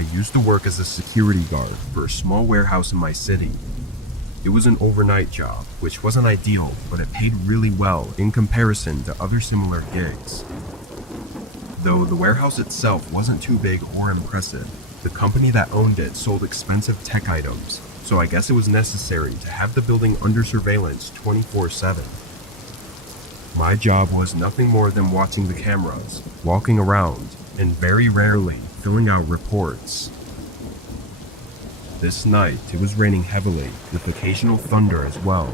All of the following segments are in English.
I used to work as a security guard for a small warehouse in my city. It was an overnight job, which wasn't ideal, but it paid really well in comparison to other similar gigs. Though the warehouse itself wasn't too big or impressive, the company that owned it sold expensive tech items, so I guess it was necessary to have the building under surveillance 24/7. My job was nothing more than watching the cameras, walking around, and very rarely filling out reports. This night, it was raining heavily, with occasional thunder as well.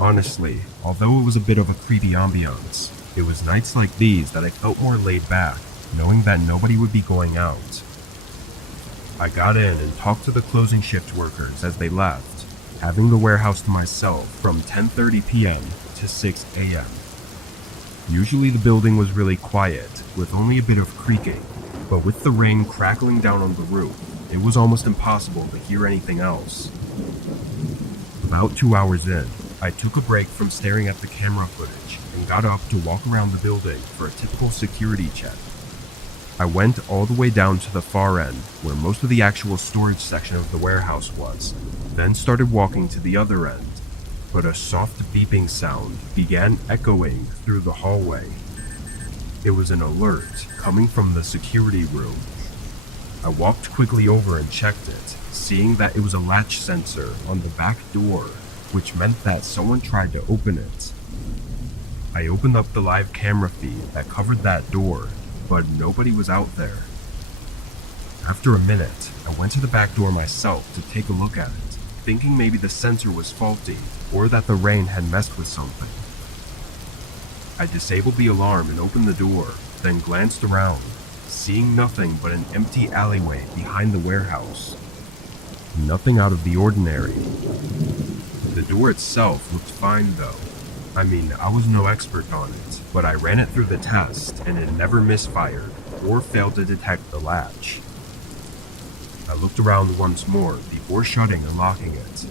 Honestly, although it was a bit of a creepy ambiance, it was nights like these that I felt more laid back, knowing that nobody would be going out. I got in and talked to the closing shift workers as they left, having the warehouse to myself from 10:30 p.m. to 6 a.m. Usually the building was really quiet, with only a bit of creaking, but with the rain crackling down on the roof, it was almost impossible to hear anything else. About 2 hours in, I took a break from staring at the camera footage and got up to walk around the building for a typical security check. I went all the way down to the far end, where most of the actual storage section of the warehouse was, then started walking to the other end, but a soft beeping sound began echoing through the hallway. It was an alert coming from the security room. I walked quickly over and checked it, seeing that it was a latch sensor on the back door, which meant that someone tried to open it. I opened up the live camera feed that covered that door, but nobody was out there. After a minute, I went to the back door myself to take a look at it, thinking maybe the sensor was faulty or that the rain had messed with something. I disabled the alarm and opened the door, then glanced around, seeing nothing but an empty alleyway behind the warehouse. Nothing out of the ordinary. The door itself looked fine though. I mean, I was no expert on it, but I ran it through the test and it never misfired or failed to detect the latch. I looked around once more before shutting and locking it.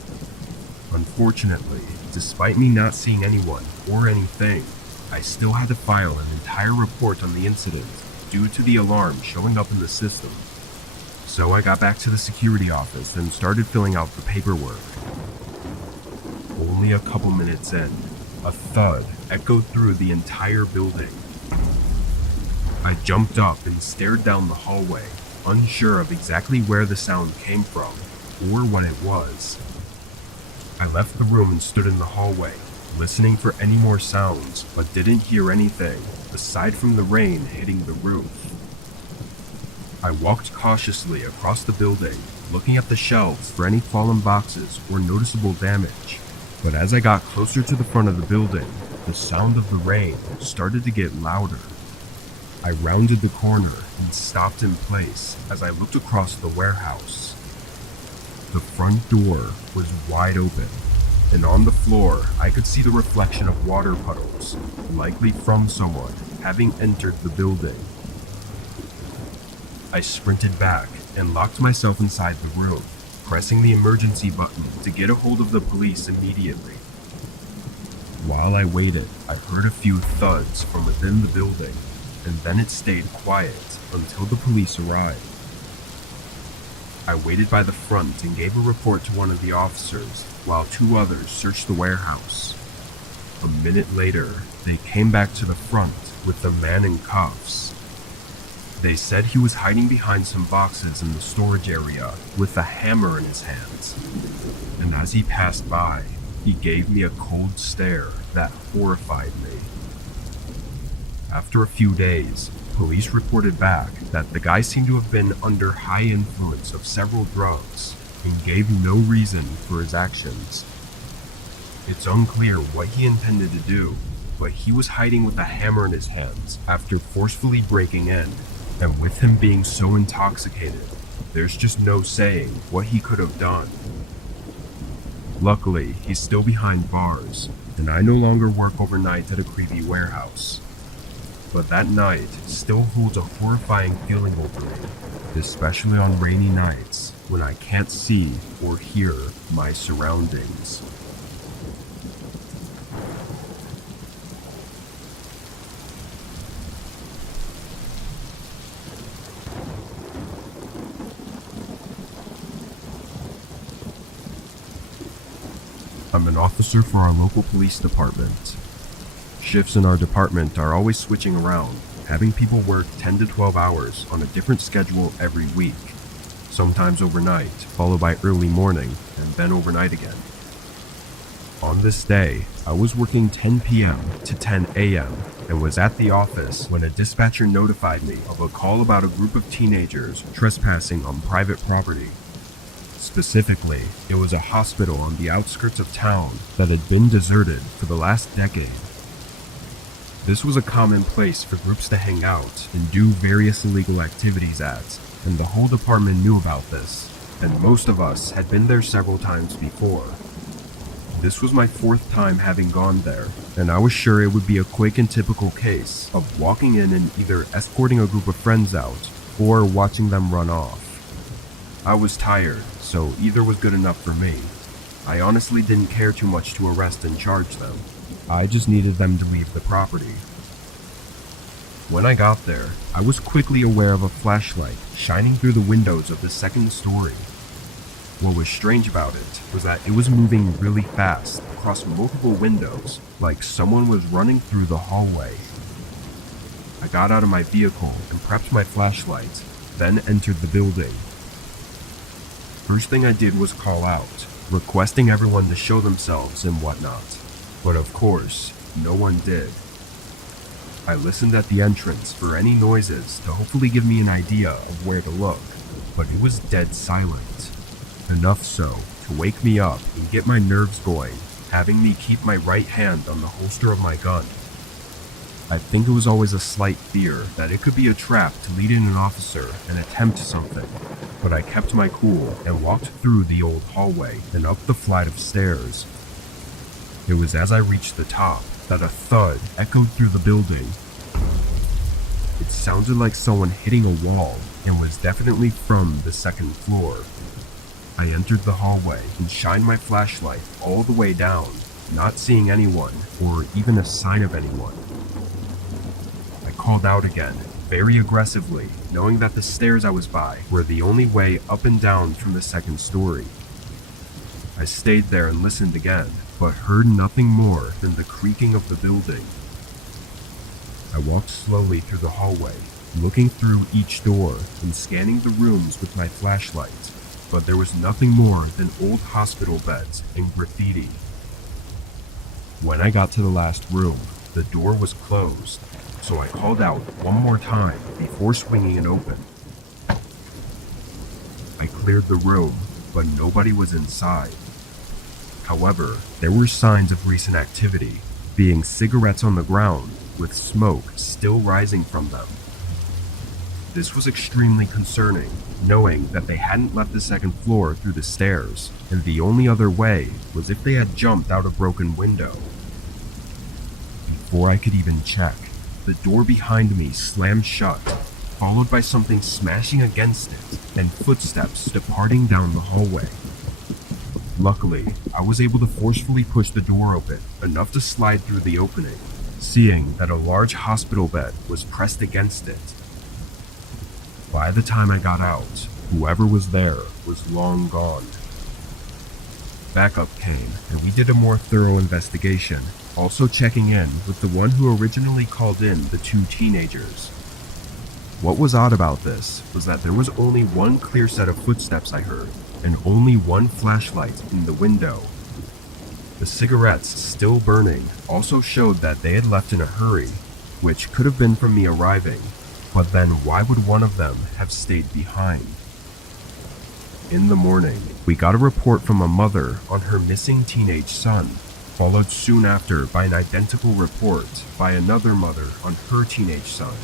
Unfortunately, despite me not seeing anyone or anything, I still had to file an entire report on the incident due to the alarm showing up in the system. So I got back to the security office and started filling out the paperwork. Only a couple minutes in, a thud echoed through the entire building. I jumped up and stared down the hallway, unsure of exactly where the sound came from or what it was. I left the room and stood in the hallway, listening for any more sounds, but didn't hear anything aside from the rain hitting the roof. I walked cautiously across the building, looking at the shelves for any fallen boxes or noticeable damage. But as I got closer to the front of the building, the sound of the rain started to get louder. I rounded the corner and stopped in place as I looked across the warehouse. The front door was wide open, and on the floor I could see the reflection of water puddles, likely from someone having entered the building. I sprinted back and locked myself inside the room, pressing the emergency button to get a hold of the police immediately. While I waited, I heard a few thuds from within the building, and then it stayed quiet until the police arrived. I waited by the front and gave a report to one of the officers, while two others searched the warehouse. A minute later, they came back to the front with the man in cuffs. They said he was hiding behind some boxes in the storage area with a hammer in his hands. And as he passed by, he gave me a cold stare that horrified me. After a few days, police reported back that the guy seemed to have been under high influence of several drugs and gave no reason for his actions. It's unclear what he intended to do, but he was hiding with a hammer in his hands after forcefully breaking in. And with him being so intoxicated, there's just no saying what he could have done. Luckily, he's still behind bars, and I no longer work overnight at a creepy warehouse. But that night still holds a horrifying feeling over me, especially on rainy nights when I can't see or hear my surroundings. I'm an officer for our local police department. Shifts in our department are always switching around, having people work 10 to 12 hours on a different schedule every week, sometimes overnight, followed by early morning, and then overnight again. On this day, I was working 10 p.m. to 10 a.m. and was at the office when a dispatcher notified me of a call about a group of teenagers trespassing on private property. Specifically, it was a hospital on the outskirts of town that had been deserted for the last decade. This was a common place for groups to hang out and do various illegal activities at, and the whole department knew about this, and most of us had been there several times before. This was my fourth time having gone there, and I was sure it would be a quick and typical case of walking in and either escorting a group of friends out or watching them run off. I was tired, so either was good enough for me. I honestly didn't care too much to arrest and charge them. I just needed them to leave the property. When I got there, I was quickly aware of a flashlight shining through the windows of the second story. What was strange about it was that it was moving really fast across multiple windows, like someone was running through the hallway. I got out of my vehicle and prepped my flashlight, then entered the building. First thing I did was call out, requesting everyone to show themselves and whatnot, but of course, no one did. I listened at the entrance for any noises to hopefully give me an idea of where to look, but it was dead silent. Enough so to wake me up and get my nerves going, having me keep my right hand on the holster of my gun. I think it was always a slight fear that it could be a trap to lead in an officer and attempt something, but I kept my cool and walked through the old hallway and up the flight of stairs. It was as I reached the top that a thud echoed through the building. It sounded like someone hitting a wall and was definitely from the second floor. I entered the hallway and shined my flashlight all the way down, not seeing anyone or even a sign of anyone. I called out again, very aggressively, knowing that the stairs I was by were the only way up and down from the second story. I stayed there and listened again, but heard nothing more than the creaking of the building. I walked slowly through the hallway, looking through each door and scanning the rooms with my flashlight, but there was nothing more than old hospital beds and graffiti. When I got to the last room, the door was closed, so I called out one more time before swinging it open. I cleared the room, but nobody was inside. However, there were signs of recent activity, being cigarettes on the ground with smoke still rising from them. This was extremely concerning, knowing that they hadn't left the second floor through the stairs, and the only other way was if they had jumped out a broken window. Before I could even check, the door behind me slammed shut, followed by something smashing against it and footsteps departing down the hallway. Luckily, I was able to forcefully push the door open, enough to slide through the opening, seeing that a large hospital bed was pressed against it. By the time I got out, whoever was there was long gone. Backup came, and we did a more thorough investigation, also checking in with the one who originally called in the two teenagers. What was odd about this was that there was only one clear set of footsteps I heard, and only one flashlight in the window. The cigarettes still burning also showed that they had left in a hurry, which could have been from me arriving, but then why would one of them have stayed behind? In the morning, we got a report from a mother on her missing teenage son, followed soon after by an identical report by another mother on her teenage son.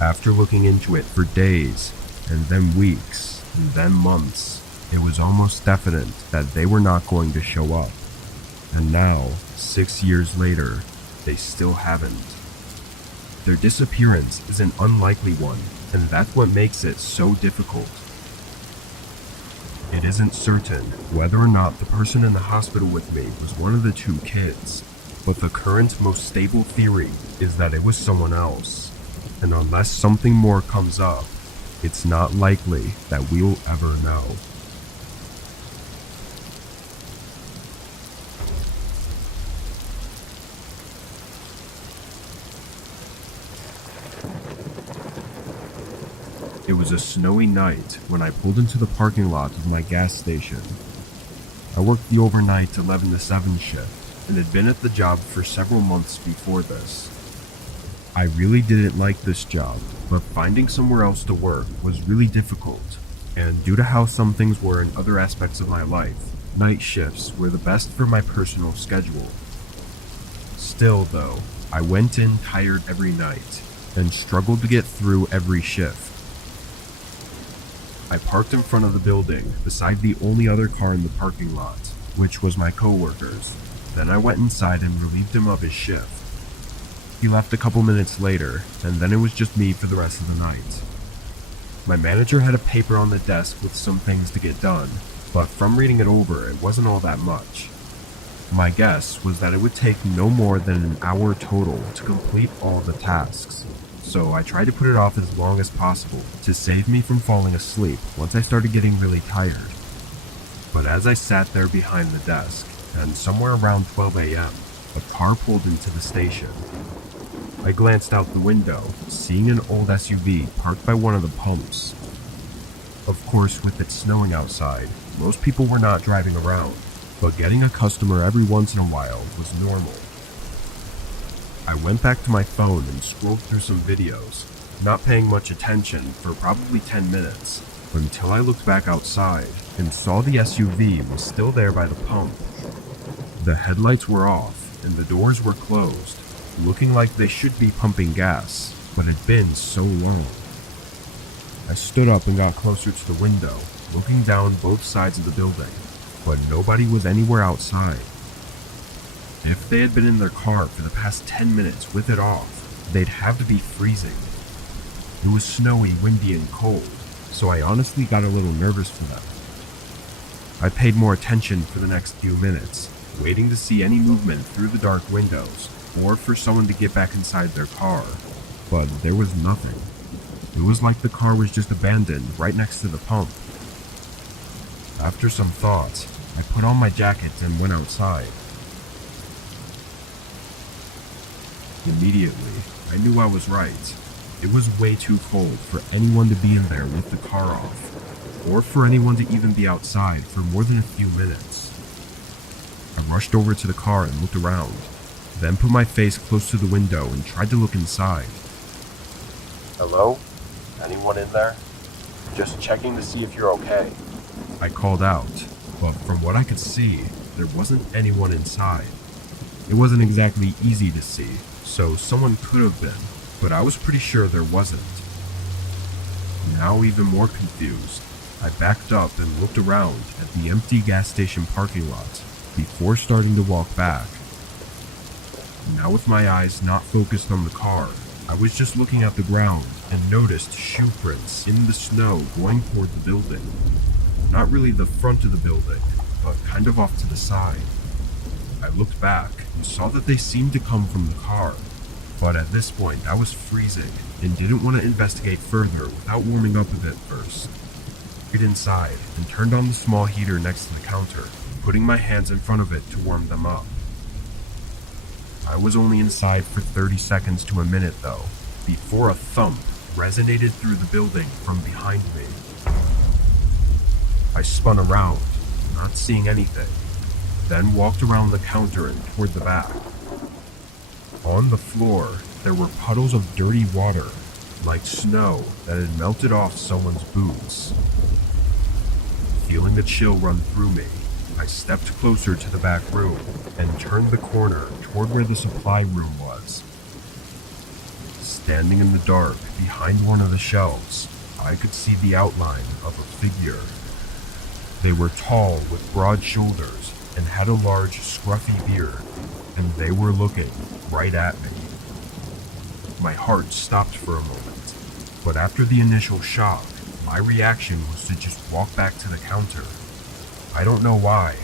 After looking into it for days, and then weeks, and then months, it was almost definite that they were not going to show up. And now, 6 years later, they still haven't. Their disappearance is an unlikely one, and that's what makes it so difficult. It isn't certain whether or not the person in the hospital with me was one of the two kids, but the current most stable theory is that it was someone else, and unless something more comes up, it's not likely that we'll ever know. It was a snowy night when I pulled into the parking lot of my gas station. I worked the overnight 11 to 7 shift and had been at the job for several months before this. I really didn't like this job, but finding somewhere else to work was really difficult, and due to how some things were in other aspects of my life, night shifts were the best for my personal schedule. Still though, I went in tired every night and struggled to get through every shift. I parked in front of the building beside the only other car in the parking lot, which was my coworker's. Then I went inside and relieved him of his shift. He left a couple minutes later, and then it was just me for the rest of the night. My manager had a paper on the desk with some things to get done, but from reading it over, it wasn't all that much. My guess was that it would take no more than an hour total to complete all the tasks, so I tried to put it off as long as possible to save me from falling asleep once I started getting really tired. But as I sat there behind the desk, and somewhere around 12 a.m., a car pulled into the station. I glanced out the window, seeing an old SUV parked by one of the pumps. Of course, with it snowing outside, most people were not driving around, but getting a customer every once in a while was normal. I went back to my phone and scrolled through some videos, not paying much attention for probably 10 minutes, until I looked back outside and saw the SUV was still there by the pump. The headlights were off and the doors were closed, looking like they should be pumping gas, but it had been so long. I stood up and got closer to the window, looking down both sides of the building, but nobody was anywhere outside. If they had been in their car for the past 10 minutes with it off, they'd have to be freezing. It was snowy, windy, and cold, so I honestly got a little nervous for them. I paid more attention for the next few minutes, waiting to see any movement through the dark windows, or for someone to get back inside their car, but there was nothing. It was like the car was just abandoned right next to the pump. After some thought, I put on my jacket and went outside. Immediately, I knew I was right. It was way too cold for anyone to be in there with the car off, or for anyone to even be outside for more than a few minutes. I rushed over to the car and looked around, then put my face close to the window and tried to look inside. "Hello? Anyone in there? Just checking to see if you're okay," I called out, but from what I could see, there wasn't anyone inside. It wasn't exactly easy to see, so someone could have been, but I was pretty sure there wasn't. Now even more confused, I backed up and looked around at the empty gas station parking lot before starting to walk back. Now with my eyes not focused on the car, I was just looking at the ground and noticed shoe prints in the snow going toward the building. Not really the front of the building, but kind of off to the side. I looked back and saw that they seemed to come from the car, but at this point I was freezing and didn't want to investigate further without warming up a bit first. I went inside and turned on the small heater next to the counter, putting my hands in front of it to warm them up. I was only inside for 30 seconds to a minute though, before a thump resonated through the building from behind me. I spun around, not seeing anything, then walked around the counter and toward the back. On the floor, there were puddles of dirty water, like snow that had melted off someone's boots. Feeling the chill run through me, I stepped closer to the back room and turned the corner toward where the supply room was. Standing in the dark behind one of the shelves, I could see the outline of a figure. They were tall with broad shoulders and had a large, scruffy beard, and they were looking right at me. My heart stopped for a moment, but after the initial shock, my reaction was to just walk back to the counter. I don't know why,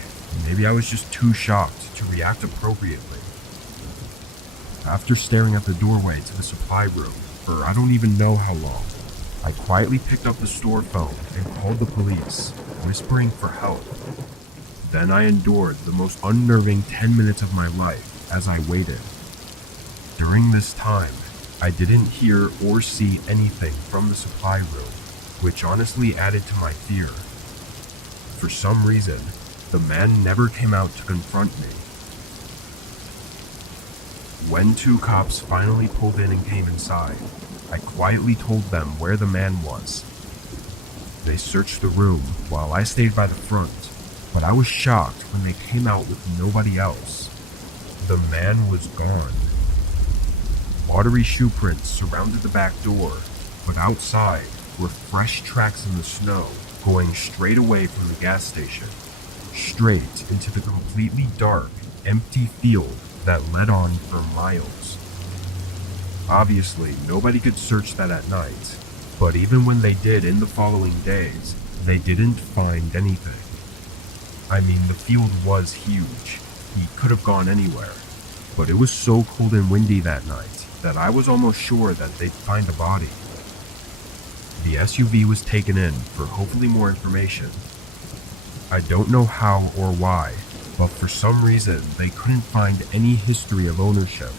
maybe I was just too shocked to react appropriately. After staring at the doorway to the supply room for I don't even know how long, I quietly picked up the store phone and called the police, whispering for help. Then I endured the most unnerving 10 minutes of my life as I waited. During this time, I didn't hear or see anything from the supply room, which honestly added to my fear. For some reason, the man never came out to confront me. When 2 cops finally pulled in and came inside, I quietly told them where the man was. They searched the room while I stayed by the front, but I was shocked when they came out with nobody else. The man was gone. Watery shoe prints surrounded the back door, but outside were fresh tracks in the snow going straight away from the gas station, straight into the completely dark, empty field that led on for miles. Obviously, nobody could search that at night, but even when they did in the following days, they didn't find anything. I mean, the field was huge. He could have gone anywhere, but it was so cold and windy that night that I was almost sure that they'd find a body. The SUV was taken in for hopefully more information. I don't know how or why, but for some reason they couldn't find any history of ownership,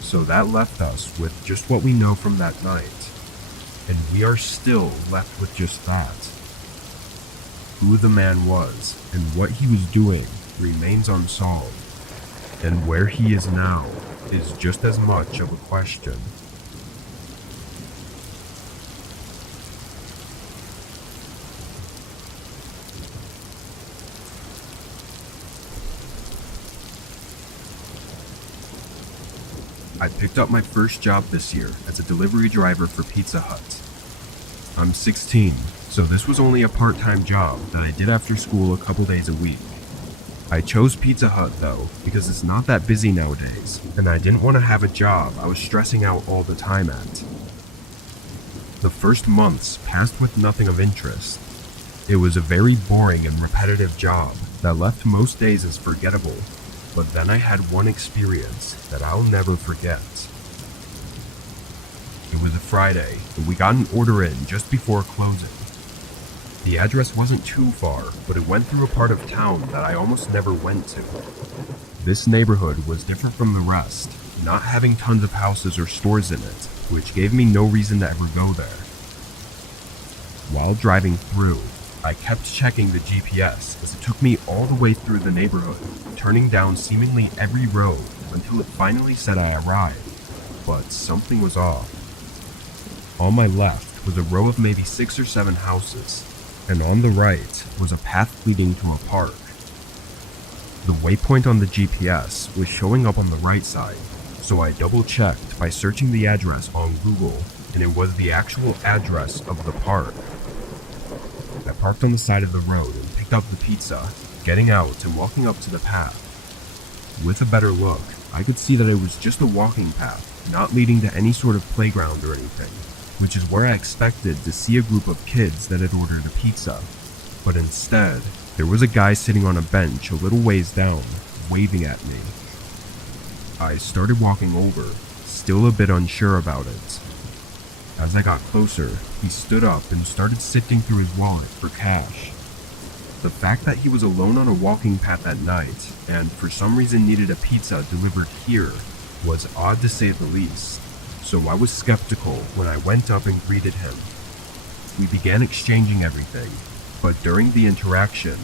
so that left us with just what we know from that night, and we are still left with just that. Who the man was and what he was doing remains unsolved, and where he is now is just as much of a question. I picked up my first job this year as a delivery driver for Pizza Hut. I'm 16, so this was only a part-time job that I did after school a couple days a week. I chose Pizza Hut though because it's not that busy nowadays, and I didn't want to have a job I was stressing out all the time at. The first months passed with nothing of interest. It was a very boring and repetitive job that left most days as forgettable. But then I had one experience that I'll never forget. It was a Friday, and we got an order in just before closing. The address wasn't too far, but it went through a part of town that I almost never went to. This neighborhood was different from the rest, not having tons of houses or stores in it, which gave me no reason to ever go there. While driving through, I kept checking the GPS as it took me all the way through the neighborhood, turning down seemingly every road until it finally said I arrived, but something was off. On my left was a row of maybe 6 or 7 houses, and on the right was a path leading to a park. The waypoint on the GPS was showing up on the right side, so I double-checked by searching the address on Google, and it was the actual address of the park. I parked on the side of the road and picked up the pizza, getting out and walking up to the path. With a better look, I could see that it was just a walking path, not leading to any sort of playground or anything, which is where I expected to see a group of kids that had ordered a pizza. But instead, there was a guy sitting on a bench a little ways down, waving at me. I started walking over, still a bit unsure about it. As I got closer, he stood up and started sifting through his wallet for cash. The fact that he was alone on a walking path at night, and for some reason needed a pizza delivered here, was odd to say the least, so I was skeptical when I went up and greeted him. We began exchanging everything, but during the interaction,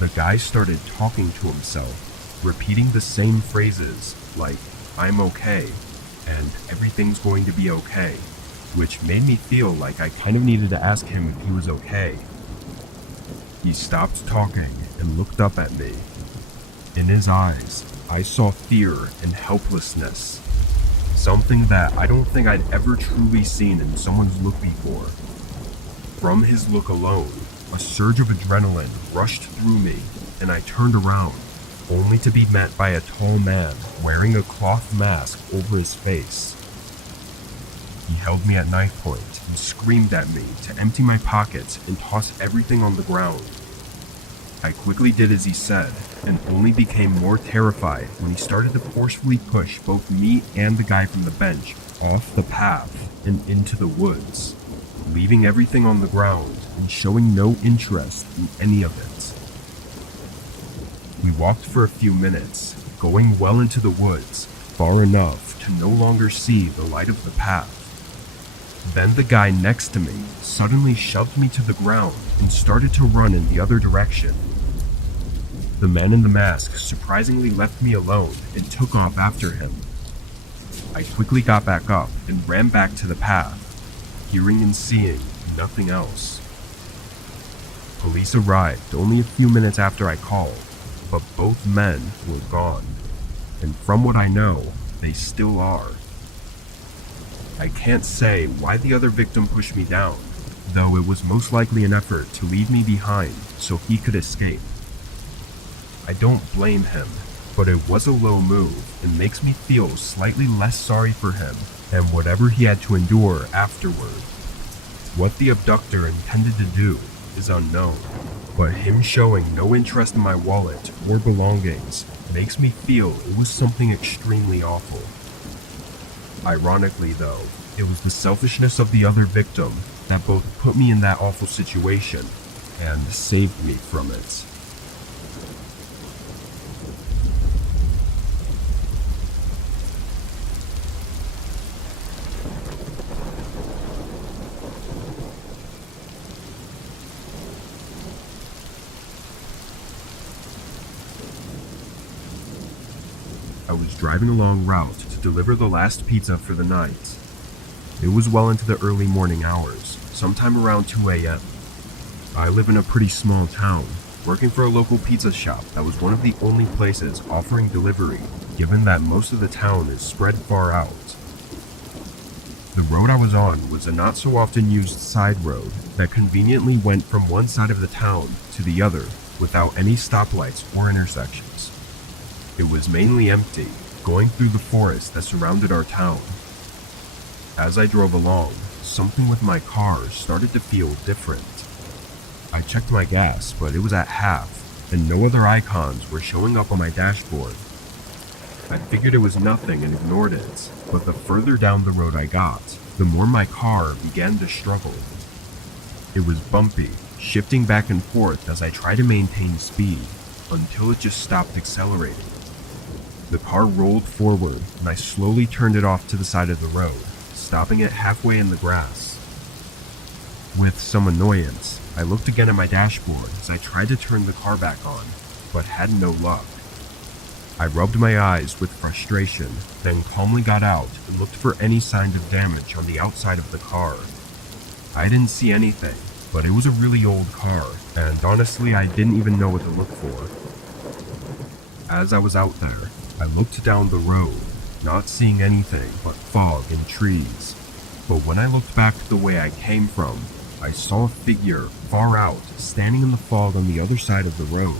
the guy started talking to himself, repeating the same phrases like, "I'm okay," and "everything's going to be okay," which made me feel like I kind of needed to ask him if he was okay. He stopped talking and looked up at me. In his eyes, I saw fear and helplessness, something that I don't think I'd ever truly seen in someone's look before. From his look alone, a surge of adrenaline rushed through me, and I turned around, only to be met by a tall man wearing a cloth mask over his face. He held me at knife point and screamed at me to empty my pockets and toss everything on the ground. I quickly did as he said, and only became more terrified when he started to forcefully push both me and the guy from the bench off the path and into the woods, leaving everything on the ground and showing no interest in any of it. We walked for a few minutes, going well into the woods, far enough to no longer see the light of the path. Then the guy next to me suddenly shoved me to the ground and started to run in the other direction. The man in the mask surprisingly left me alone and took off after him. I quickly got back up and ran back to the path, hearing and seeing nothing else. Police arrived only a few minutes after I called, but both men were gone, and from what I know, they still are. I can't say why the other victim pushed me down, though it was most likely an effort to leave me behind so he could escape. I don't blame him, but it was a low move and makes me feel slightly less sorry for him and whatever he had to endure afterward. What the abductor intended to do is unknown, but him showing no interest in my wallet or belongings makes me feel it was something extremely awful. Ironically though, it was the selfishness of the other victim that both put me in that awful situation and saved me from it. I was driving a long route to deliver the last pizza for the night. It was well into the early morning hours, sometime around 2 a.m. I live in a pretty small town, working for a local pizza shop that was one of the only places offering delivery, given that most of the town is spread far out. The road I was on was a not so often used side road that conveniently went from one side of the town to the other without any stoplights or intersections. It was mainly empty, going through the forest that surrounded our town. As I drove along, something with my car started to feel different. I checked my gas, but it was at half, and no other icons were showing up on my dashboard. I figured it was nothing and ignored it, but the further down the road I got, the more my car began to struggle. It was bumpy, shifting back and forth as I tried to maintain speed, until it just stopped accelerating. The car rolled forward, and I slowly turned it off to the side of the road, stopping it halfway in the grass. With some annoyance, I looked again at my dashboard as I tried to turn the car back on, but had no luck. I rubbed my eyes with frustration, then calmly got out and looked for any signs of damage on the outside of the car. I didn't see anything, but it was a really old car, and honestly I didn't even know what to look for. As I was out there, I looked down the road, not seeing anything but fog and trees. But when I looked back the way I came from, I saw a figure far out, standing in the fog on the other side of the road.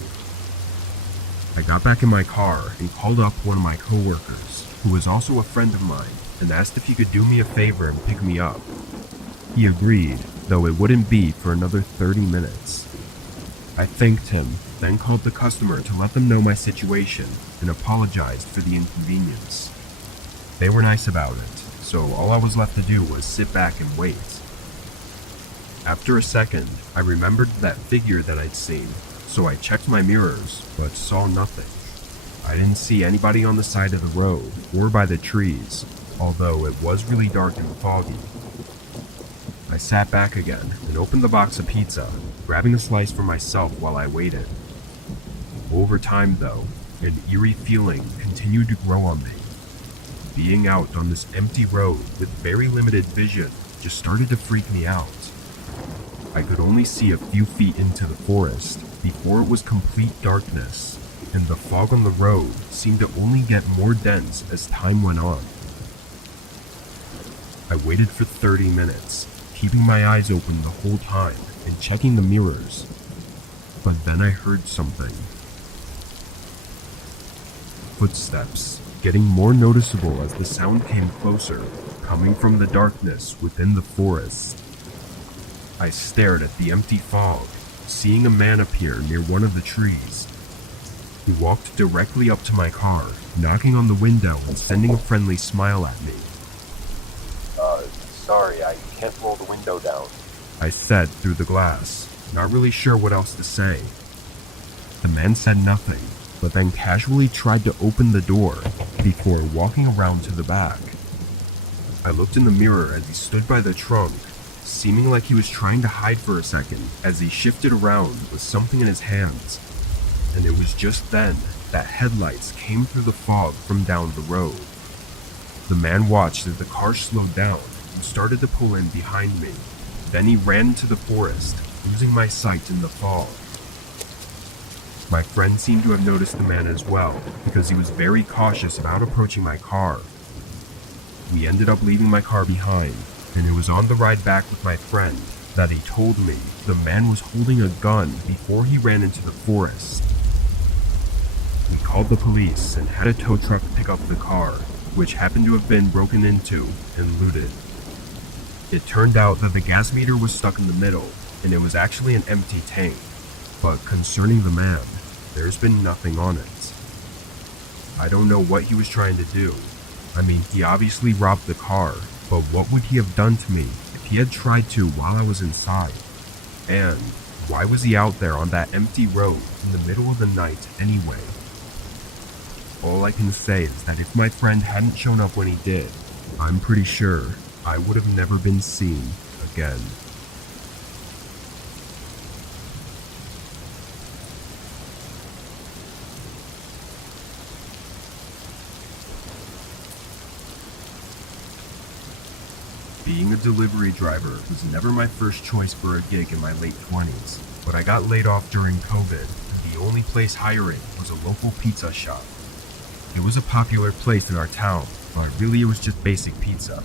I got back in my car and called up one of my coworkers, who was also a friend of mine, and asked if he could do me a favor and pick me up. He agreed, though it wouldn't be for another 30 minutes. I thanked him, then called the customer to let them know my situation and apologized for the inconvenience. They were nice about it, so all I was left to do was sit back and wait. After a second, I remembered that figure that I'd seen, so I checked my mirrors, but saw nothing. I didn't see anybody on the side of the road or by the trees, although it was really dark and foggy. I sat back again and opened the box of pizza, grabbing a slice for myself while I waited. Over time though, an eerie feeling continued to grow on me. Being out on this empty road with very limited vision just started to freak me out. I could only see a few feet into the forest before it was complete darkness, and the fog on the road seemed to only get more dense as time went on. I waited for 30 minutes, keeping my eyes open the whole time and checking the mirrors. But then I heard something. Footsteps, getting more noticeable as the sound came closer, coming from the darkness within the forest. I stared at the empty fog, seeing a man appear near one of the trees. He walked directly up to my car, knocking on the window and sending a friendly smile at me. Sorry, I can't roll the window down, I said through the glass, not really sure what else to say. The man said nothing, but then casually tried to open the door before walking around to the back. I looked in the mirror as he stood by the trunk, seeming like he was trying to hide for a second as he shifted around with something in his hands. And it was just then that headlights came through the fog from down the road. The man watched as the car slowed down and started to pull in behind me. Then he ran into the forest, losing my sight in the fog. My friend seemed to have noticed the man as well, because he was very cautious about approaching my car. We ended up leaving my car behind, and it was on the ride back with my friend that he told me the man was holding a gun before he ran into the forest. We called the police and had a tow truck pick up the car, which happened to have been broken into and looted. It turned out that the gas meter was stuck in the middle, and it was actually an empty tank. But concerning the man, there's been nothing on it. I don't know what he was trying to do. I mean, he obviously robbed the car, but what would he have done to me if he had tried to while I was inside? And why was he out there on that empty road in the middle of the night anyway? All I can say is that if my friend hadn't shown up when he did, I'm pretty sure I would have never been seen again. Being a delivery driver was never my first choice for a gig in my late 20s, but I got laid off during COVID, and the only place hiring was a local pizza shop. It was a popular place in our town, but really it was just basic pizza.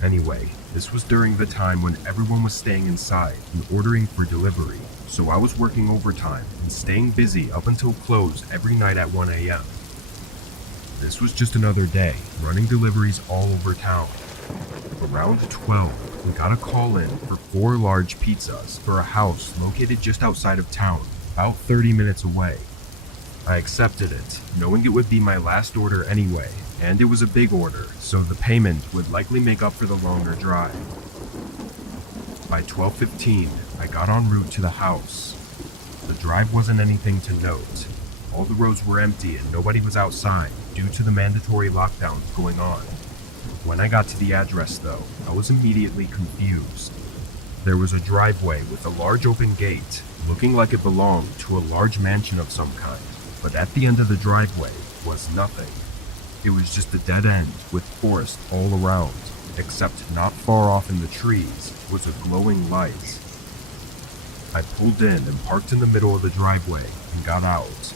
Anyway, this was during the time when everyone was staying inside and ordering for delivery, so I was working overtime and staying busy up until close every night at 1 a.m. This was just another day, running deliveries all over town. Around 12, we got a call in for 4 large pizzas for a house located just outside of town, about 30 minutes away. I accepted it, knowing it would be my last order anyway, and it was a big order, so the payment would likely make up for the longer drive. By 12:15, I got en route to the house. The drive wasn't anything to note. All the roads were empty and nobody was outside due to the mandatory lockdowns going on. When I got to the address though, I was immediately confused. There was a driveway with a large open gate, looking like it belonged to a large mansion of some kind, but at the end of the driveway was nothing. It was just a dead end with forest all around, except not far off in the trees was a glowing light. I pulled in and parked in the middle of the driveway and got out.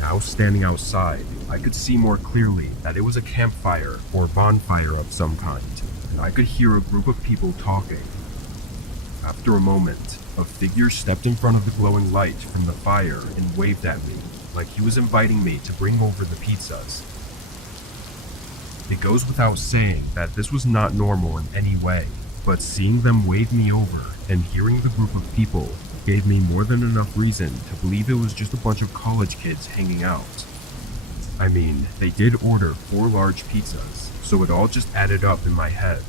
Now standing outside, I could see more clearly that it was a campfire or bonfire of some kind, and I could hear a group of people talking. After a moment, a figure stepped in front of the glowing light from the fire and waved at me, like he was inviting me to bring over the pizzas. It goes without saying that this was not normal in any way, but seeing them wave me over and hearing the group of people gave me more than enough reason to believe it was just a bunch of college kids hanging out. I mean, they did order 4 large pizzas, so it all just added up in my head.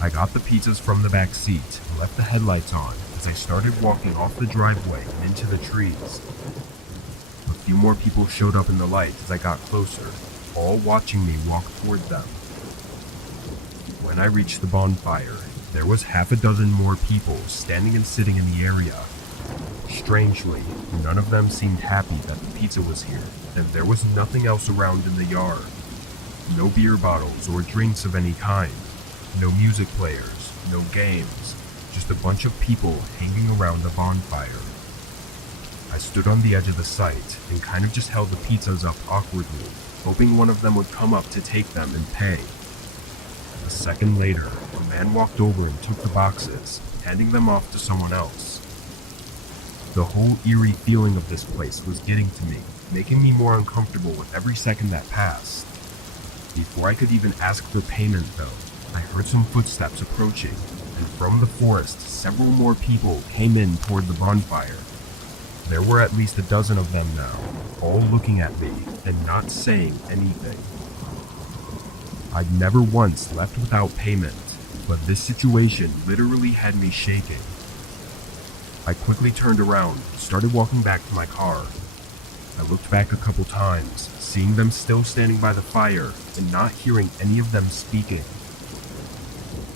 I got the pizzas from the back seat and left the headlights on as I started walking off the driveway and into the trees. A few more people showed up in the light as I got closer, all watching me walk toward them. When I reached the bonfire, there was half a dozen more people standing and sitting in the area. Strangely, none of them seemed happy that the pizza was here, and there was nothing else around in the yard. No beer bottles or drinks of any kind. No music players, no games, just a bunch of people hanging around the bonfire. I stood on the edge of the site and kind of just held the pizzas up awkwardly, hoping one of them would come up to take them and pay. A second later, a man walked over and took the boxes, handing them off to someone else. The whole eerie feeling of this place was getting to me, making me more uncomfortable with every second that passed. Before I could even ask for payment though, I heard some footsteps approaching, and from the forest several more people came in toward the bonfire. There were at least a dozen of them now, all looking at me and not saying anything. I'd never once left without payment, but this situation literally had me shaking. I quickly turned around and started walking back to my car. I looked back a couple times, seeing them still standing by the fire and not hearing any of them speaking.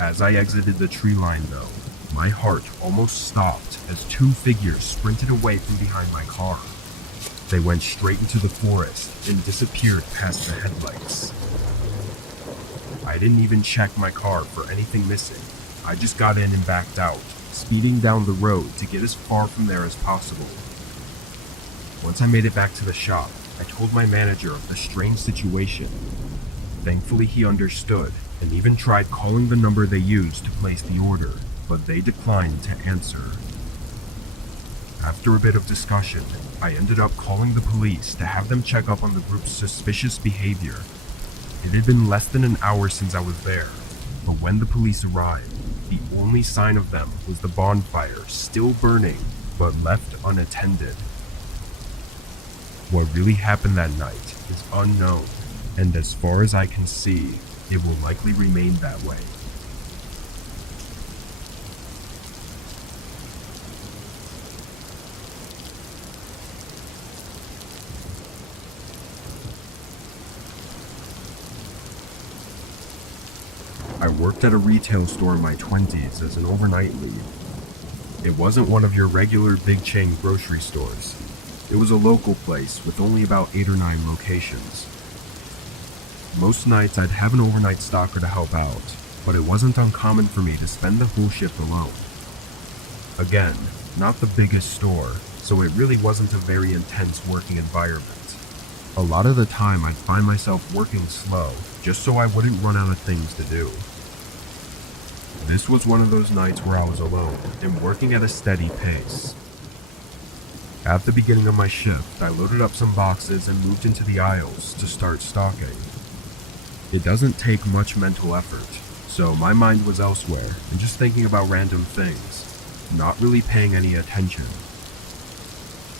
As I exited the tree line though, my heart almost stopped as two figures sprinted away from behind my car. They went straight into the forest and disappeared past the headlights. I didn't even check my car for anything missing. I just got in and backed out, speeding down the road to get as far from there as possible. Once I made it back to the shop, I told my manager of the strange situation. Thankfully, he understood and even tried calling the number they used to place the order, but they declined to answer. After a bit of discussion, I ended up calling the police to have them check up on the group's suspicious behavior. It had been less than an hour since I was there, but when the police arrived, the only sign of them was the bonfire still burning, but left unattended. What really happened that night is unknown, and as far as I can see, it will likely remain that way. I worked at a retail store in my 20s as an overnight lead. It wasn't one of your regular big chain grocery stores. It was a local place with only about 8 or 9 locations. Most nights I'd have an overnight stalker to help out, but it wasn't uncommon for me to spend the whole shift alone. Again, not the biggest store, so it really wasn't a very intense working environment. A lot of the time I'd find myself working slow, just so I wouldn't run out of things to do. This was one of those nights where I was alone and working at a steady pace. At the beginning of my shift, I loaded up some boxes and moved into the aisles to start stocking. It doesn't take much mental effort, so my mind was elsewhere and just thinking about random things, not really paying any attention.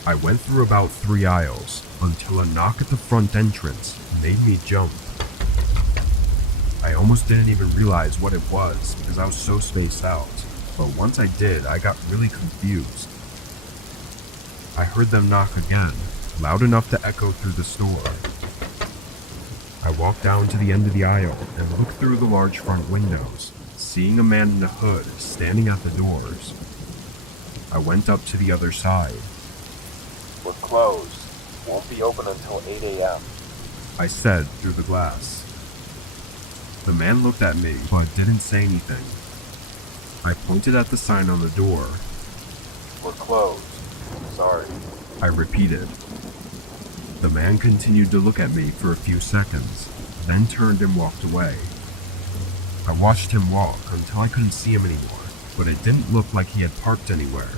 I went through about 3 aisles until a knock at the front entrance made me jump. I almost didn't even realize what it was because I was so spaced out, but once I did, I got really confused. I heard them knock again, loud enough to echo through the store. I walked down to the end of the aisle and looked through the large front windows, seeing a man in a hood standing at the doors. I went up to the other side. We're closed. Won't be open until 8 a.m. I said through the glass. The man looked at me, but didn't say anything. I pointed at the sign on the door. We're closed. Sorry. I repeated. The man continued to look at me for a few seconds, then turned and walked away. I watched him walk until I couldn't see him anymore, but it didn't look like he had parked anywhere.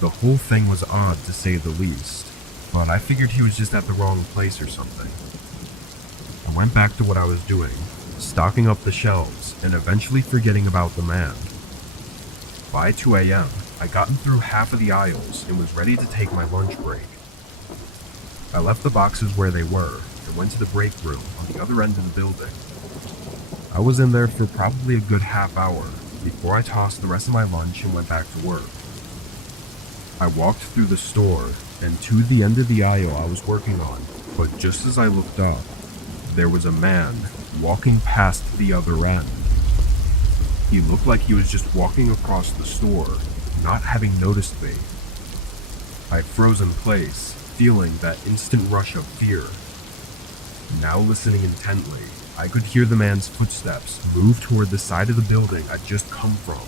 The whole thing was odd to say the least, but I figured he was just at the wrong place or something. I went back to what I was doing, stocking up the shelves and eventually forgetting about the man. By 2 a.m., I'd gotten through half of the aisles and was ready to take my lunch break. I left the boxes where they were and went to the break room on the other end of the building. I was in there for probably a good half hour before I tossed the rest of my lunch and went back to work. I walked through the store and to the end of the aisle I was working on, but just as I looked up, there was a man walking past the other end. He looked like he was just walking across the store, not having noticed me. I froze in place, feeling that instant rush of fear. Now listening intently, I could hear the man's footsteps move toward the side of the building I'd just come from,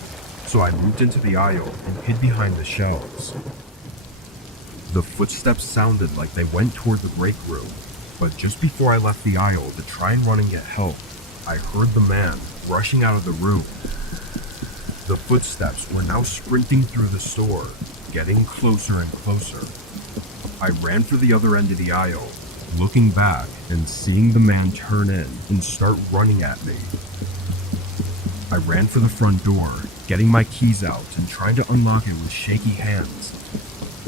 so I moved into the aisle and hid behind the shelves. The footsteps sounded like they went toward the break room, but just before I left the aisle to try and run and get help, I heard the man rushing out of the room. The footsteps were now sprinting through the store, getting closer and closer. I ran for the other end of the aisle, looking back and seeing the man turn in and start running at me. I ran for the front door, getting my keys out and trying to unlock it with shaky hands.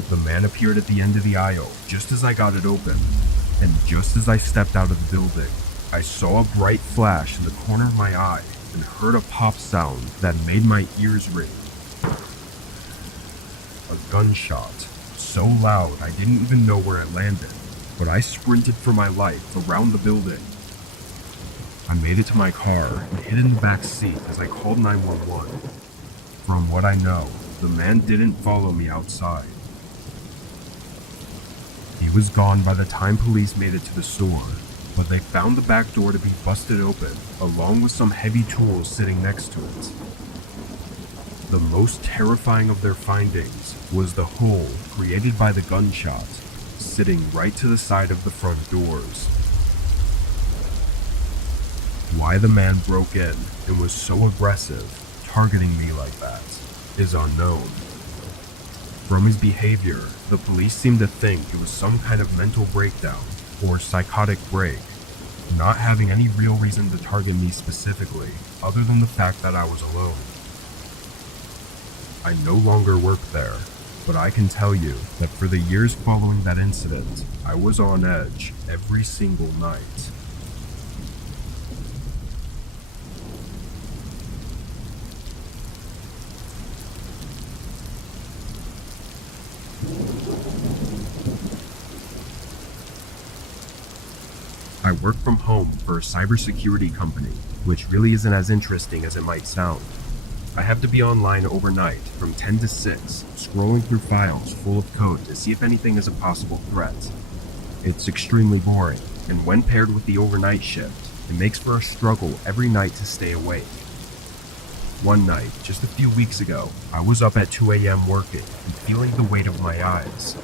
The man appeared at the end of the aisle just as I got it open, and just as I stepped out of the building, I saw a bright flash in the corner of my eye and heard a pop sound that made my ears ring. A gunshot, so loud I didn't even know where I landed, but I sprinted for my life around the building. I made it to my car and hid in the back seat as I called 911. From what I know, the man didn't follow me outside. He was gone by the time police made it to the store, but they found the back door to be busted open, along with some heavy tools sitting next to it. The most terrifying of their findings was the hole created by the gunshot, sitting right to the side of the front doors. Why the man broke in and was so aggressive, targeting me like that, is unknown. From his behavior, the police seemed to think it was some kind of mental breakdown or psychotic break, not having any real reason to target me specifically, other than the fact that I was alone. I no longer work there, but I can tell you that for the years following that incident, I was on edge every single night. I work from home for a cybersecurity company, which really isn't as interesting as it might sound. I have to be online overnight from 10 to 6, scrolling through files full of code to see if anything is a possible threat. It's extremely boring, and when paired with the overnight shift, it makes for a struggle every night to stay awake. One night, just a few weeks ago, I was up at 2 a.m. working and feeling the weight of my eyes.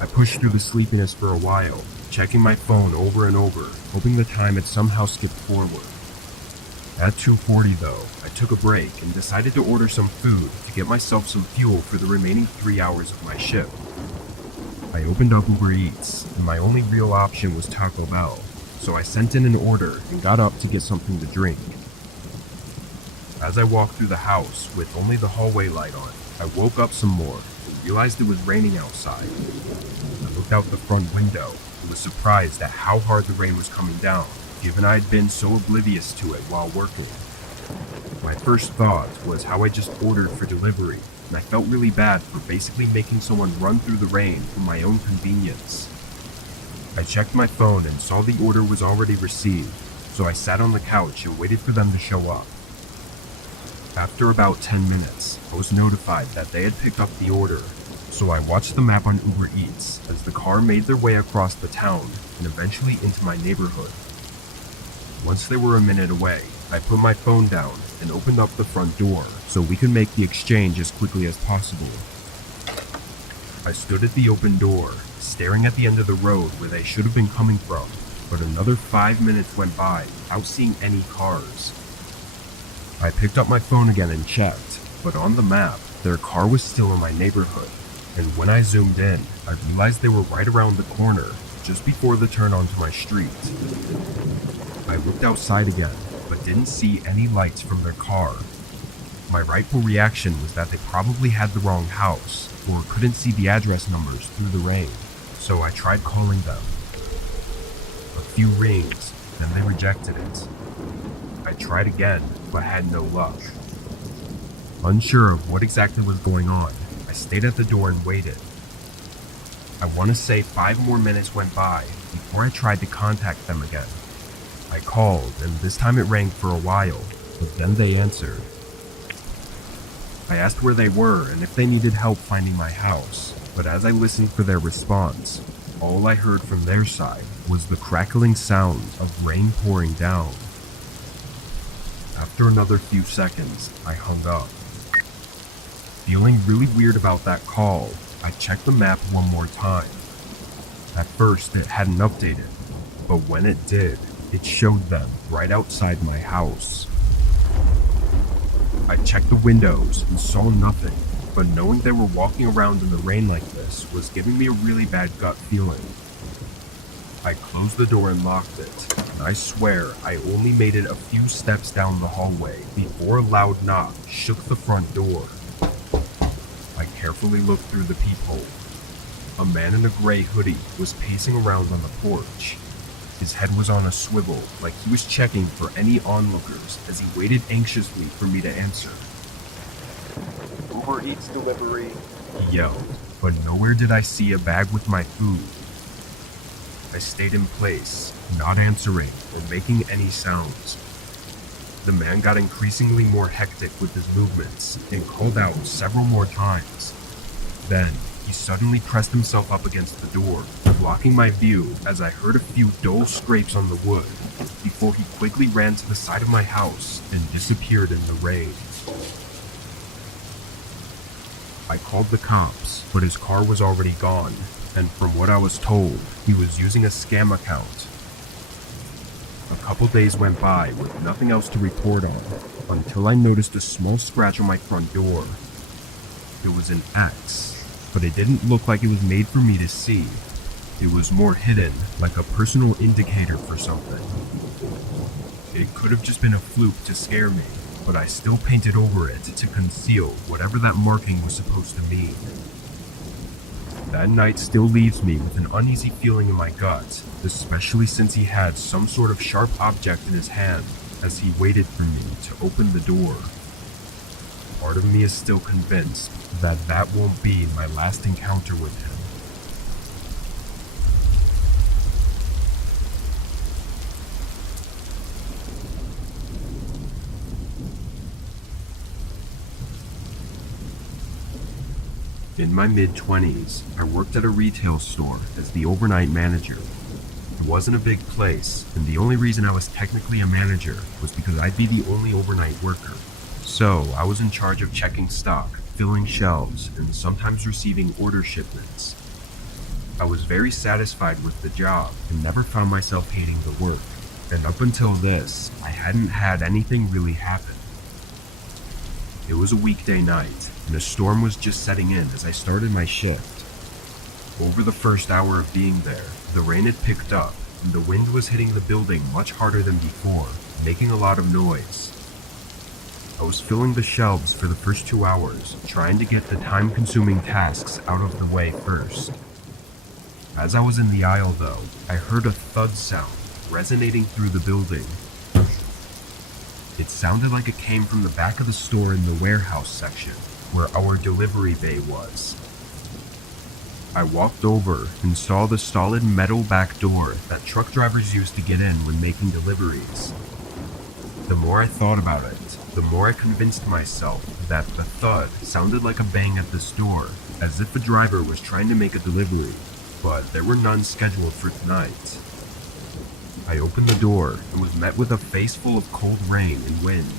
I pushed through the sleepiness for a while, checking my phone over and over, hoping the time had somehow skipped forward. At 2:40 though, I took a break and decided to order some food to get myself some fuel for the remaining 3 hours of my shift. I opened up Uber Eats, and my only real option was Taco Bell, so I sent in an order and got up to get something to drink. As I walked through the house with only the hallway light on, I woke up some more and realized it was raining outside. I looked out the front window and was surprised at how hard the rain was coming down, given I had been so oblivious to it while working. My first thought was how I just ordered for delivery, and I felt really bad for basically making someone run through the rain for my own convenience. I checked my phone and saw the order was already received, so I sat on the couch and waited for them to show up. After about 10 minutes, I was notified that they had picked up the order, so I watched the map on Uber Eats as the car made their way across the town and eventually into my neighborhood. Once they were a minute away, I put my phone down and opened up the front door so we could make the exchange as quickly as possible. I stood at the open door, staring at the end of the road where they should have been coming from, but another 5 minutes went by without seeing any cars. I picked up my phone again and checked, but on the map, their car was still in my neighborhood, and when I zoomed in, I realized they were right around the corner, just before the turn onto my street. I looked outside again, but didn't see any lights from their car. My rightful reaction was that they probably had the wrong house, or couldn't see the address numbers through the rain, so I tried calling them. A few rings, then they rejected it. I tried again, but had no luck. Unsure of what exactly was going on, I stayed at the door and waited. I want to say 5 more minutes went by before I tried to contact them again. I called, and this time it rang for a while, but then they answered. I asked where they were and if they needed help finding my house, but as I listened for their response, all I heard from their side was the crackling sound of rain pouring down. After another few seconds, I hung up. Feeling really weird about that call, I checked the map one more time. At first, it hadn't updated, but when it did, it showed them right outside my house. I checked the windows and saw nothing, but knowing they were walking around in the rain like this was giving me a really bad gut feeling. I closed the door and locked it, and I swear I only made it a few steps down the hallway before a loud knock shook the front door. I carefully looked through the peephole. A man in a gray hoodie was pacing around on the porch. His head was on a swivel, like he was checking for any onlookers as he waited anxiously for me to answer. Uber Eats delivery, He yelled, but nowhere did I see a bag with my food. I stayed in place, not answering or making any sounds. The man got increasingly more hectic with his movements and called out several more times. Then, he suddenly pressed himself up against the door, blocking my view as I heard a few dull scrapes on the wood before he quickly ran to the side of my house and disappeared in the rain. I called the cops, but his car was already gone, and from what I was told, he was using a scam account. A couple days went by with nothing else to report on, until I noticed a small scratch on my front door. It was an X, but it didn't look like it was made for me to see. It was more hidden, like a personal indicator for something. It could have just been a fluke to scare me, but I still painted over it to conceal whatever that marking was supposed to mean. That night still leaves me with an uneasy feeling in my gut, especially since he had some sort of sharp object in his hand as he waited for me to open the door. Part of me is still convinced that that won't be my last encounter with him. In my mid-20s, I worked at a retail store as the overnight manager. It wasn't a big place, and the only reason I was technically a manager was because I'd be the only overnight worker. So, I was in charge of checking stock, filling shelves, and sometimes receiving order shipments. I was very satisfied with the job and never found myself hating the work. And up until this, I hadn't had anything really happen. It was a weekday night, and a storm was just setting in as I started my shift. Over the first hour of being there, the rain had picked up, and the wind was hitting the building much harder than before, making a lot of noise. I was filling the shelves for the first 2 hours, trying to get the time-consuming tasks out of the way first. As I was in the aisle though, I heard a thud sound resonating through the building. It sounded like it came from the back of the store in the warehouse section, where our delivery bay was. I walked over and saw the solid metal back door that truck drivers use to get in when making deliveries. The more I thought about it, the more I convinced myself that the thud sounded like a bang at this door, as if a driver was trying to make a delivery, but there were none scheduled for tonight. I opened the door and was met with a face full of cold rain and wind.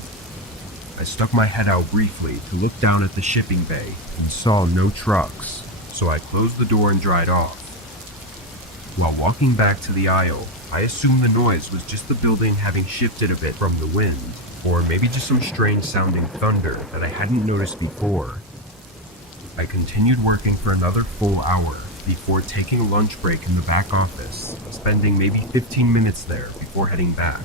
I stuck my head out briefly to look down at the shipping bay and saw no trucks, so I closed the door and dried off. While walking back to the aisle, I assumed the noise was just the building having shifted a bit from the wind, or maybe just some strange sounding thunder that I hadn't noticed before. I continued working for another full hour before taking a lunch break in the back office, spending maybe 15 minutes there before heading back.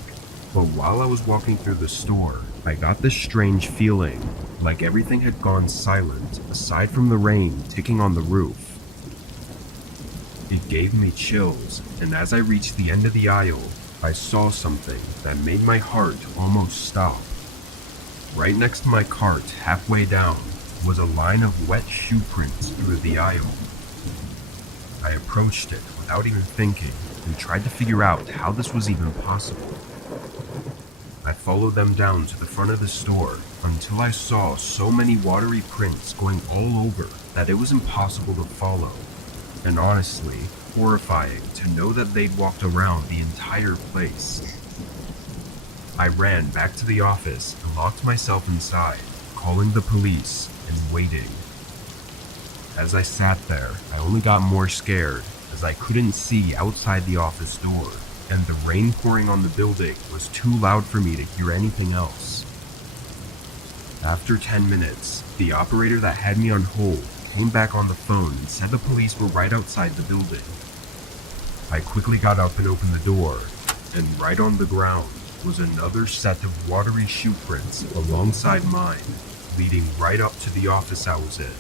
But while I was walking through the store, I got this strange feeling, like everything had gone silent, aside from the rain ticking on the roof. It gave me chills, and as I reached the end of the aisle, I saw something that made my heart almost stop. Right next to my cart, halfway down, was a line of wet shoe prints through the aisle. I approached it without even thinking and tried to figure out how this was even possible. I followed them down to the front of the store until I saw so many watery prints going all over that it was impossible to follow, and honestly, horrifying to know that they'd walked around the entire place. I ran back to the office and locked myself inside, calling the police and waiting. As I sat there, I only got more scared as I couldn't see outside the office door, and the rain pouring on the building was too loud for me to hear anything else. After 10 minutes, the operator that had me on hold came back on the phone and said the police were right outside the building. I quickly got up and opened the door, and right on the ground was another set of watery shoe prints alongside mine, leading right up to the office I was in.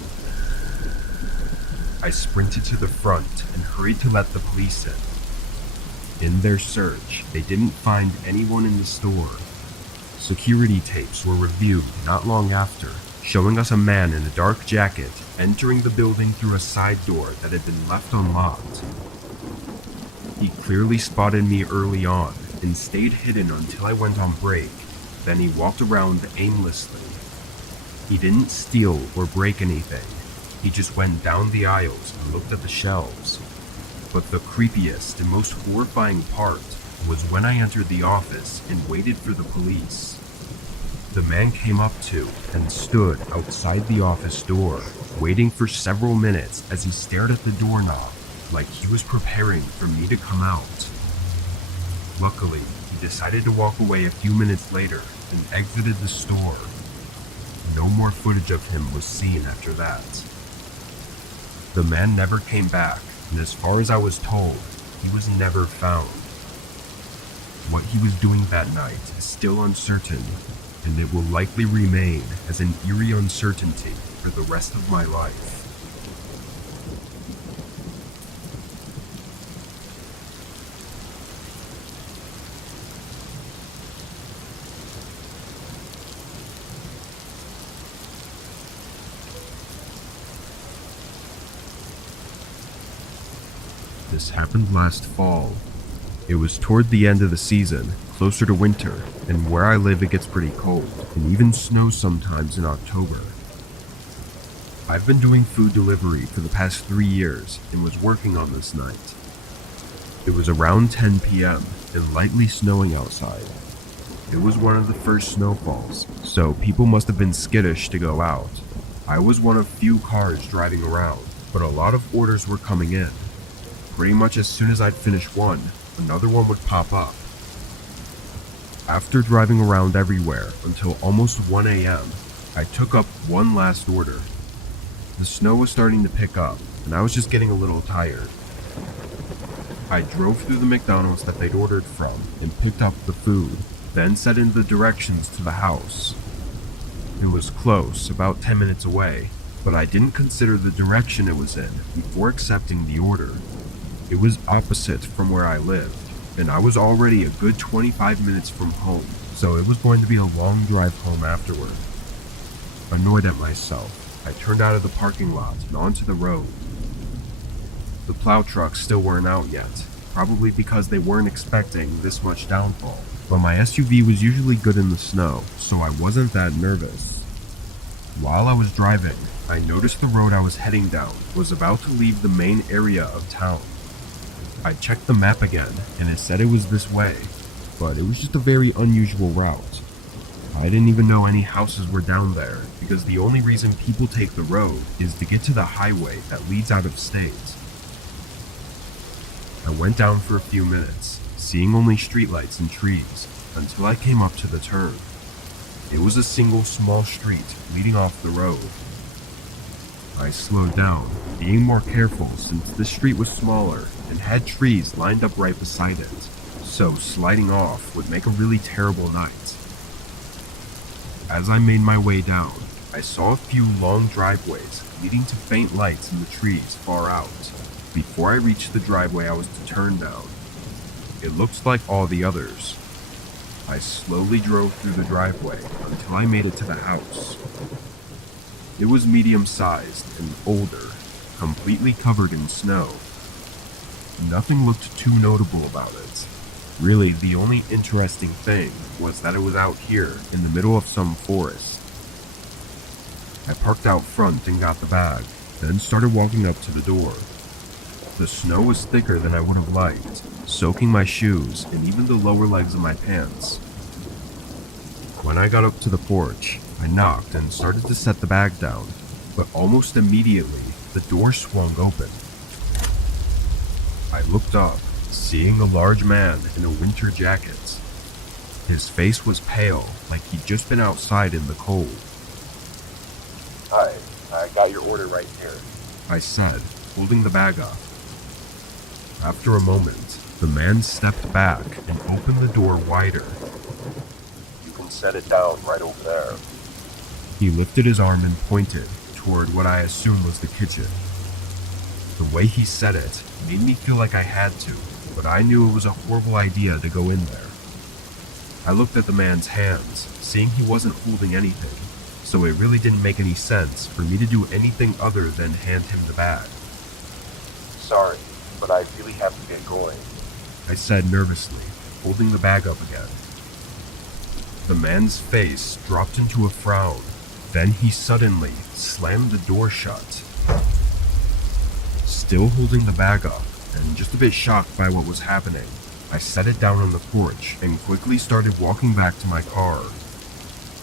I sprinted to the front and hurried to let the police in. In their search, they didn't find anyone in the store. Security tapes were reviewed not long after, showing us a man in a dark jacket entering the building through a side door that had been left unlocked. He clearly spotted me early on and stayed hidden until I went on break. Then he walked around aimlessly. He didn't steal or break anything. He just went down the aisles and looked at the shelves. But the creepiest and most horrifying part was when I entered the office and waited for the police. The man came up to and stood outside the office door, waiting for several minutes as he stared at the doorknob like he was preparing for me to come out. Luckily, he decided to walk away a few minutes later and exited the store. No more footage of him was seen after that. The man never came back, and as far as I was told, he was never found. What he was doing that night is still uncertain, and it will likely remain as an eerie uncertainty for the rest of my life. This happened last fall. It was toward the end of the season, closer to winter, and where I live it gets pretty cold, and even snows sometimes in October. I've been doing food delivery for the past 3 years and was working on this night. It was around 10 p.m. and lightly snowing outside. It was one of the first snowfalls, so people must have been skittish to go out. I was one of few cars driving around, but a lot of orders were coming in. Pretty much as soon as I'd finish one, another one would pop up. After driving around everywhere until almost 1 a.m., I took up one last order. The snow was starting to pick up, and I was just getting a little tired. I drove through the McDonald's that they'd ordered from and picked up the food, then set in the directions to the house. It was close, about 10 minutes away, but I didn't consider the direction it was in before accepting the order. It was opposite from where I lived, and I was already a good 25 minutes from home, so it was going to be a long drive home afterward. Annoyed at myself, I turned out of the parking lot and onto the road. The plow trucks still weren't out yet, probably because they weren't expecting this much downfall, but my SUV was usually good in the snow, so I wasn't that nervous. While I was driving, I noticed the road I was heading down was about to leave the main area of town. I checked the map again, and it said it was this way, but it was just a very unusual route. I didn't even know any houses were down there, because the only reason people take the road is to get to the highway that leads out of state. I went down for a few minutes, seeing only streetlights and trees, until I came up to the turn. It was a single small street leading off the road. I slowed down, being more careful since this street was smaller and had trees lined up right beside it, so sliding off would make a really terrible night. As I made my way down, I saw a few long driveways leading to faint lights in the trees far out. Before I reached the driveway I was to turn down, it looked like all the others. I slowly drove through the driveway until I made it to the house. It was medium-sized and older, completely covered in snow. Nothing looked too notable about it. Really, the only interesting thing was that it was out here in the middle of some forest. I parked out front and got the bag, then started walking up to the door. The snow was thicker than I would have liked, soaking my shoes and even the lower legs of my pants. When I got up to the porch, I knocked and started to set the bag down, but almost immediately, the door swung open. I looked up, seeing a large man in a winter jacket. His face was pale, like he'd just been outside in the cold. Hi, I got your order right here. I said, holding the bag up. After a moment, the man stepped back and opened the door wider. You can set it down right over there. He lifted his arm and pointed toward what I assumed was the kitchen. The way he said it made me feel like I had to, but I knew it was a horrible idea to go in there. I looked at the man's hands, seeing he wasn't holding anything, so it really didn't make any sense for me to do anything other than hand him the bag. Sorry, but I really have to get going, I said nervously, holding the bag up again. The man's face dropped into a frown. Then he suddenly slammed the door shut. Still holding the bag up, and just a bit shocked by what was happening, I set it down on the porch and quickly started walking back to my car.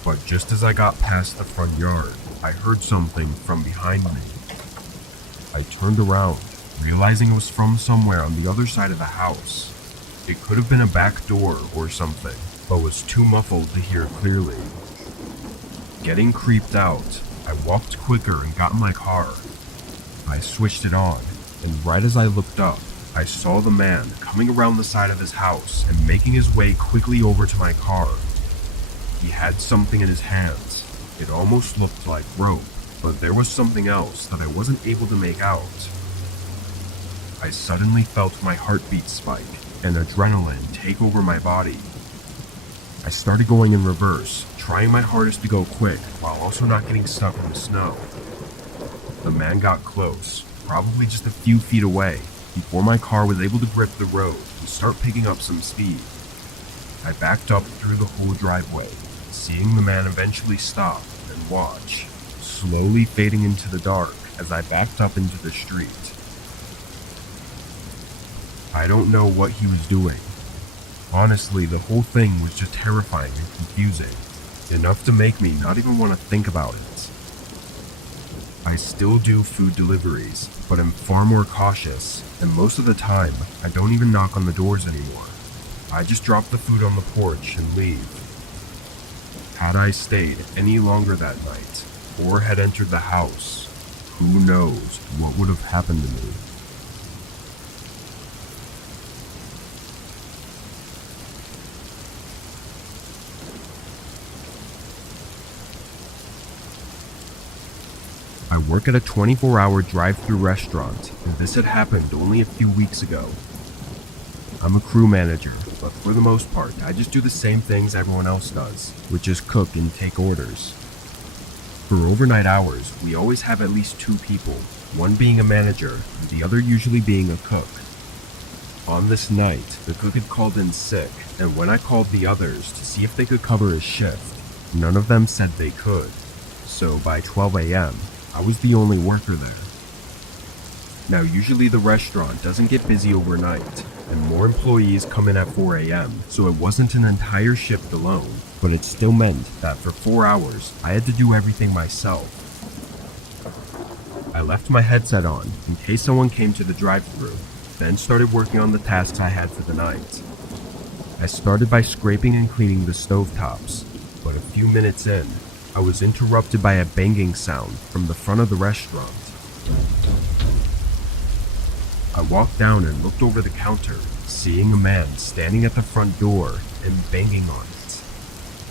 But just as I got past the front yard, I heard something from behind me. I turned around, realizing it was from somewhere on the other side of the house. It could have been a back door or something, but was too muffled to hear clearly. Getting creeped out, I walked quicker and got in my car. I switched it on, and right as I looked up, I saw the man coming around the side of his house and making his way quickly over to my car. He had something in his hands. It almost looked like rope, but there was something else that I wasn't able to make out. I suddenly felt my heartbeat spike and adrenaline take over my body. I started going in reverse, trying my hardest to go quick while also not getting stuck in the snow. The man got close, probably just a few feet away, before my car was able to grip the road and start picking up some speed. I backed up through the whole driveway, seeing the man eventually stop and watch, slowly fading into the dark as I backed up into the street. I don't know what he was doing. Honestly, the whole thing was just terrifying and confusing, enough to make me not even want to think about it. I still do food deliveries, but am far more cautious, and most of the time, I don't even knock on the doors anymore. I just drop the food on the porch and leave. Had I stayed any longer that night, or had entered the house, who knows what would have happened to me. I work at a 24-hour drive-thru restaurant, and this had happened only a few weeks ago. I'm a crew manager, but for the most part, I just do the same things everyone else does, which is cook and take orders. For overnight hours, we always have at least 2 people, one being a manager, and the other usually being a cook. On this night, the cook had called in sick, and when I called the others to see if they could cover his shift, none of them said they could. So by 12 a.m., I was the only worker there. Now usually the restaurant doesn't get busy overnight, and more employees come in at 4 a.m., so it wasn't an entire shift alone, but it still meant that for 4 hours, I had to do everything myself. I left my headset on in case someone came to the drive-thru, then started working on the tasks I had for the night. I started by scraping and cleaning the stovetops, but a few minutes in, I was interrupted by a banging sound from the front of the restaurant. I walked down and looked over the counter, seeing a man standing at the front door and banging on it.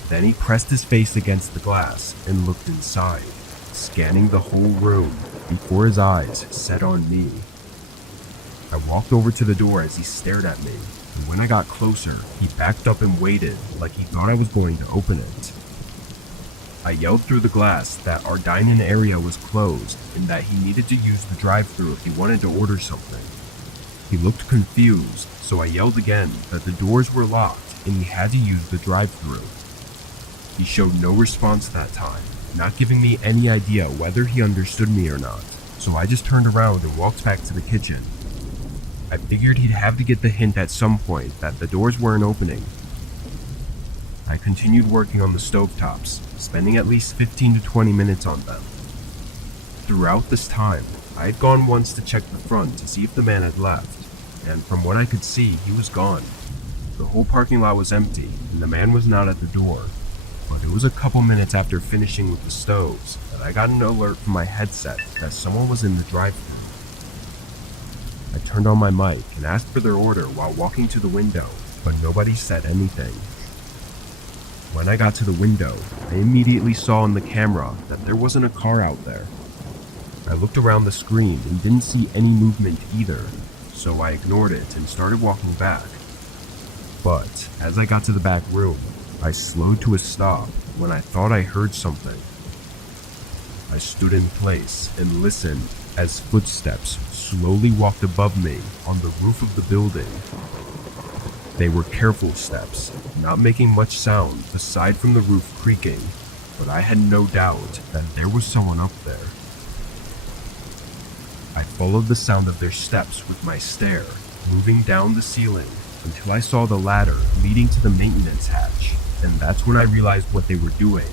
Then he pressed his face against the glass and looked inside, scanning the whole room before his eyes set on me. I walked over to the door as he stared at me, and when I got closer, he backed up and waited like he thought I was going to open it. I yelled through the glass that our dine-in area was closed and that he needed to use the drive-thru if he wanted to order something. He looked confused, so I yelled again that the doors were locked and he had to use the drive-thru. He showed no response that time, not giving me any idea whether he understood me or not, so I just turned around and walked back to the kitchen. I figured he'd have to get the hint at some point that the doors weren't opening. I continued working on the stovetops, spending at least 15 to 20 minutes on them. Throughout this time, I had gone once to check the front to see if the man had left, and from what I could see, he was gone. The whole parking lot was empty, and the man was not at the door. But it was a couple minutes after finishing with the stoves that I got an alert from my headset that someone was in the drive-thru. I turned on my mic and asked for their order while walking to the window, but nobody said anything. When I got to the window, I immediately saw on the camera that there wasn't a car out there. I looked around the screen and didn't see any movement either, so I ignored it and started walking back. But as I got to the back room, I slowed to a stop when I thought I heard something. I stood in place and listened as footsteps slowly walked above me on the roof of the building. They were careful steps, not making much sound aside from the roof creaking, but I had no doubt that there was someone up there. I followed the sound of their steps with my stare, moving down the ceiling until I saw the ladder leading to the maintenance hatch, and that's when I realized what they were doing.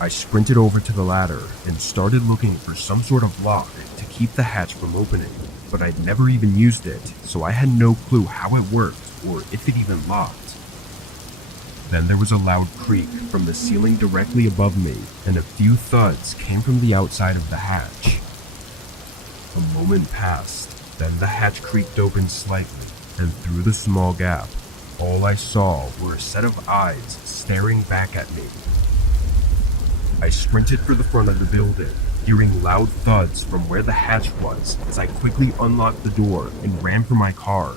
I sprinted over to the ladder and started looking for some sort of lock to keep the hatch from opening, but I'd never even used it, so I had no clue how it worked or if it even locked. Then there was a loud creak from the ceiling directly above me, and a few thuds came from the outside of the hatch. A moment passed, then the hatch creaked open slightly, and through the small gap, all I saw were a set of eyes staring back at me. I sprinted for the front of the building, hearing loud thuds from where the hatch was as I quickly unlocked the door and ran for my car.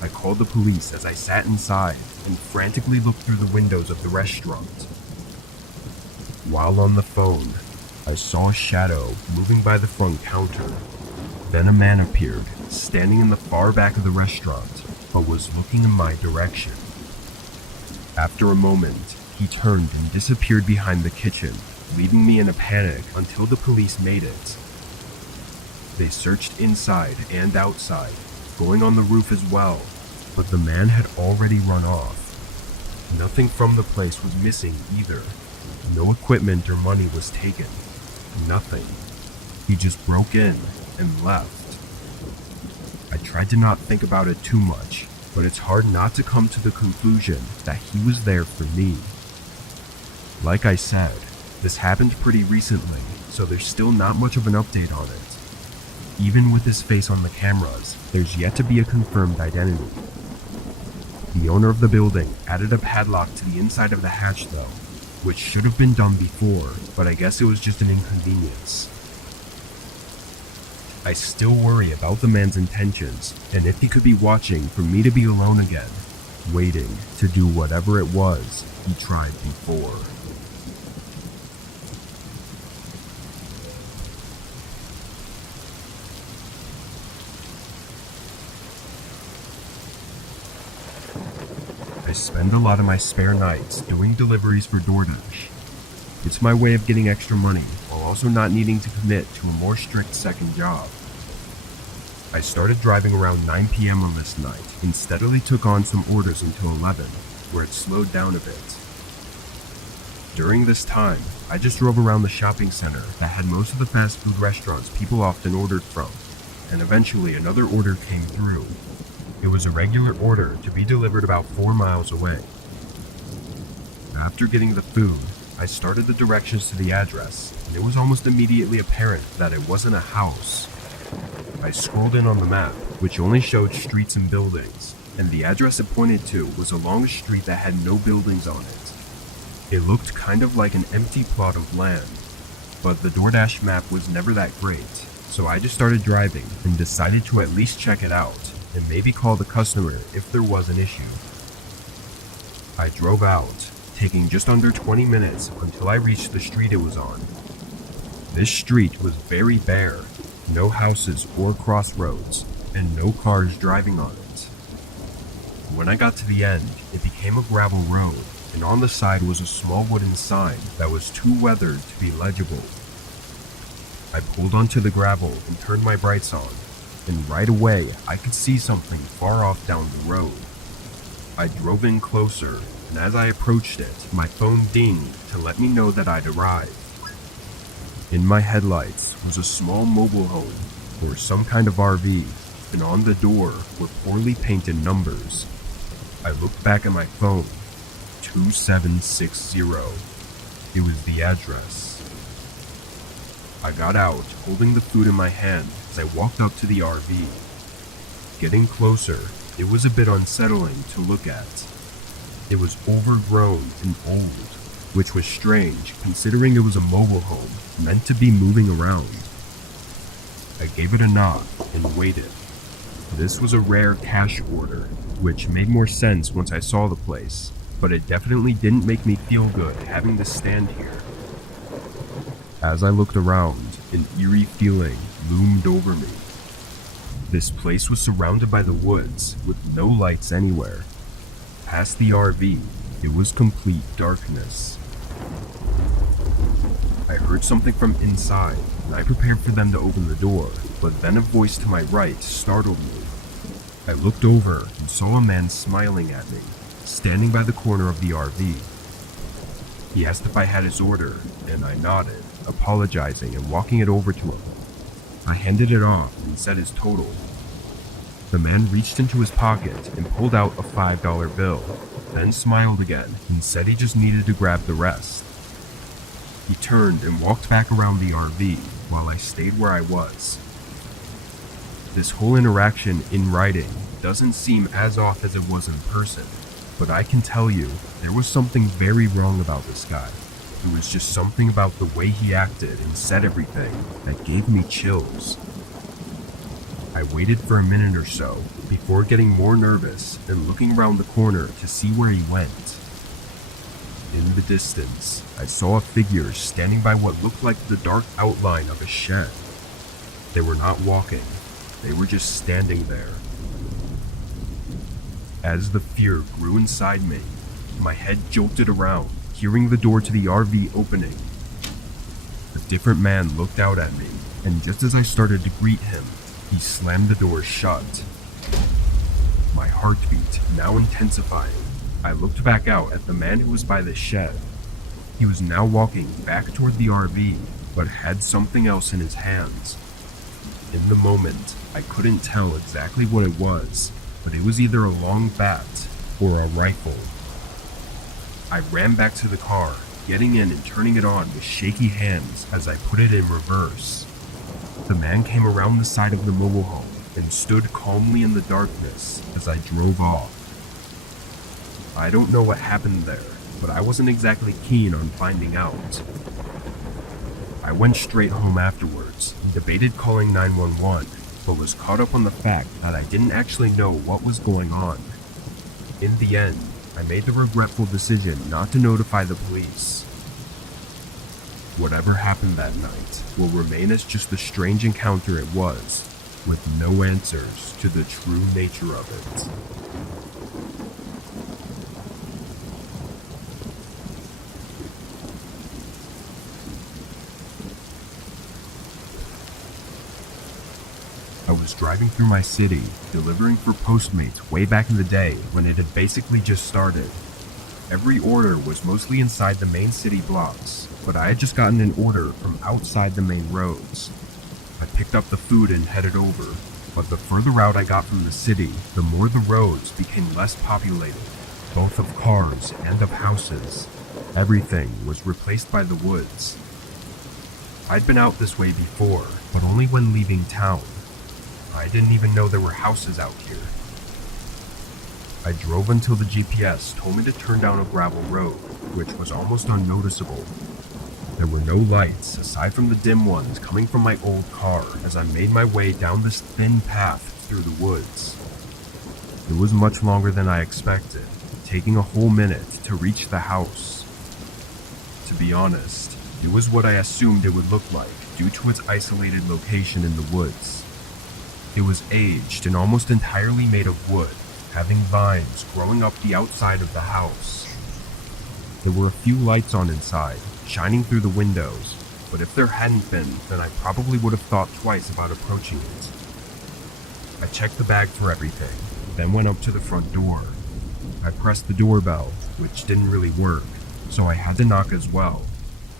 I called the police as I sat inside and frantically looked through the windows of the restaurant. While on the phone, I saw a shadow moving by the front counter. Then a man appeared, standing in the far back of the restaurant, but was looking in my direction. After a moment, he turned and disappeared behind the kitchen, leaving me in a panic until the police made it. They searched inside and outside, going on the roof as well, but the man had already run off. Nothing from the place was missing either. No equipment or money was taken. Nothing. He just broke in and left. I tried to not think about it too much, but it's hard not to come to the conclusion that he was there for me. Like I said, this happened pretty recently, so there's still not much of an update on it. Even with his face on the cameras, there's yet to be a confirmed identity. The owner of the building added a padlock to the inside of the hatch though, which should have been done before, but I guess it was just an inconvenience. I still worry about the man's intentions, and if he could be watching for me to be alone again, waiting to do whatever it was he tried before. I spend a lot of my spare nights doing deliveries for DoorDash. It's my way of getting extra money while also not needing to commit to a more strict second job. I started driving around 9 p.m. on this night and steadily took on some orders until 11, where it slowed down a bit. During this time, I just drove around the shopping center that had most of the fast food restaurants people often ordered from, and eventually another order came through. It was a regular order to be delivered about 4 miles away. After getting the food, I started the directions to the address, and it was almost immediately apparent that it wasn't a house. I scrolled in on the map, which only showed streets and buildings, and the address it pointed to was a long street that had no buildings on it. It looked kind of like an empty plot of land, but the DoorDash map was never that great, so I just started driving and decided to at least check it out, and maybe call the customer if there was an issue. I drove out, taking just under 20 minutes until I reached the street it was on. This street was very bare, no houses or crossroads, and no cars driving on it. When I got to the end, it became a gravel road, and on the side was a small wooden sign that was too weathered to be legible. I pulled onto the gravel and turned my brights on, and right away I could see something far off down the road. I drove in closer, and as I approached it, my phone dinged to let me know that I'd arrived. In my headlights was a small mobile home, or some kind of RV, and on the door were poorly painted numbers. I looked back at my phone. 2760. It was the address. I got out, holding the food in my hand as I walked up to the RV. Getting closer, it was a bit unsettling to look at. It was overgrown and old, which was strange considering it was a mobile home meant to be moving around. I gave it a knock and waited. This was a rare cash order, which made more sense once I saw the place, but it definitely didn't make me feel good having to stand here. As I looked around, an eerie feeling loomed over me. This place was surrounded by the woods, with no lights anywhere. Past the RV, it was complete darkness. I heard something from inside, and I prepared for them to open the door, but then a voice to my right startled me. I looked over and saw a man smiling at me, standing by the corner of the RV. He asked if I had his order, and I nodded, apologizing and walking it over to him. I handed it off and said his total. The man reached into his pocket and pulled out a $5 bill, then smiled again and said he just needed to grab the rest. He turned and walked back around the RV while I stayed where I was. This whole interaction in writing doesn't seem as off as it was in person, but I can tell you there was something very wrong about this guy. It was just something about the way he acted and said everything that gave me chills. I waited for a minute or so before getting more nervous and looking around the corner to see where he went. In the distance, I saw a figure standing by what looked like the dark outline of a shed. They were not walking, they were just standing there. As the fear grew inside me, my head jolted around, hearing the door to the RV opening. A different man looked out at me, and just as I started to greet him, he slammed the door shut. My heartbeat now intensifying, I looked back out at the man who was by the shed. He was now walking back toward the RV, but had something else in his hands. In the moment, I couldn't tell exactly what it was, but it was either a long bat or a rifle. I ran back to the car, getting in and turning it on with shaky hands as I put it in reverse. The man came around the side of the mobile home and stood calmly in the darkness as I drove off. I don't know what happened there, but I wasn't exactly keen on finding out. I went straight home afterwards and debated calling 911, but was caught up on the fact that I didn't actually know what was going on. In the end, I made the regretful decision not to notify the police. Whatever happened that night will remain as just the strange encounter it was, with no answers to the true nature of it. I was driving through my city, delivering for Postmates way back in the day when it had basically just started. Every order was mostly inside the main city blocks, but I had just gotten an order from outside the main roads. I picked up the food and headed over, but the further out I got from the city, the more the roads became less populated, both of cars and of houses. Everything was replaced by the woods. I'd been out this way before, but only when leaving town. I didn't even know there were houses out here. I drove until the GPS told me to turn down a gravel road, which was almost unnoticeable. There were no lights aside from the dim ones coming from my old car as I made my way down this thin path through the woods. It was much longer than I expected, taking a whole minute to reach the house. To be honest, it was what I assumed it would look like due to its isolated location in the woods. It was aged and almost entirely made of wood, having vines growing up the outside of the house. There were a few lights on inside, shining through the windows, but if there hadn't been, then I probably would have thought twice about approaching it. I checked the bag for everything, then went up to the front door. I pressed the doorbell, which didn't really work, so I had to knock as well.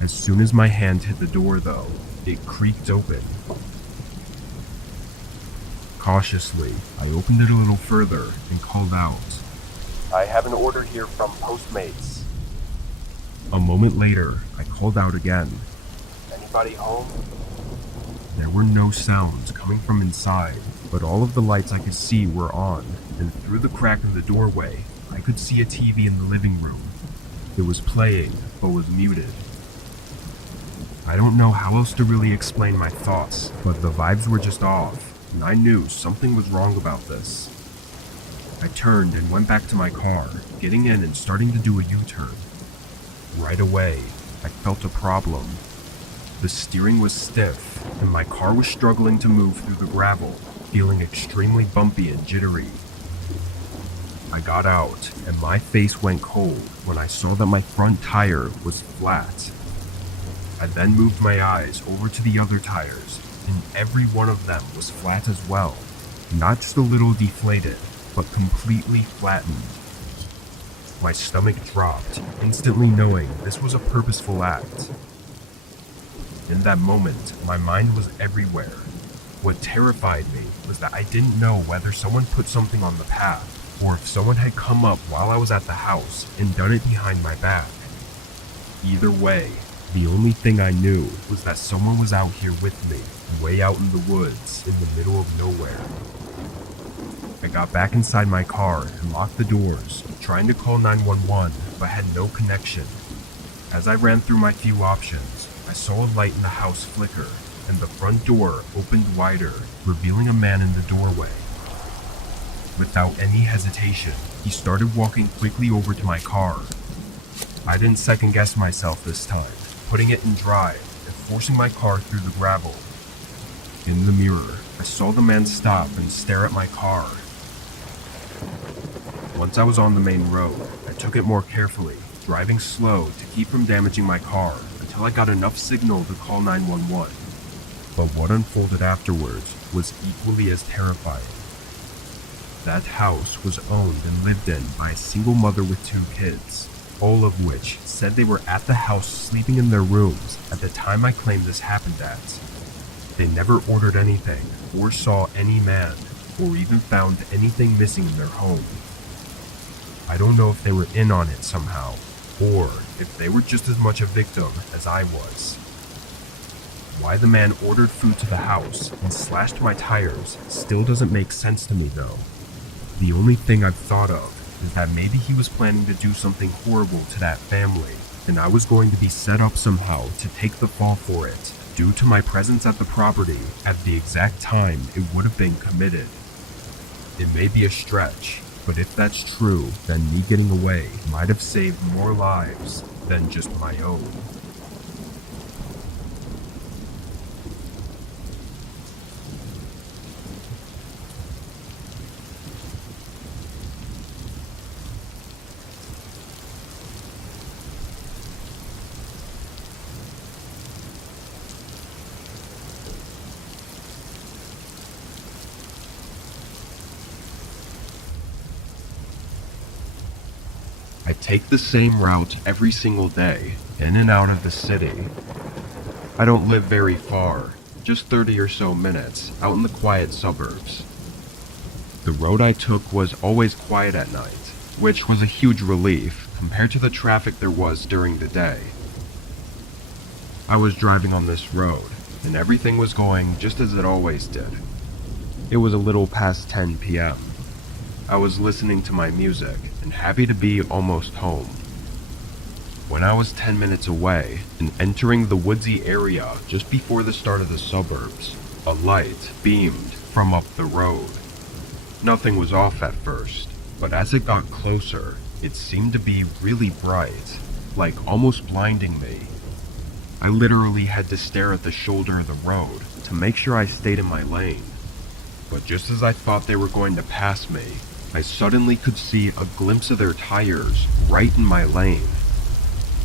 As soon as my hand hit the door though, it creaked open. Cautiously, I opened it a little further and called out. I have an order here from Postmates. A moment later, I called out again. Anybody home? There were no sounds coming from inside, but all of the lights I could see were on, and through the crack in the doorway, I could see a TV in the living room. It was playing, but was muted. I don't know how else to really explain my thoughts, but the vibes were just off, and I knew something was wrong about this. I turned and went back to my car, getting in and starting to do a U-turn. Right away, I felt a problem. The steering was stiff, and my car was struggling to move through the gravel, feeling extremely bumpy and jittery. I got out, and my face went cold when I saw that my front tire was flat. I then moved my eyes over to the other tires, and every one of them was flat as well. Not just a little deflated, but completely flattened. My stomach dropped, instantly knowing this was a purposeful act. In that moment, my mind was everywhere. What terrified me was that I didn't know whether someone put something on the path, or if someone had come up while I was at the house and done it behind my back. Either way, the only thing I knew was that someone was out here with me, way out in the woods, in the middle of nowhere. I got back inside my car and locked the doors, trying to call 911, but had no connection. As I ran through my few options, I saw a light in the house flicker, and the front door opened wider, revealing a man in the doorway. Without any hesitation, he started walking quickly over to my car. I didn't second guess myself this time, putting it in drive and forcing my car through the gravel. In the mirror, I saw the man stop and stare at my car. Once I was on the main road, I took it more carefully, driving slow to keep from damaging my car until I got enough signal to call 911. But what unfolded afterwards was equally as terrifying. That house was owned and lived in by a single mother with 2 kids, all of which said they were at the house sleeping in their rooms at the time I claimed this happened at. They never ordered anything, or saw any man, or even found anything missing in their home. I don't know if they were in on it somehow, or if they were just as much a victim as I was. Why the man ordered food to the house and slashed my tires still doesn't make sense to me though. The only thing I've thought of is that maybe he was planning to do something horrible to that family, and I was going to be set up somehow to take the fall for it, due to my presence at the property at the exact time it would have been committed. It may be a stretch, but if that's true, then me getting away might have saved more lives than just my own. I take the same route every single day, in and out of the city. I don't live very far, just 30 or so minutes, out in the quiet suburbs. The road I took was always quiet at night, which was a huge relief compared to the traffic there was during the day. I was driving on this road, and everything was going just as it always did. It was a little past 10 p.m. I was listening to my music and happy to be almost home. When I was 10 minutes away and entering the woodsy area just before the start of the suburbs, a light beamed from up the road. Nothing was off at first, but as it got closer, it seemed to be really bright, like almost blinding me. I literally had to stare at the shoulder of the road to make sure I stayed in my lane. But just as I thought they were going to pass me, I suddenly could see a glimpse of their tires right in my lane.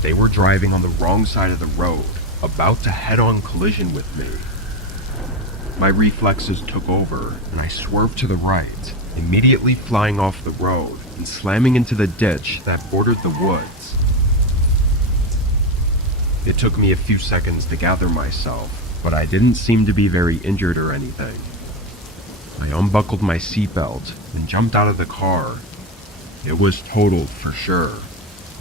They were driving on the wrong side of the road, about to head-on collision with me. My reflexes took over, and I swerved to the right, immediately flying off the road and slamming into the ditch that bordered the woods. It took me a few seconds to gather myself, but I didn't seem to be very injured or anything. I unbuckled my seatbelt and jumped out of the car. It was totaled for sure.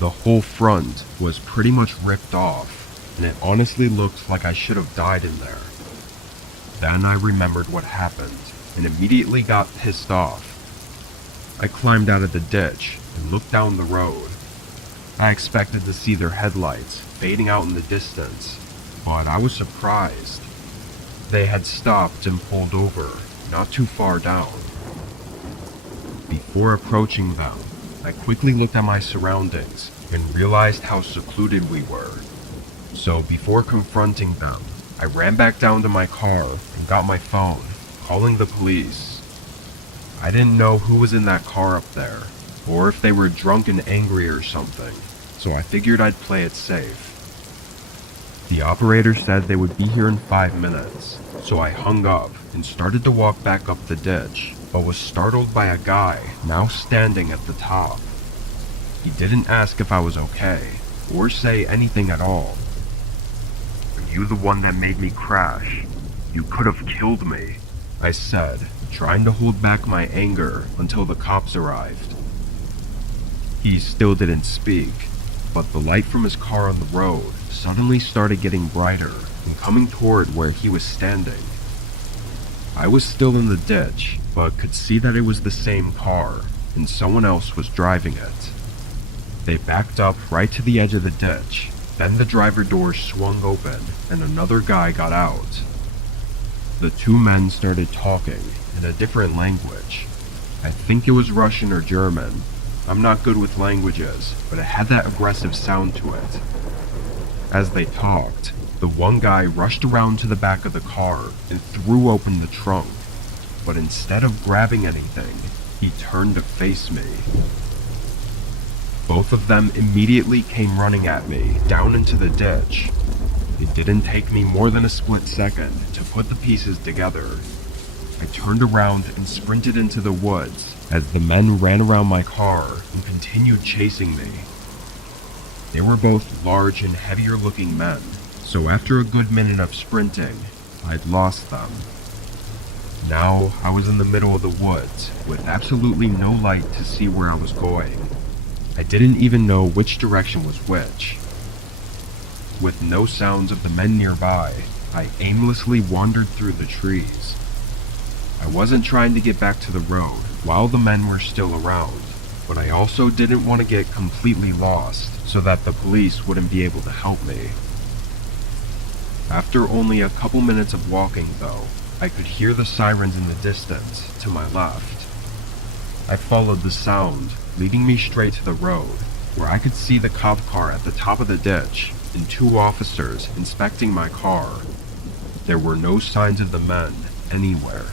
The whole front was pretty much ripped off, and it honestly looked like I should have died in there. Then I remembered what happened, and immediately got pissed off. I climbed out of the ditch and looked down the road. I expected to see their headlights fading out in the distance, but I was surprised. They had stopped and pulled over, not too far down. Before approaching them, I quickly looked at my surroundings and realized how secluded we were. So before confronting them, I ran back down to my car and got my phone, calling the police. I didn't know who was in that car up there, or if they were drunk and angry or something, so I figured I'd play it safe. The operator said they would be here in 5 minutes, so I hung up and started to walk back up the ditch, but was startled by a guy now standing at the top. He didn't ask if I was okay, or say anything at all. "Are you the one that made me crash? You could have killed me," I said, trying to hold back my anger until the cops arrived. He still didn't speak, but the light from his car on the road suddenly started getting brighter and coming toward where he was standing. I was still in the ditch, but could see that it was the same car, and someone else was driving it. They backed up right to the edge of the ditch, then the driver door swung open, and another guy got out. The two men started talking in a different language. I think it was Russian or German. I'm not good with languages, but it had that aggressive sound to it. As they talked, the one guy rushed around to the back of the car and threw open the trunk, but instead of grabbing anything, he turned to face me. Both of them immediately came running at me down into the ditch. It didn't take me more than a split second to put the pieces together. I turned around and sprinted into the woods as the men ran around my car and continued chasing me. They were both large and heavier looking men, so after a good minute of sprinting, I'd lost them. Now I was in the middle of the woods with absolutely no light to see where I was going. I didn't even know which direction was which. With no sounds of the men nearby, I aimlessly wandered through the trees. I wasn't trying to get back to the road while the men were still around, but I also didn't want to get completely lost so that the police wouldn't be able to help me. After only a couple minutes of walking, though, I could hear the sirens in the distance to my left. I followed the sound, leading me straight to the road, where I could see the cop car at the top of the ditch and 2 officers inspecting my car. There were no signs of the men anywhere.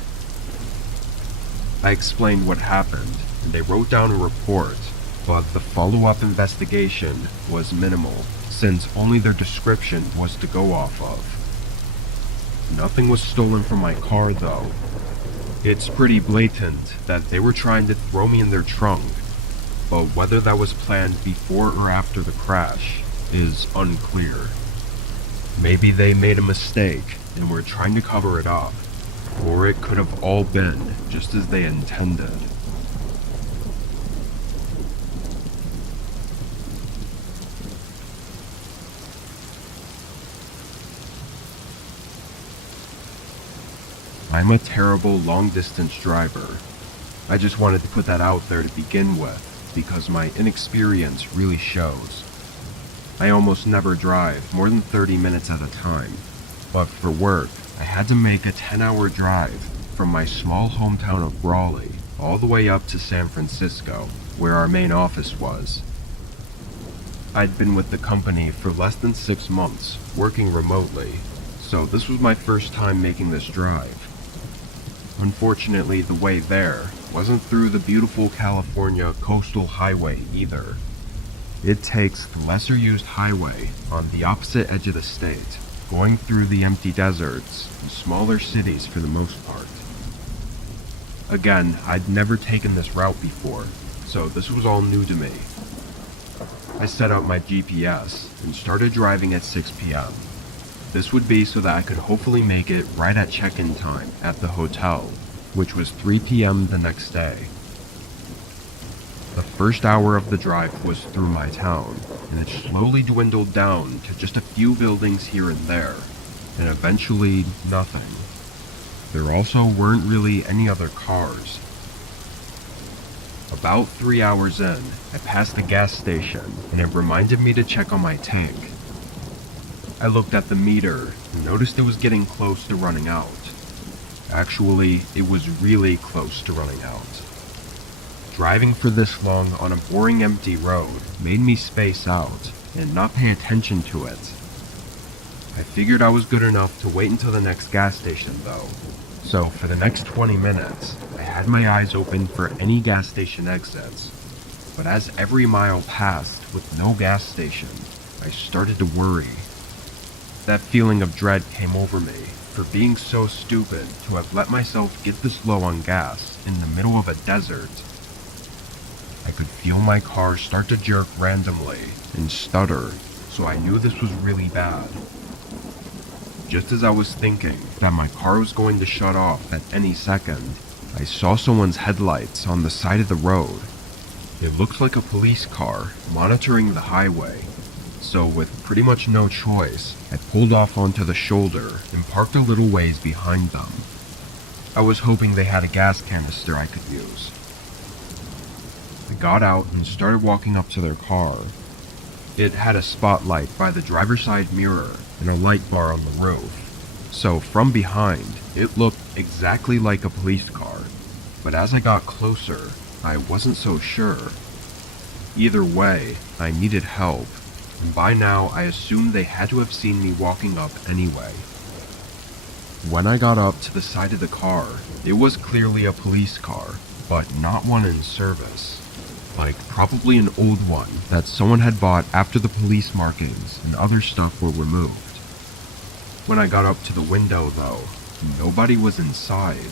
I explained what happened, and they wrote down a report, but the follow-up investigation was minimal, since only their description was to go off of. Nothing was stolen from my car, though. It's pretty blatant that they were trying to throw me in their trunk, but whether that was planned before or after the crash is unclear. Maybe they made a mistake and were trying to cover it up, or it could have all been just as they intended. I'm a terrible long-distance driver. I just wanted to put that out there to begin with, because my inexperience really shows. I almost never drive more than 30 minutes at a time, but for work, I had to make a 10-hour drive from my small hometown of Raleigh all the way up to San Francisco, where our main office was. I'd been with the company for less than 6 months, working remotely, so this was my first time making this drive. Unfortunately, the way there wasn't through the beautiful California coastal highway either. It takes the lesser-used highway on the opposite edge of the state, going through the empty deserts and smaller cities for the most part. Again, I'd never taken this route before, so this was all new to me. I set up my GPS and started driving at 6 p.m. This would be so that I could hopefully make it right at check-in time at the hotel, which was 3 p.m. the next day. The first hour of the drive was through my town, and it slowly dwindled down to just a few buildings here and there, and eventually nothing. There also weren't really any other cars. About 3 hours in, I passed the gas station, and it reminded me to check on my tank. I looked at the meter and noticed it was getting close to running out. Actually, it was really close to running out. Driving for this long on a boring empty road made me space out and not pay attention to it. I figured I was good enough to wait until the next gas station though. So for the next 20 minutes, I had my eyes open for any gas station exits. But as every mile passed with no gas station, I started to worry. That feeling of dread came over me for being so stupid to have let myself get this low on gas in the middle of a desert. I could feel my car start to jerk randomly and stutter, so I knew this was really bad. Just as I was thinking that my car was going to shut off at any second, I saw someone's headlights on the side of the road. It looked like a police car monitoring the highway, so with pretty much no choice, I pulled off onto the shoulder and parked a little ways behind them. I was hoping they had a gas canister I could use. I got out and started walking up to their car. It had a spotlight by the driver's side mirror and a light bar on the roof, so from behind, it looked exactly like a police car, but as I got closer, I wasn't so sure. Either way, I needed help, and by now I assumed they had to have seen me walking up anyway. When I got up to the side of the car, it was clearly a police car, but not one in service. Like probably an old one that someone had bought after the police markings and other stuff were removed. When I got up to the window though, nobody was inside,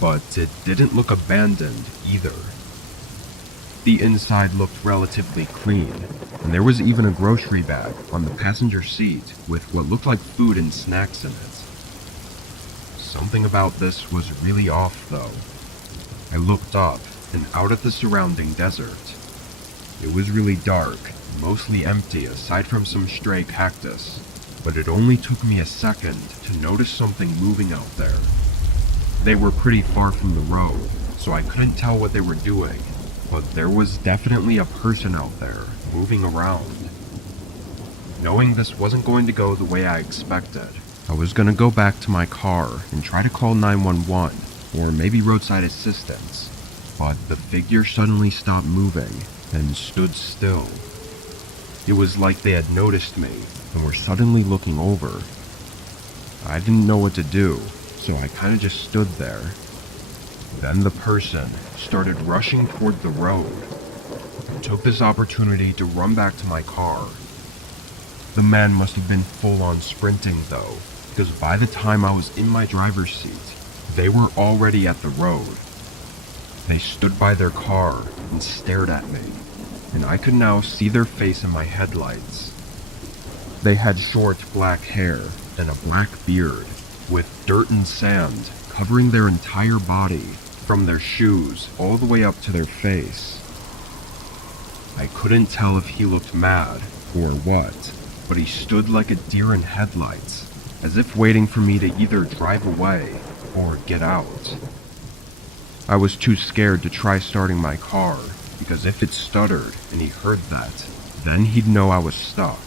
but it didn't look abandoned either. The inside looked relatively clean, and there was even a grocery bag on the passenger seat with what looked like food and snacks in it. Something about this was really off though. I looked up and out at the surrounding desert. It was really dark, mostly empty aside from some stray cactus, but it only took me a second to notice something moving out there. They were pretty far from the road, so I couldn't tell what they were doing, but there was definitely a person out there, moving around. Knowing this wasn't going to go the way I expected, I was going to go back to my car and try to call 911, or maybe roadside assistance, but the figure suddenly stopped moving and stood still. It was like they had noticed me and were suddenly looking over. I didn't know what to do, so I kind of just stood there. Then the person started rushing toward the road. I took this opportunity to run back to my car. The man must have been full on sprinting though, because by the time I was in my driver's seat, they were already at the road. They stood by their car and stared at me, and I could now see their face in my headlights. They had short black hair and a black beard, with dirt and sand covering their entire body, from their shoes all the way up to their face. I couldn't tell if he looked mad or what, but he stood like a deer in headlights, as if waiting for me to either drive away or get out. I was too scared to try starting my car, because if it stuttered and he heard that, then he'd know I was stuck.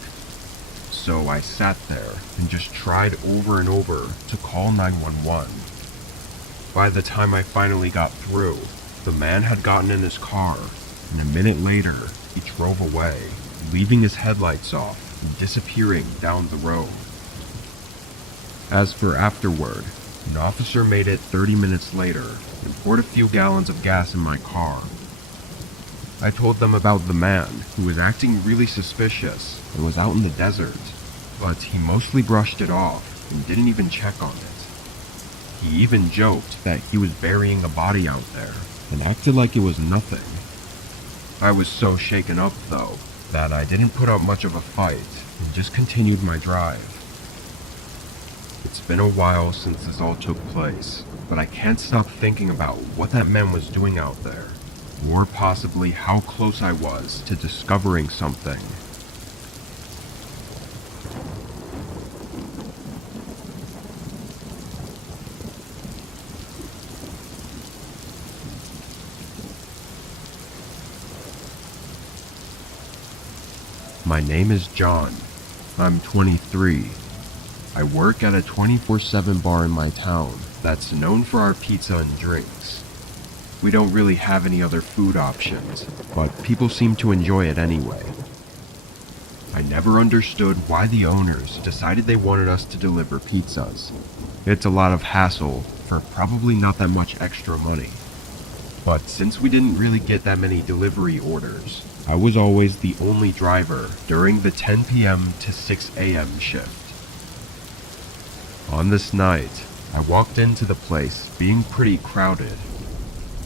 So I sat there and just tried over and over to call 911. By the time I finally got through, the man had gotten in his car, and a minute later, he drove away, leaving his headlights off and disappearing down the road. As for afterward, an officer made it 30 minutes later and poured a few gallons of gas in my car. I told them about the man who was acting really suspicious and was out in the desert, but he mostly brushed it off and didn't even check on it. He even joked that he was burying a body out there and acted like it was nothing. I was so shaken up though that I didn't put up much of a fight and just continued my drive. It's been a while since this all took place, but I can't stop thinking about what that man was doing out there, or possibly how close I was to discovering something. My name is John. I'm 23. I work at a 24/7 bar in my town that's known for our pizza and drinks. We don't really have any other food options, but people seem to enjoy it anyway. I never understood why the owners decided they wanted us to deliver pizzas. It's a lot of hassle for probably not that much extra money. But since we didn't really get that many delivery orders, I was always the only driver during the 10 p.m. to 6 a.m. shift. On this night, I walked into the place being pretty crowded.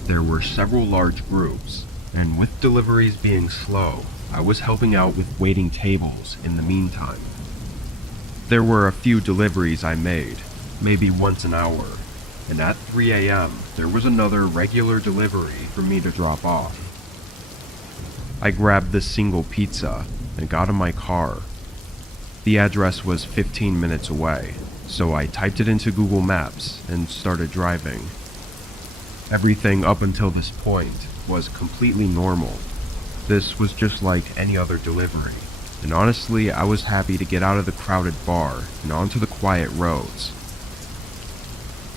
There were several large groups, and with deliveries being slow, I was helping out with waiting tables in the meantime. There were a few deliveries I made, maybe once an hour, and at 3 a.m. there was another regular delivery for me to drop off. I grabbed this single pizza and got in my car. The address was 15 minutes away, so I typed it into Google Maps and started driving. Everything up until this point was completely normal. This was just like any other delivery, and honestly, I was happy to get out of the crowded bar and onto the quiet roads.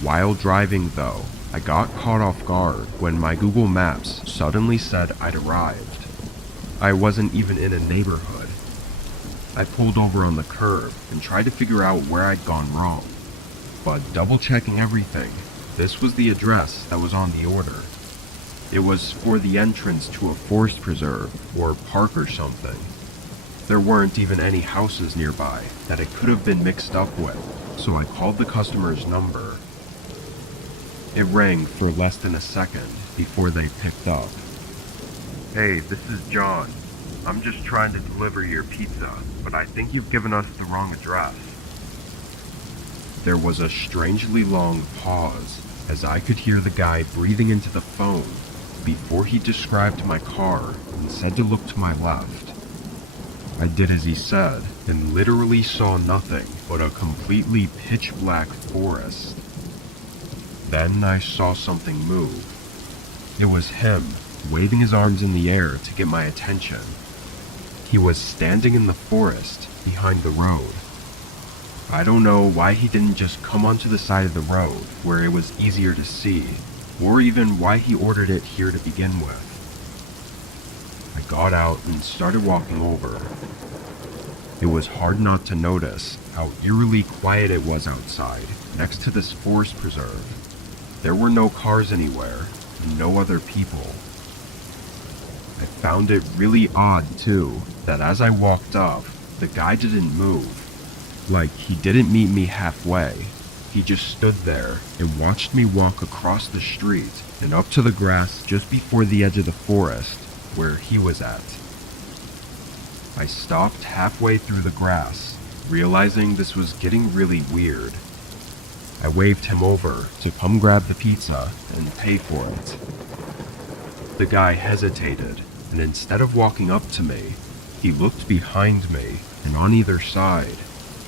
While driving though, I got caught off guard when my Google Maps suddenly said I'd arrived. I wasn't even in a neighborhood. I pulled over on the curb and tried to figure out where I'd gone wrong, but double checking everything, this was the address that was on the order. It was for the entrance to a forest preserve or park or something. There weren't even any houses nearby that it could have been mixed up with, so I called the customer's number. It rang for less than a second before they picked up. "Hey, this is John. I'm just trying to deliver your pizza, but I think you've given us the wrong address." There was a strangely long pause as I could hear the guy breathing into the phone before he described my car and said to look to my left. I did as he said and literally saw nothing but a completely pitch black forest. Then I saw something move. It was him, waving his arms in the air to get my attention. He was standing in the forest behind the road. I don't know why he didn't just come onto the side of the road where it was easier to see, or even why he ordered it here to begin with. I got out and started walking over. It was hard not to notice how eerily quiet it was outside next to this forest preserve. There were no cars anywhere, and no other people. I found it really odd too, that as I walked up, the guy didn't move. Like he didn't meet me halfway. He just stood there and watched me walk across the street and up to the grass just before the edge of the forest where he was at. I stopped halfway through the grass, realizing this was getting really weird. I waved him over to come grab the pizza and pay for it. The guy hesitated, and instead of walking up to me, he looked behind me and on either side,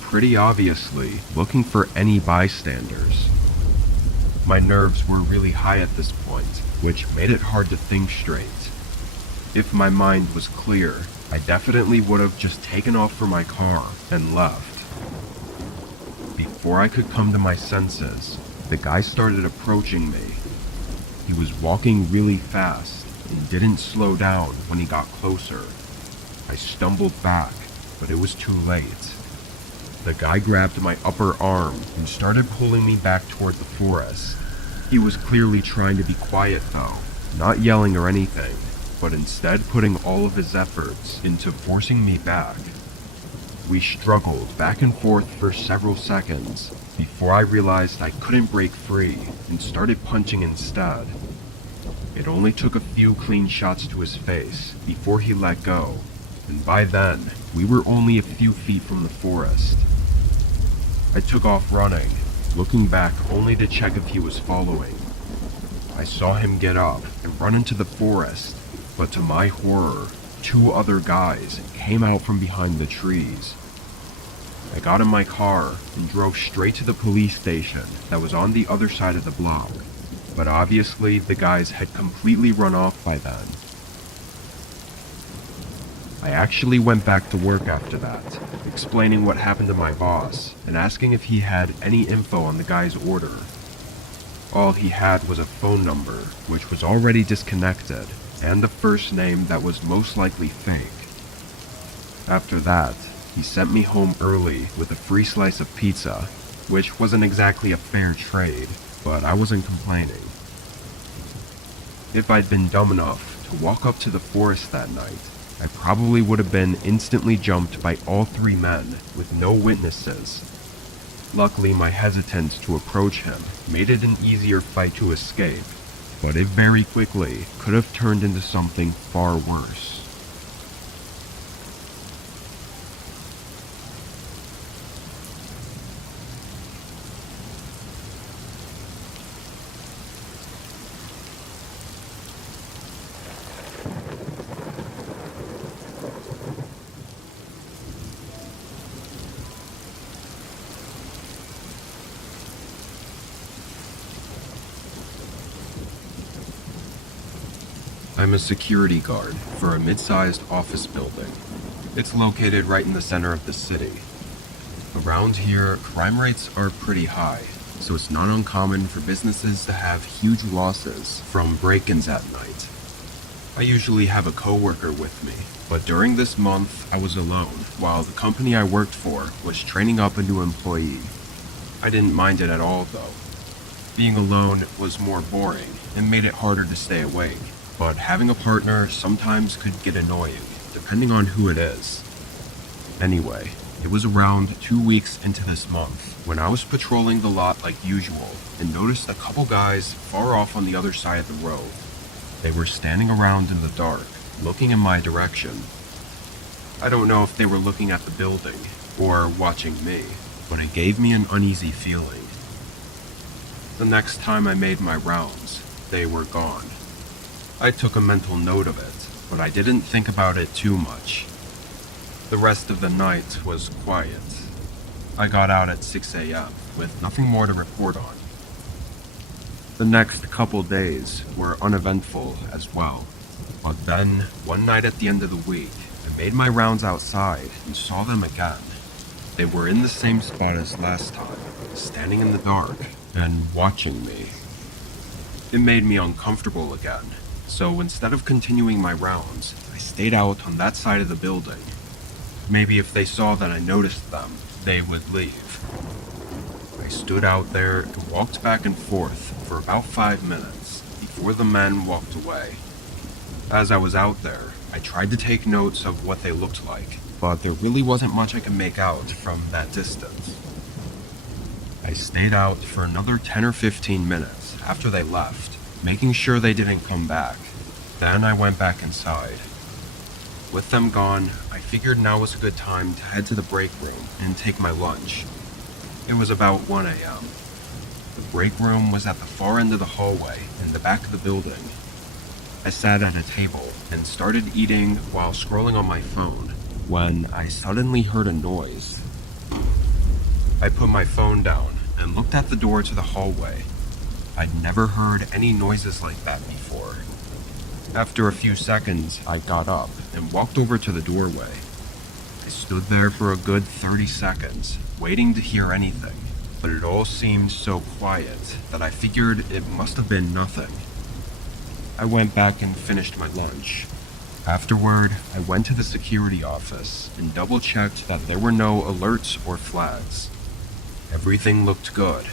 pretty obviously looking for any bystanders. My nerves were really high at this point, which made it hard to think straight. If my mind was clear, I definitely would have just taken off for my car and left. Before I could come to my senses, the guy started approaching me. He was walking really fast and didn't slow down when he got closer. I stumbled back, but it was too late. The guy grabbed my upper arm and started pulling me back toward the forest. He was clearly trying to be quiet though, not yelling or anything, but instead putting all of his efforts into forcing me back. We struggled back and forth for several seconds before I realized I couldn't break free and started punching instead. It only took a few clean shots to his face before he let go, and by then, we were only a few feet from the forest. I took off running, looking back only to check if he was following. I saw him get up and run into the forest, but to my horror, 2 other guys came out from behind the trees. I got in my car and drove straight to the police station that was on the other side of the block, but obviously the guys had completely run off by then. I actually went back to work after that, explaining what happened to my boss and asking if he had any info on the guy's order. All he had was a phone number, which was already disconnected, and a first name that was most likely fake. After that, he sent me home early with a free slice of pizza, which wasn't exactly a fair trade, but I wasn't complaining. If I'd been dumb enough to walk up to the forest that night, I probably would have been instantly jumped by all three men with no witnesses. Luckily, my hesitance to approach him made it an easier fight to escape, but it very quickly could have turned into something far worse. I'm a security guard for a mid-sized office building. It's located right in the center of the city. Around here, crime rates are pretty high, so it's not uncommon for businesses to have huge losses from break-ins at night. I usually have a coworker with me, but during this month I was alone while the company I worked for was training up a new employee. I didn't mind it at all though. Being alone was more boring and made it harder to stay awake. But having a partner sometimes could get annoying, depending on who it is. Anyway, it was around 2 weeks into this month when I was patrolling the lot like usual and noticed a couple guys far off on the other side of the road. They were standing around in the dark, looking in my direction. I don't know if they were looking at the building or watching me, but it gave me an uneasy feeling. The next time I made my rounds, they were gone. I took a mental note of it, but I didn't think about it too much. The rest of the night was quiet. I got out at 6 a.m. with nothing more to report on. The next couple days were uneventful as well, but then, one night at the end of the week, I made my rounds outside and saw them again. They were in the same spot as last time, standing in the dark and watching me. It made me uncomfortable again. So instead of continuing my rounds, I stayed out on that side of the building. Maybe if they saw that I noticed them, they would leave. I stood out there and walked back and forth for about 5 minutes before the men walked away. As I was out there, I tried to take notes of what they looked like, but there really wasn't much I could make out from that distance. I stayed out for another 10 or 15 minutes after they left, making sure they didn't come back. Then I went back inside. With them gone, I figured now was a good time to head to the break room and take my lunch. It was about 1 a.m. The break room was at the far end of the hallway in the back of the building. I sat at a table and started eating while scrolling on my phone when I suddenly heard a noise. I put my phone down and looked at the door to the hallway. I'd never heard any noises like that before. After a few seconds, I got up and walked over to the doorway. I stood there for a good 30 seconds, waiting to hear anything, but it all seemed so quiet that I figured it must have been nothing. I went back and finished my lunch. Afterward, I went to the security office and double-checked that there were no alerts or flags. Everything looked good.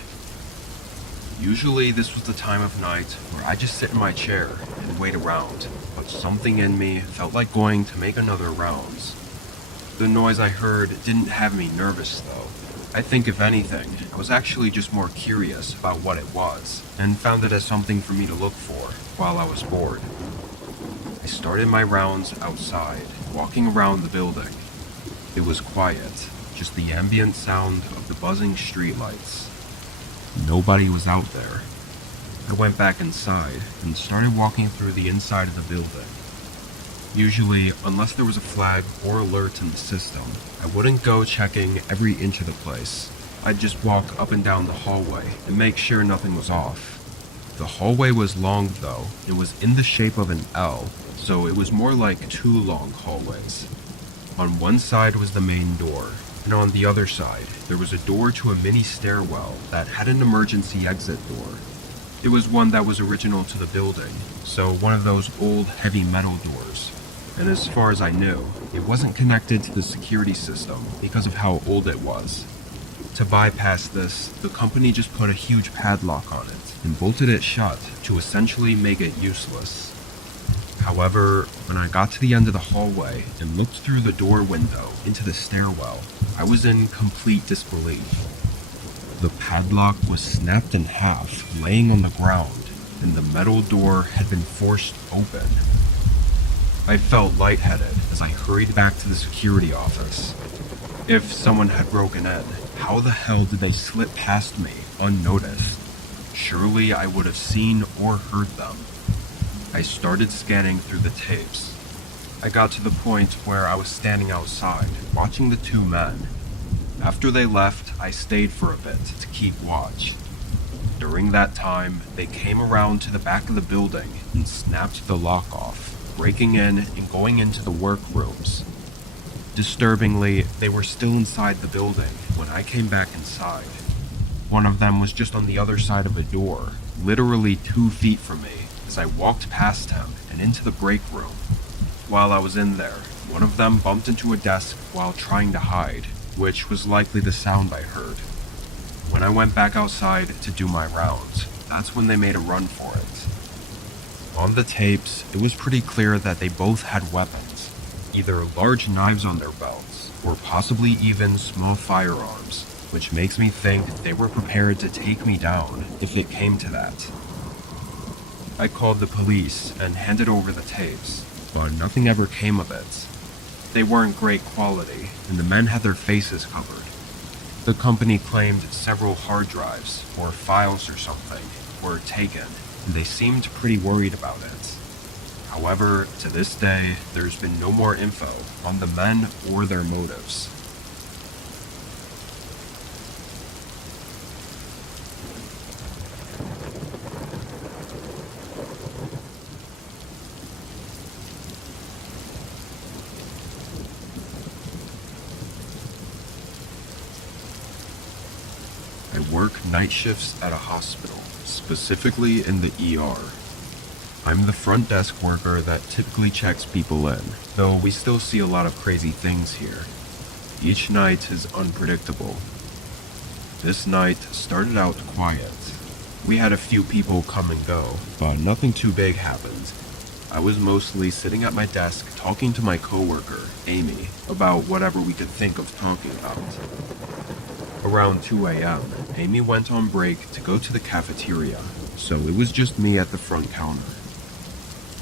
Usually this was the time of night where I just sit in my chair and wait around, but something in me felt like going to make another rounds. The noise I heard didn't have me nervous though. I think if anything, I was actually just more curious about what it was, and found it as something for me to look for while I was bored. I started my rounds outside, walking around the building. It was quiet, just the ambient sound of the buzzing streetlights. Nobody was out there. I went back inside and started walking through the inside of the building. Usually, unless there was a flag or alert in the system, I wouldn't go checking every inch of the place. I'd just walk up and down the hallway and make sure nothing was off. The hallway was long though. It was in the shape of an L, so it was more like 2 long hallways. On one side was the main door, and on the other side, there was a door to a mini stairwell that had an emergency exit door. It was one that was original to the building, so one of those old heavy metal doors. And as far as I knew, It wasn't connected to the security system because of how old it was. To bypass this, the company just put a huge padlock on it and bolted it shut to essentially make it useless. However, when I got to the end of the hallway and looked through the door window into the stairwell, I was in complete disbelief. The padlock was snapped in half, laying on the ground, and the metal door had been forced open. I felt lightheaded as I hurried back to the security office. If someone had broken in, how the hell did they slip past me unnoticed? Surely I would have seen or heard them. I started scanning through the tapes. I got to the point where I was standing outside, watching the two men. After they left, I stayed for a bit to keep watch. During that time, they came around to the back of the building and snapped the lock off, breaking in and going into the workrooms. Disturbingly, they were still inside the building when I came back inside. One of them was just on the other side of a door, literally 2 feet from me, as I walked past him and into the break room. While I was in there, one of them bumped into a desk while trying to hide, which was likely the sound I heard. When I went back outside to do my rounds, that's when they made a run for it. On the tapes, it was pretty clear that they both had weapons, either large knives on their belts, or possibly even small firearms, which makes me think they were prepared to take me down if it came to that. I called the police and handed over the tapes, but nothing ever came of it. They weren't great quality, and the men had their faces covered. The company claimed several hard drives, or files or something, were taken, and they seemed pretty worried about it. However, to this day, there's been no more info on the men or their motives. I work night shifts at a hospital, specifically in the ER. I'm the front desk worker that typically checks people in, though we still see a lot of crazy things here. Each night is unpredictable. This night started out quiet. We had a few people come and go, but nothing too big happened. I was mostly sitting at my desk talking to my coworker, Amy, about whatever we could think of talking about. Around 2 a.m., Amy went on break to go to the cafeteria, so it was just me at the front counter.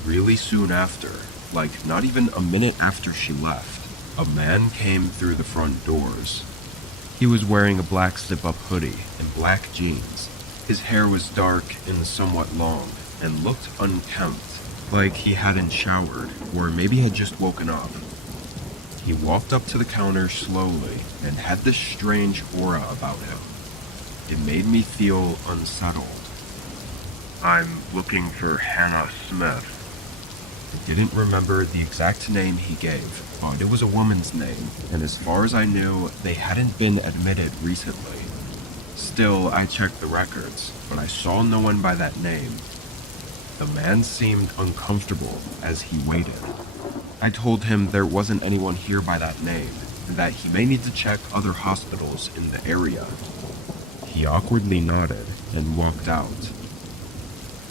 Really soon after, like not even a minute after she left, a man came through the front doors. He was wearing a black zip-up hoodie and black jeans. His hair was dark and somewhat long, and looked unkempt, like he hadn't showered, or maybe had just woken up. He walked up to the counter slowly and had this strange aura about him. It made me feel unsettled. "I'm looking for Hannah Smith." I didn't remember the exact name he gave, but it was a woman's name, and as far as I knew, they hadn't been admitted recently. Still, I checked the records, but I saw no one by that name. The man seemed uncomfortable as he waited. I told him there wasn't anyone here by that name, and that he may need to check other hospitals in the area. He awkwardly nodded and walked out.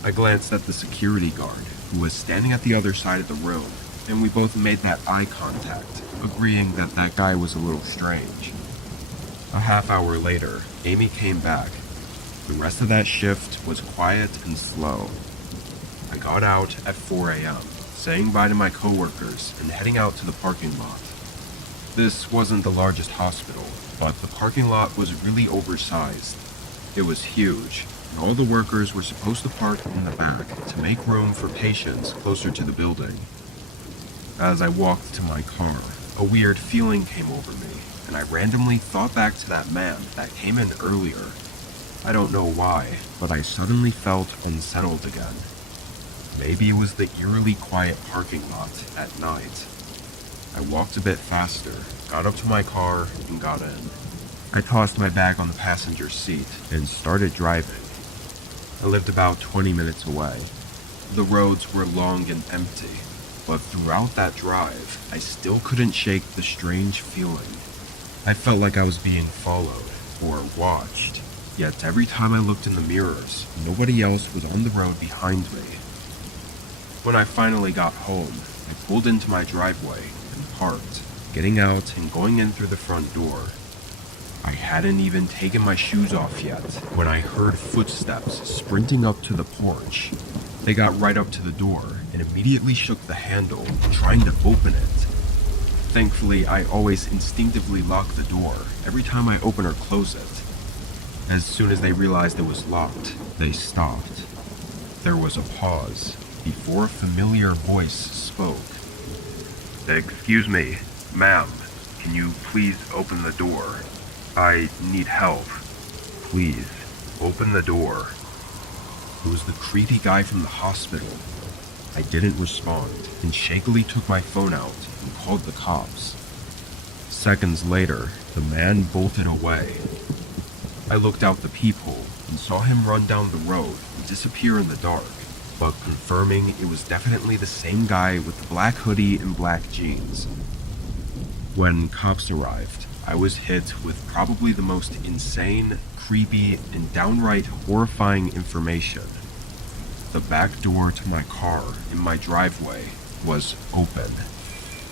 I glanced at the security guard, who was standing at the other side of the room, and we both made that eye contact, agreeing that that guy was a little strange. A half hour later, Amy came back. The rest of that shift was quiet and slow. I got out at 4 a.m., saying bye to my coworkers and heading out to the parking lot. This wasn't the largest hospital, but the parking lot was really oversized. It was huge, and all the workers were supposed to park in the back to make room for patients closer to the building. As I walked to my car, a weird feeling came over me, and I randomly thought back to that man that came in earlier. I don't know why, but I suddenly felt unsettled again. Maybe it was the eerily quiet parking lot at night. I walked a bit faster, got up to my car, and got in. I tossed my bag on the passenger seat and started driving. I lived about 20 minutes away. The roads were long and empty. but throughout that drive, I still couldn't shake the strange feeling. I felt like I was being followed or watched, yet every time I looked in the mirrors, nobody else was on the road behind me. When I finally got home, I pulled into my driveway and parked, getting out and going in through the front door. I hadn't even taken my shoes off yet when I heard footsteps sprinting up to the porch. They got right up to the door and immediately shook the handle, trying to open it. Thankfully, I always instinctively lock the door every time I open or close it. As soon as they realized it was locked, they stopped. There was a pause before a familiar voice spoke. "Excuse me, ma'am, can you please open the door? I need help. Please, open the door." It was the creepy guy from the hospital. I didn't respond and shakily took my phone out and called the cops. Seconds later, the man bolted away. I looked out the peephole and saw him run down the road and disappear in the dark, but confirming it was definitely the same guy with the black hoodie and black jeans. When cops arrived, I was hit with probably the most insane, creepy, and downright horrifying information. The back door to my car in my driveway was open.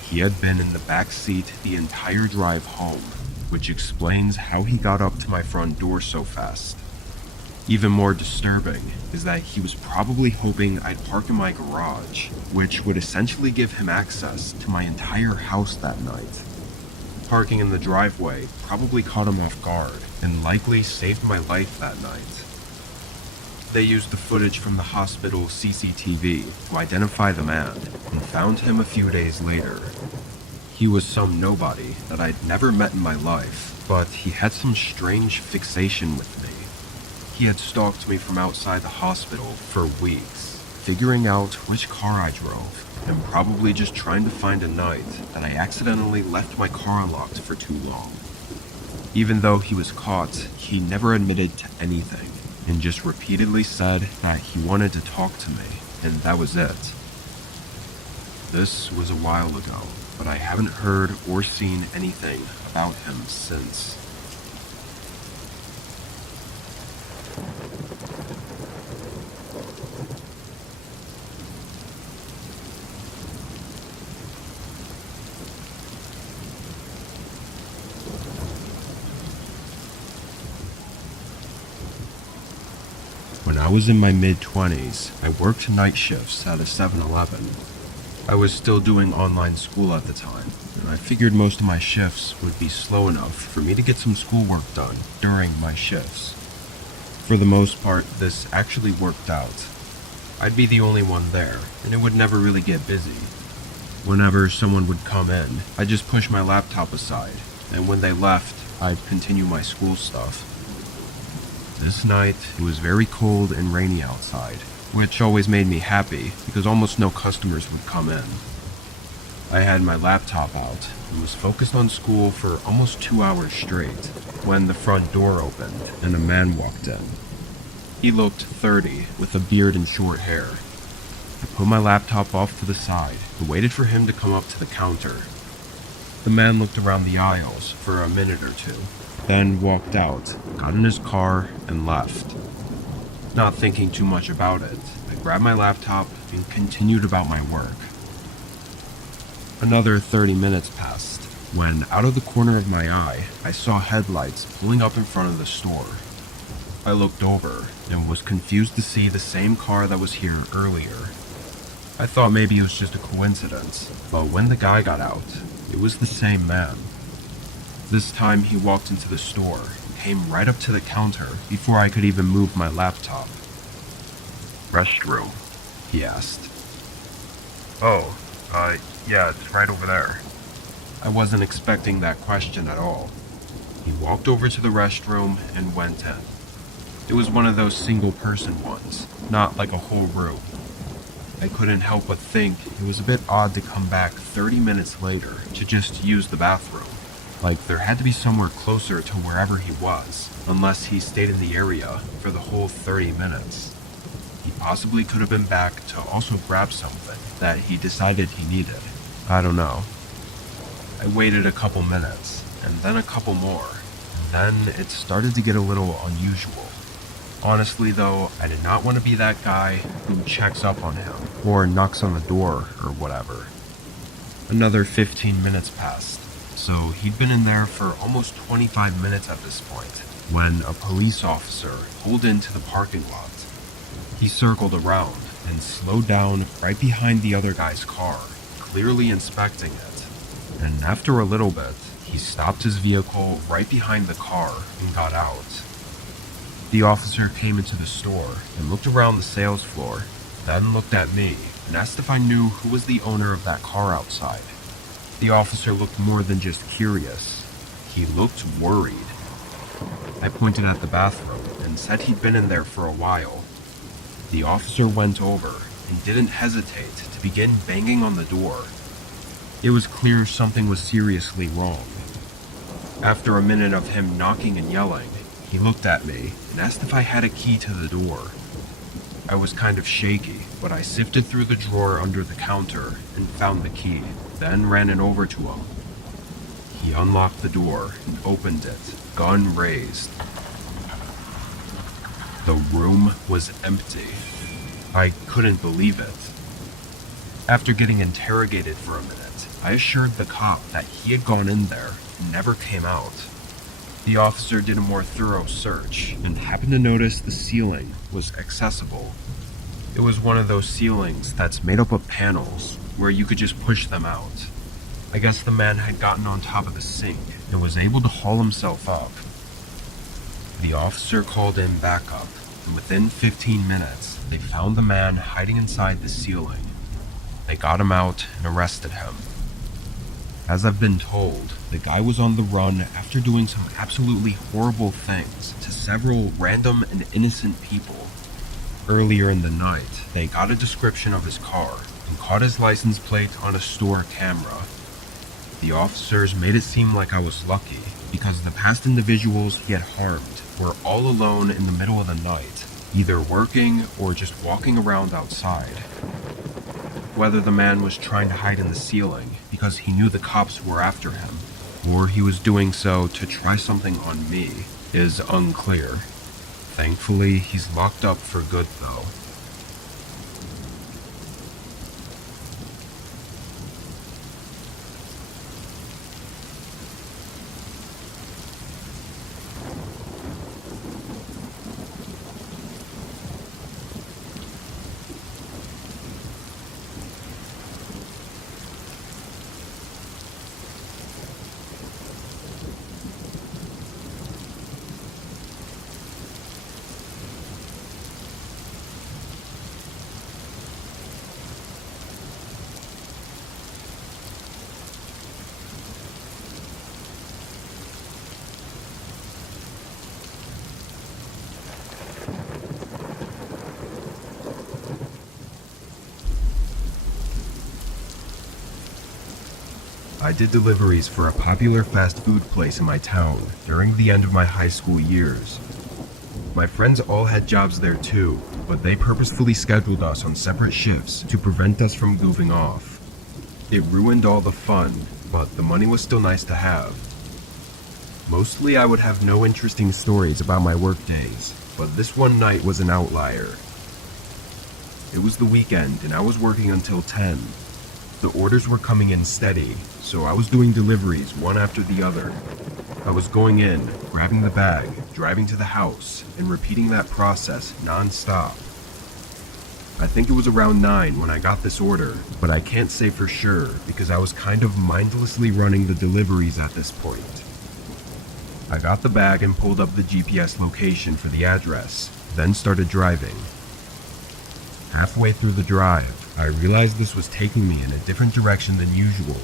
He had been in the back seat the entire drive home, which explains how he got up to my front door so fast. Even more disturbing is that he was probably hoping I'd park in my garage, which would essentially give him access to my entire house that night. Parking in the driveway probably caught him off guard and likely saved my life that night. They used the footage from the hospital CCTV to identify the man and found him a few days later. He was some nobody that I'd never met in my life, but he had some strange fixation with me. He had stalked me from outside the hospital for weeks, figuring out which car I drove, and probably just trying to find a night that I accidentally left my car unlocked for too long. Even though he was caught, he never admitted to anything, and just repeatedly said that he wanted to talk to me, and that was it. This was a while ago, but I haven't heard or seen anything about him since. When I was in my mid-20s, I worked night shifts at a 7-Eleven. I was still doing online school at the time, and I figured most of my shifts would be slow enough for me to get some schoolwork done during my shifts. For the most part, this actually worked out. I'd be the only one there, and it would never really get busy. Whenever someone would come in, I'd just push my laptop aside, and when they left, I'd continue my school stuff. This night, it was very cold and rainy outside, which always made me happy because almost no customers would come in. I had my laptop out and was focused on school for almost 2 hours straight when the front door opened and a man walked in. He looked 30 with a beard and short hair. I put my laptop off to the side and waited for him to come up to the counter. The man looked around the aisles for a minute or two, then walked out, got in his car, and left. Not thinking too much about it, I grabbed my laptop and continued about my work. Another 30 minutes passed, when out of the corner of my eye, I saw headlights pulling up in front of the store. I looked over and was confused to see the same car that was here earlier. I thought maybe it was just a coincidence, but when the guy got out, it was the same man. This time he walked into the store and came right up to the counter before I could even move my laptop. "Restroom?" he asked. "Oh, yeah, it's right over there." I wasn't expecting that question at all. He walked over to the restroom and went in. It was one of those single-person ones, not like a whole room. I couldn't help but think it was a bit odd to come back 30 minutes later to just use the bathroom. Like there had to be somewhere closer to wherever he was, unless he stayed in the area for the whole 30 minutes. He possibly could have been back to also grab something that he decided he needed. I don't know. I waited a couple minutes, and then a couple more. And then it started to get a little unusual. Honestly though, I did not want to be that guy who checks up on him, or knocks on the door, or whatever. Another 15 minutes passed, so he'd been in there for almost 25 minutes at this point, when a police officer pulled into the parking lot. He circled around and slowed down right behind the other guy's car, clearly inspecting it. And after a little bit, he stopped his vehicle right behind the car and got out. The officer came into the store and looked around the sales floor, then looked at me and asked if I knew who was the owner of that car outside. The officer looked more than just curious. He looked worried. I pointed at the bathroom and said he'd been in there for a while. The officer went over and didn't hesitate to begin banging on the door. It was clear something was seriously wrong. After a minute of him knocking and yelling, he looked at me and asked if I had a key to the door. I was kind of shaky, but I sifted through the drawer under the counter and found the key, then ran it over to him. He unlocked the door and opened it, gun raised. The room was empty. I couldn't believe it. After getting interrogated for a minute, I assured the cop that he had gone in there and never came out. The officer did a more thorough search and happened to notice the ceiling was accessible. It was one of those ceilings that's made up of panels where you could just push them out. I guess the man had gotten on top of the sink and was able to haul himself up. The officer called in backup, and within 15 minutes, they found the man hiding inside the ceiling. They got him out and arrested him. As I've been told, the guy was on the run after doing some absolutely horrible things to several random and innocent people. Earlier in the night, they got a description of his car and caught his license plate on a store camera. The officers made it seem like I was lucky because the past individuals he had harmed were all alone in the middle of the night, either working or just walking around outside. Whether the man was trying to hide in the ceiling because he knew the cops were after him, or he was doing so to try something on me, is unclear. Thankfully, he's locked up for good though. I did deliveries for a popular fast food place in my town during the end of my high school years. My friends all had jobs there too, but they purposefully scheduled us on separate shifts to prevent us from goofing off. It ruined all the fun, but the money was still nice to have. Mostly I would have no interesting stories about my work days, but this one night was an outlier. It was the weekend and I was working until 10. The orders were coming in steady, so I was doing deliveries one after the other. I was going in, grabbing the bag, driving to the house, and repeating that process non-stop. I think it was around 9 when I got this order, but I can't say for sure because I was kind of mindlessly running the deliveries at this point. I got the bag and pulled up the GPS location for the address, then started driving. Halfway through the drive, I realized this was taking me in a different direction than usual.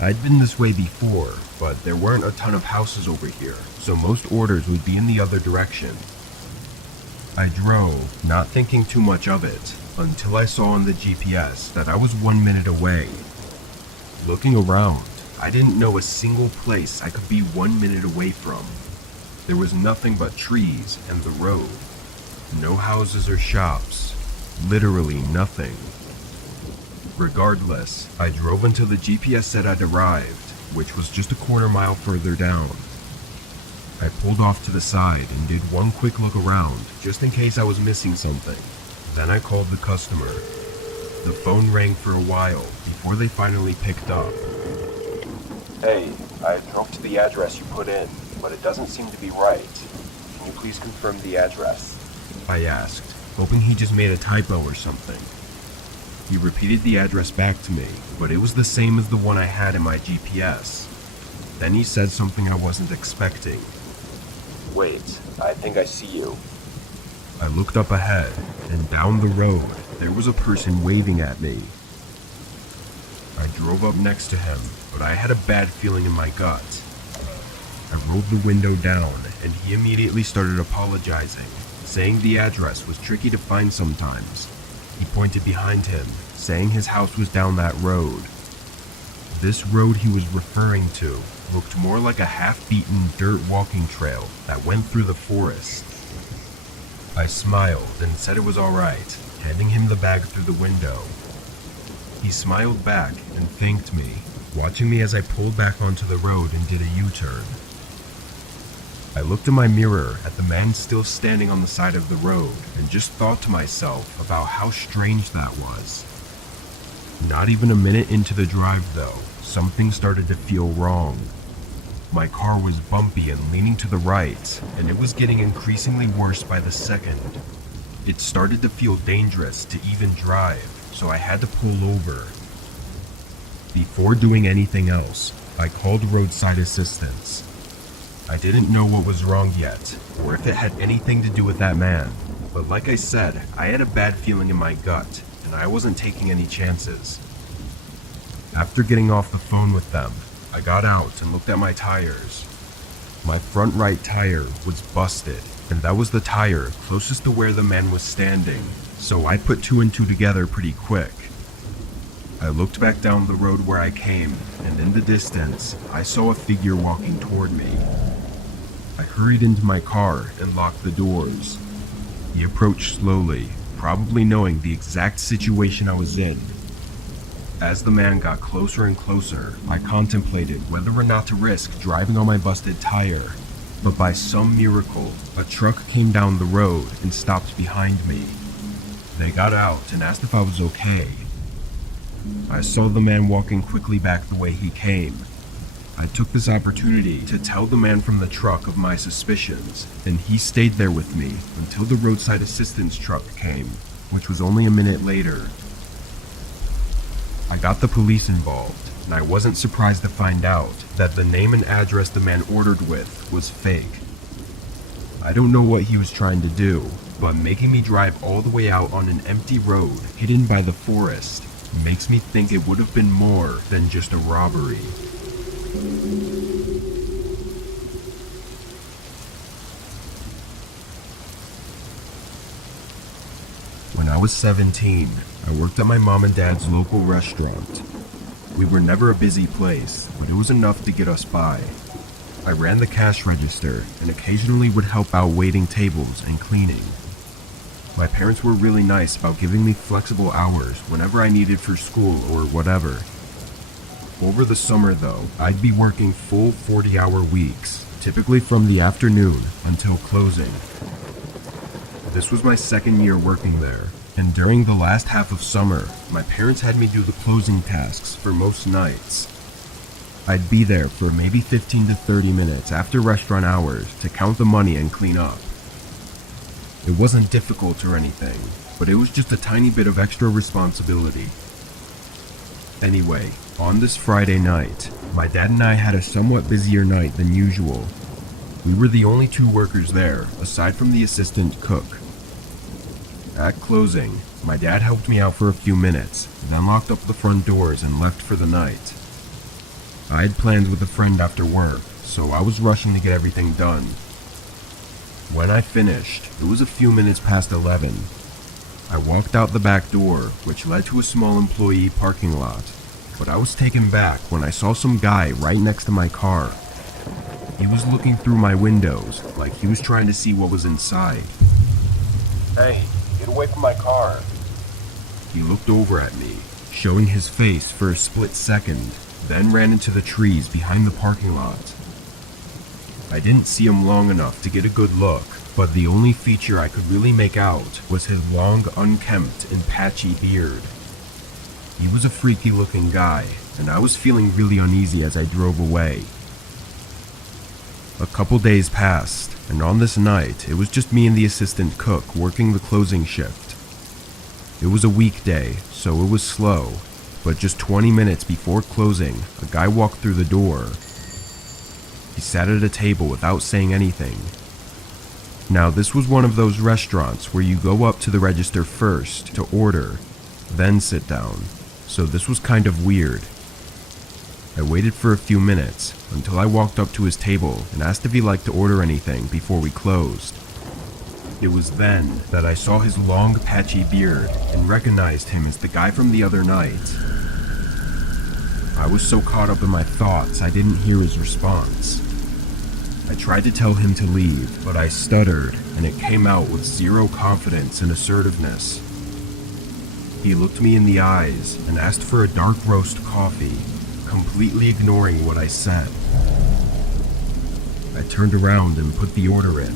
I'd been this way before, but there weren't a ton of houses over here, so most orders would be in the other direction. I drove, not thinking too much of it, until I saw on the GPS that I was 1 minute away. Looking around, I didn't know a single place I could be 1 minute away from. There was nothing but trees and the road. No houses or shops, Literally nothing. Regardless, I drove until the GPS said I'd arrived, which was just a quarter mile further down. I pulled off to the side and did one quick look around, just in case I was missing something. Then I called the customer. The phone rang for a while before they finally picked up. Hey, I drove to the address you put in, but it doesn't seem to be right. Can you please confirm the address? I asked, hoping he just made a typo or something. He repeated the address back to me, but it was the same as the one I had in my GPS. Then he said something I wasn't expecting. Wait, I think I see you. I looked up ahead, and down the road, there was a person waving at me. I drove up next to him, but I had a bad feeling in my gut. I rolled the window down, and he immediately started apologizing, saying the address was tricky to find sometimes. He pointed behind him, saying his house was down that road. This road he was referring to looked more like a half-beaten dirt walking trail that went through the forest. I smiled and said it was alright, handing him the bag through the window. He smiled back and thanked me, watching me as I pulled back onto the road and did a U-turn. I looked in my mirror at the man still standing on the side of the road and just thought to myself about how strange that was. Not even a minute into the drive though, something started to feel wrong. My car was bumpy and leaning to the right, and it was getting increasingly worse by the second. It started to feel dangerous to even drive, so I had to pull over. Before doing anything else, I called roadside assistance. I didn't know what was wrong yet, or if it had anything to do with that man, but like I said, I had a bad feeling in my gut, and I wasn't taking any chances. After getting off the phone with them, I got out and looked at my tires. My front right tire was busted, and that was the tire closest to where the man was standing, so I put two and two together pretty quick. I looked back down the road where I came, and in the distance, I saw a figure walking toward me. I hurried into my car and locked the doors. He approached slowly, probably knowing the exact situation I was in. As the man got closer and closer, I contemplated whether or not to risk driving on my busted tire, but by some miracle, a truck came down the road and stopped behind me. They got out and asked if I was okay. I saw the man walking quickly back the way he came. I took this opportunity to tell the man from the truck of my suspicions, and he stayed there with me until the roadside assistance truck came, which was only a minute later. I got the police involved, and I wasn't surprised to find out that the name and address the man ordered with was fake. I don't know what he was trying to do, but making me drive all the way out on an empty road hidden by the forest makes me think it would have been more than just a robbery. When I was 17, I worked at my mom and dad's local restaurant. We were never a busy place, but it was enough to get us by. I ran the cash register and occasionally would help out waiting tables and cleaning. My parents were really nice about giving me flexible hours whenever I needed for school or whatever. Over the summer though, I'd be working full 40-hour weeks, typically from the afternoon until closing. This was my second year working there, and during the last half of summer, my parents had me do the closing tasks for most nights. I'd be there for maybe 15 to 30 minutes after restaurant hours to count the money and clean up. It wasn't difficult or anything, but it was just a tiny bit of extra responsibility. Anyway, on this Friday night, my dad and I had a somewhat busier night than usual. We were the only two workers there, aside from the assistant cook. At closing, my dad helped me out for a few minutes, then locked up the front doors and left for the night. I had plans with a friend after work, so I was rushing to get everything done. When I finished, it was a few minutes past 11. I walked out the back door, which led to a small employee parking lot, but I was taken back when I saw some guy right next to my car. He was looking through my windows, like he was trying to see what was inside. Hey, get away from my car. he looked over at me, showing his face for a split second, then ran into the trees behind the parking lot. I didn't see him long enough to get a good look, but the only feature I could really make out was his long, unkempt, and patchy beard. He was a freaky looking guy, and I was feeling really uneasy as I drove away. A couple days passed, and on this night, it was just me and the assistant cook working the closing shift. It was a weekday, so it was slow, but just 20 minutes before closing, a guy walked through the door. He sat at a table without saying anything. Now, this was one of those restaurants where you go up to the register first to order, then sit down, so this was kind of weird. I waited for a few minutes until I walked up to his table and asked if he liked to order anything before we closed. It was then that I saw his long, patchy beard and recognized him as the guy from the other night. I was so caught up in my thoughts I didn't hear his response. I tried to tell him to leave, but I stuttered, and it came out with zero confidence and assertiveness. He looked me in the eyes and asked for a dark roast coffee, completely ignoring what I said. I turned around and put the order in.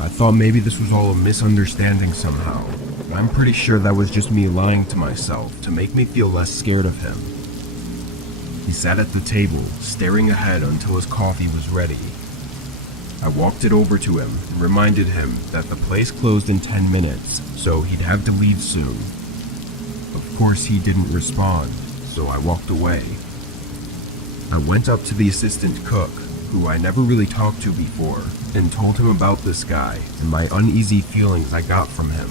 I thought maybe this was all a misunderstanding somehow, but I'm pretty sure that was just me lying to myself to make me feel less scared of him. He sat at the table, staring ahead until his coffee was ready. I walked it over to him and reminded him that the place closed in 10 minutes, so he'd have to leave soon. Of course, he didn't respond, so I walked away. I went up to the assistant cook, who I never really talked to before, and told him about this guy and my uneasy feelings I got from him.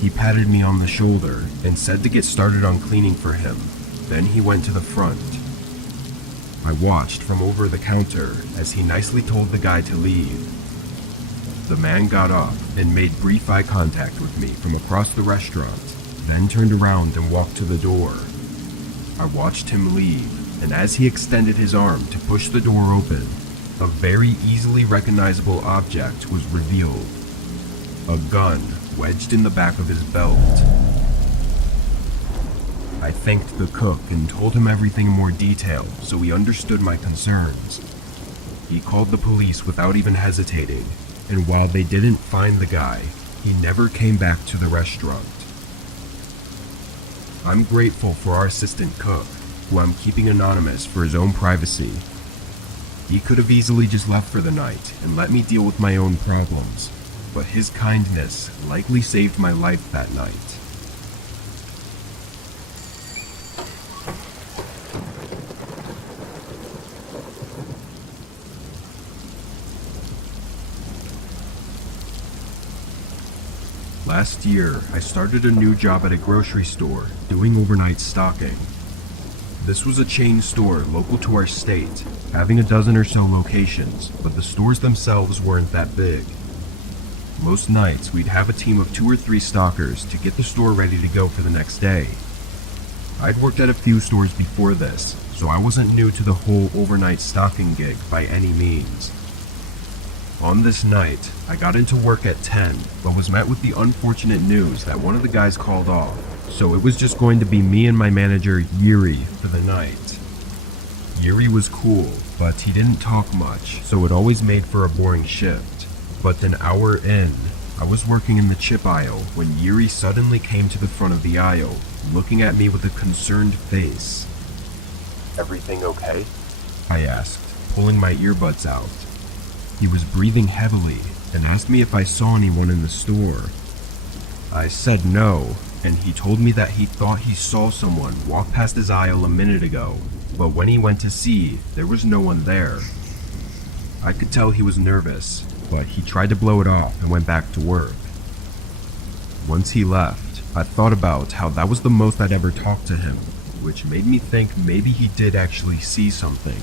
He patted me on the shoulder and said to get started on cleaning for him. Then he went to the front. I watched from over the counter as he nicely told the guy to leave. The man got up and made brief eye contact with me from across the restaurant, then turned around and walked to the door. I watched him leave, and as he extended his arm to push the door open, a very easily recognizable object was revealed. A gun wedged in the back of his belt. I thanked the cook and told him everything in more detail so he understood my concerns. He called the police without even hesitating, and while they didn't find the guy, he never came back to the restaurant. I'm grateful for our assistant cook, who I'm keeping anonymous for his own privacy. He could have easily just left for the night and let me deal with my own problems, but his kindness likely saved my life that night. Last year, I started a new job at a grocery store, doing overnight stocking. This was a chain store local to our state, having a dozen or so locations, but the stores themselves weren't that big. Most nights, we'd have a team of 2 or 3 stockers to get the store ready to go for the next day. I'd worked at a few stores before this, so I wasn't new to the whole overnight stocking gig by any means. On this night, I got into work at 10, but was met with the unfortunate news that one of the guys called off, so it was just going to be me and my manager, Eerie, for the night. Eerie was cool, but he didn't talk much, so it always made for a boring shift. But an hour in, I was working in the chip aisle when Eerie suddenly came to the front of the aisle, looking at me with a concerned face. Everything okay? I asked, pulling my earbuds out. He was breathing heavily and asked me if I saw anyone in the store. I said no, and he told me that he thought he saw someone walk past his aisle a minute ago, but when he went to see, there was no one there. I could tell he was nervous, but he tried to blow it off and went back to work. Once he left, I thought about how that was the most I'd ever talked to him, which made me think maybe he did actually see something.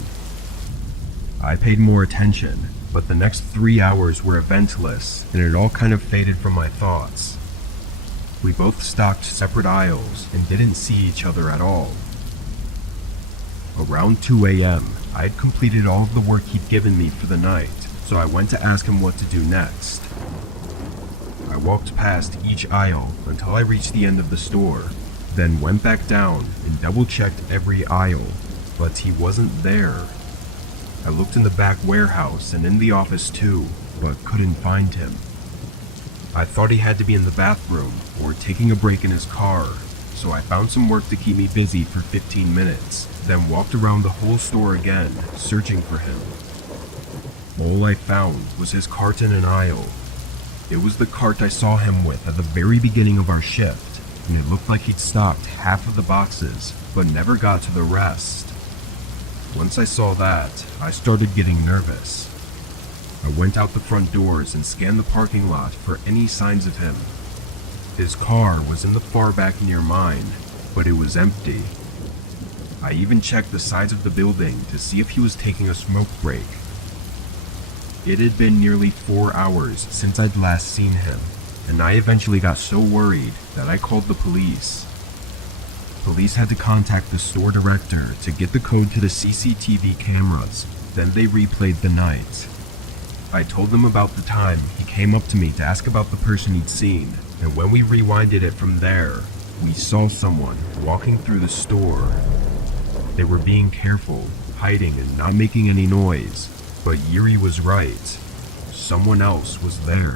I paid more attention, but the next 3 hours were eventless, and it all kind of faded from my thoughts. We both stocked separate aisles and didn't see each other at all. Around 2 a.m., I had completed all of the work he'd given me for the night, so I went to ask him what to do next. I walked past each aisle until I reached the end of the store, then went back down and double-checked every aisle, but he wasn't there. I looked in the back warehouse and in the office too, but couldn't find him. I thought he had to be in the bathroom or taking a break in his car, so I found some work to keep me busy for 15 minutes, then walked around the whole store again, searching for him. All I found was his cart in an aisle. It was the cart I saw him with at the very beginning of our shift, and it looked like he'd stocked half of the boxes, but never got to the rest. Once I saw that, I started getting nervous. I went out the front doors and scanned the parking lot for any signs of him. His car was in the far back near mine, but it was empty. I even checked the sides of the building to see if he was taking a smoke break. It had been nearly 4 hours since I'd last seen him, and I eventually got so worried that I called the police. Police had to contact the store director to get the code to the CCTV cameras, then they replayed the night. I told them about the time he came up to me to ask about the person he'd seen, and when we rewinded it from there, we saw someone walking through the store. They were being careful, hiding and not making any noise, but Eerie was right. Someone else was there.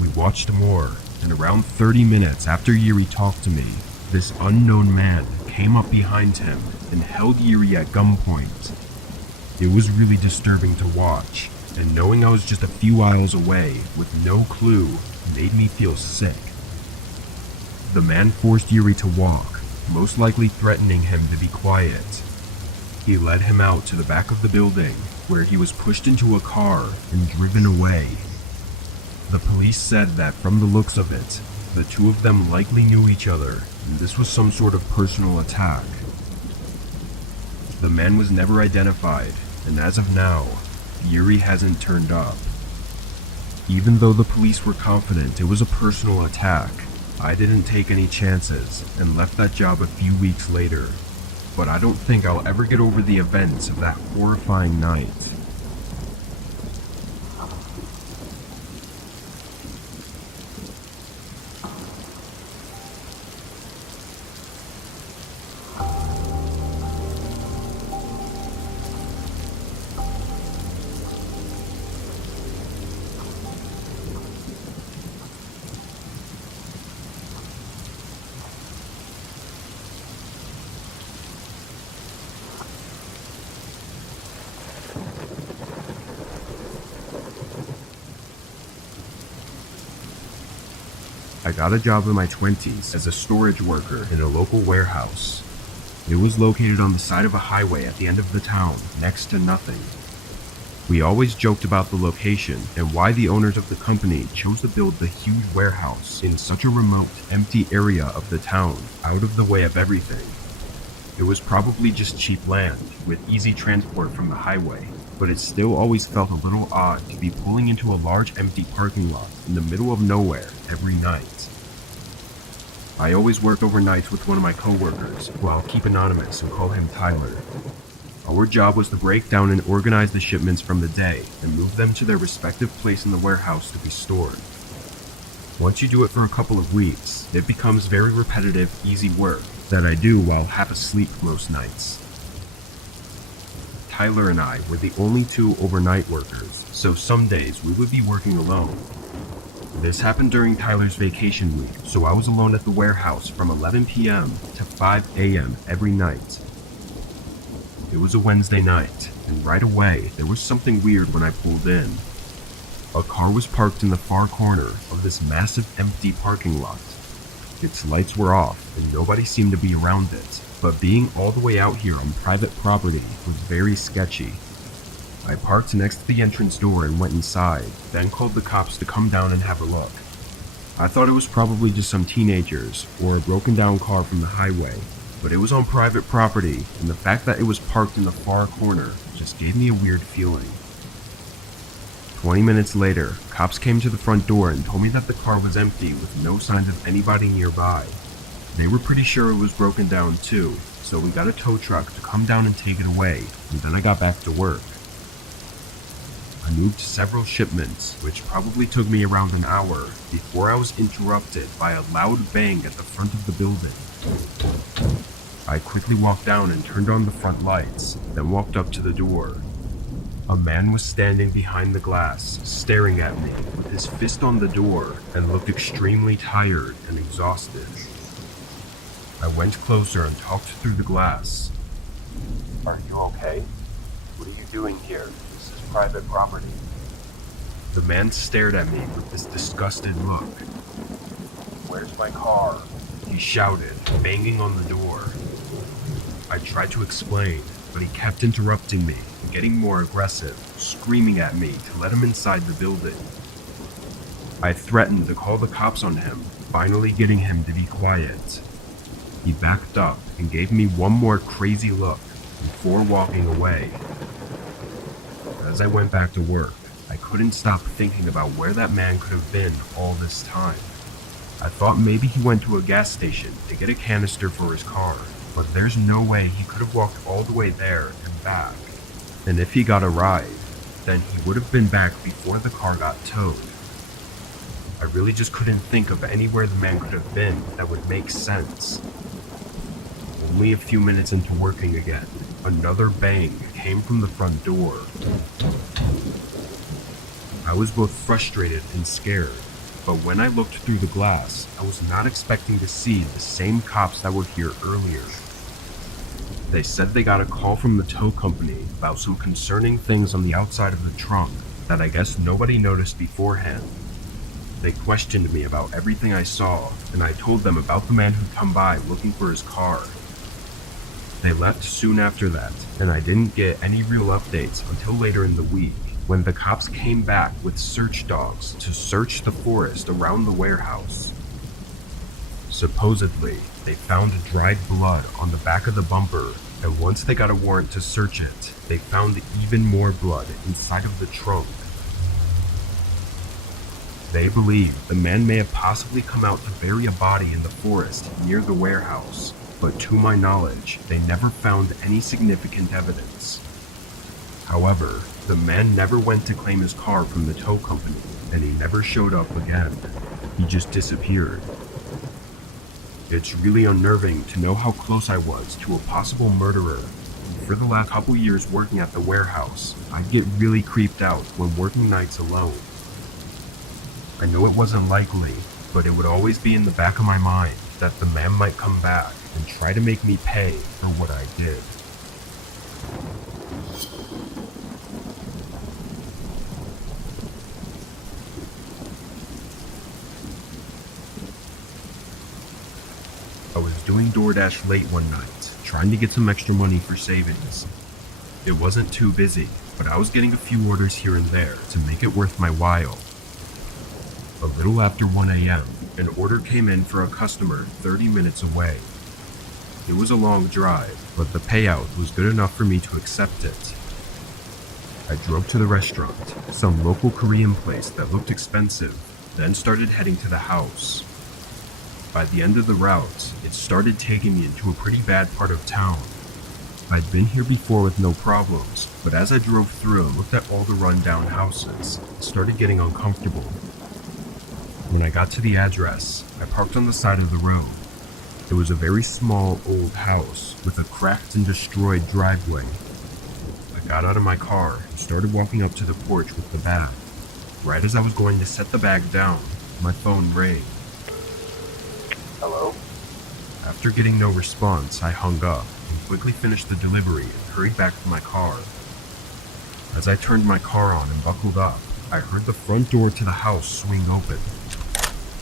We watched more, and around 30 minutes after Eerie talked to me, this unknown man came up behind him and held Eerie at gunpoint. It was really disturbing to watch, and knowing I was just a few aisles away with no clue made me feel sick. The man forced Eerie to walk, most likely threatening him to be quiet. He led him out to the back of the building, where he was pushed into a car and driven away. The police said that from the looks of it, the two of them likely knew each other, and this was some sort of personal attack. The man was never identified, and as of now, Eerie hasn't turned up. Even though the police were confident it was a personal attack, I didn't take any chances and left that job a few weeks later. But I don't think I'll ever get over the events of that horrifying night. I got a job in my 20s as a storage worker in a local warehouse. It was located on the side of a highway at the end of the town, next to nothing. We always joked about the location and why the owners of the company chose to build the huge warehouse in such a remote, empty area of the town, out of the way of everything. It was probably just cheap land, with easy transport from the highway, but it still always felt a little odd to be pulling into a large empty parking lot in the middle of nowhere every night. I always worked overnights with one of my coworkers, who I'll keep anonymous and call him Tyler. Our job was to break down and organize the shipments from the day and move them to their respective place in the warehouse to be stored. Once you do it for a couple of weeks, it becomes very repetitive, easy work that I do while half asleep most nights. Tyler and I were the only two overnight workers, so some days we would be working alone. This happened during Tyler's vacation week, so I was alone at the warehouse from 11 p.m. to 5 a.m. every night. It was a Wednesday night, and right away there was something weird when I pulled in. A car was parked in the far corner of this massive empty parking lot. Its lights were off and nobody seemed to be around it, but being all the way out here on private property was very sketchy. I parked next to the entrance door and went inside, then called the cops to come down and have a look. I thought it was probably just some teenagers or a broken down car from the highway, but it was on private property, and the fact that it was parked in the far corner just gave me a weird feeling. 20 minutes later, cops came to the front door and told me that the car was empty with no signs of anybody nearby. They were pretty sure it was broken down too, so we got a tow truck to come down and take it away, and then I got back to work. I moved several shipments, which probably took me around an hour, before I was interrupted by a loud bang at the front of the building. I quickly walked down and turned on the front lights, then walked up to the door. A man was standing behind the glass, staring at me with his fist on the door, and looked extremely tired and exhausted. I went closer and talked through the glass. Are you okay? What are you doing here? This is private property. The man stared at me with this disgusted look. Where's my car? He shouted, banging on the door. I tried to explain, but he kept interrupting me and getting more aggressive, screaming at me to let him inside the building. I threatened to call the cops on him, finally getting him to be quiet. He backed up and gave me one more crazy look before walking away. As I went back to work, I couldn't stop thinking about where that man could have been all this time. I thought maybe he went to a gas station to get a canister for his car, but there's no way he could have walked all the way there and back. And if he got a ride, then he would have been back before the car got towed. I really just couldn't think of anywhere the man could have been that would make sense. Only a few minutes into working again, another bang came from the front door. I was both frustrated and scared, but when I looked through the glass, I was not expecting to see the same cops that were here earlier. They said they got a call from the tow company about some concerning things on the outside of the trunk that I guess nobody noticed beforehand. They questioned me about everything I saw, and I told them about the man who'd come by looking for his car. They left soon after that, and I didn't get any real updates until later in the week, when the cops came back with search dogs to search the forest around the warehouse. Supposedly, they found dried blood on the back of the bumper, and once they got a warrant to search it, they found even more blood inside of the trunk. They believe the man may have possibly come out to bury a body in the forest near the warehouse, but to my knowledge, they never found any significant evidence. However, the man never went to claim his car from the tow company, and he never showed up again. He just disappeared. It's really unnerving to know how close I was to a possible murderer. For the last couple years working at the warehouse, I'd get really creeped out when working nights alone. I know it wasn't likely, but it would always be in the back of my mind that the man might come back and try to make me pay for what I did. I was doing DoorDash late one night, trying to get some extra money for savings. It wasn't too busy, but I was getting a few orders here and there to make it worth my while. A little after 1 a.m., an order came in for a customer 30 minutes away. It was a long drive, but the payout was good enough for me to accept it. I drove to the restaurant, some local Korean place that looked expensive, then started heading to the house. By the end of the route, it started taking me into a pretty bad part of town. I'd been here before with no problems, but as I drove through and looked at all the rundown houses, it started getting uncomfortable. When I got to the address, I parked on the side of the road. It was a very small old house with a cracked and destroyed driveway. I got out of my car and started walking up to the porch with the bag. Right as I was going to set the bag down, my phone rang. Hello? After getting no response, I hung up and quickly finished the delivery and hurried back to my car. As I turned my car on and buckled up, I heard the front door to the house swing open.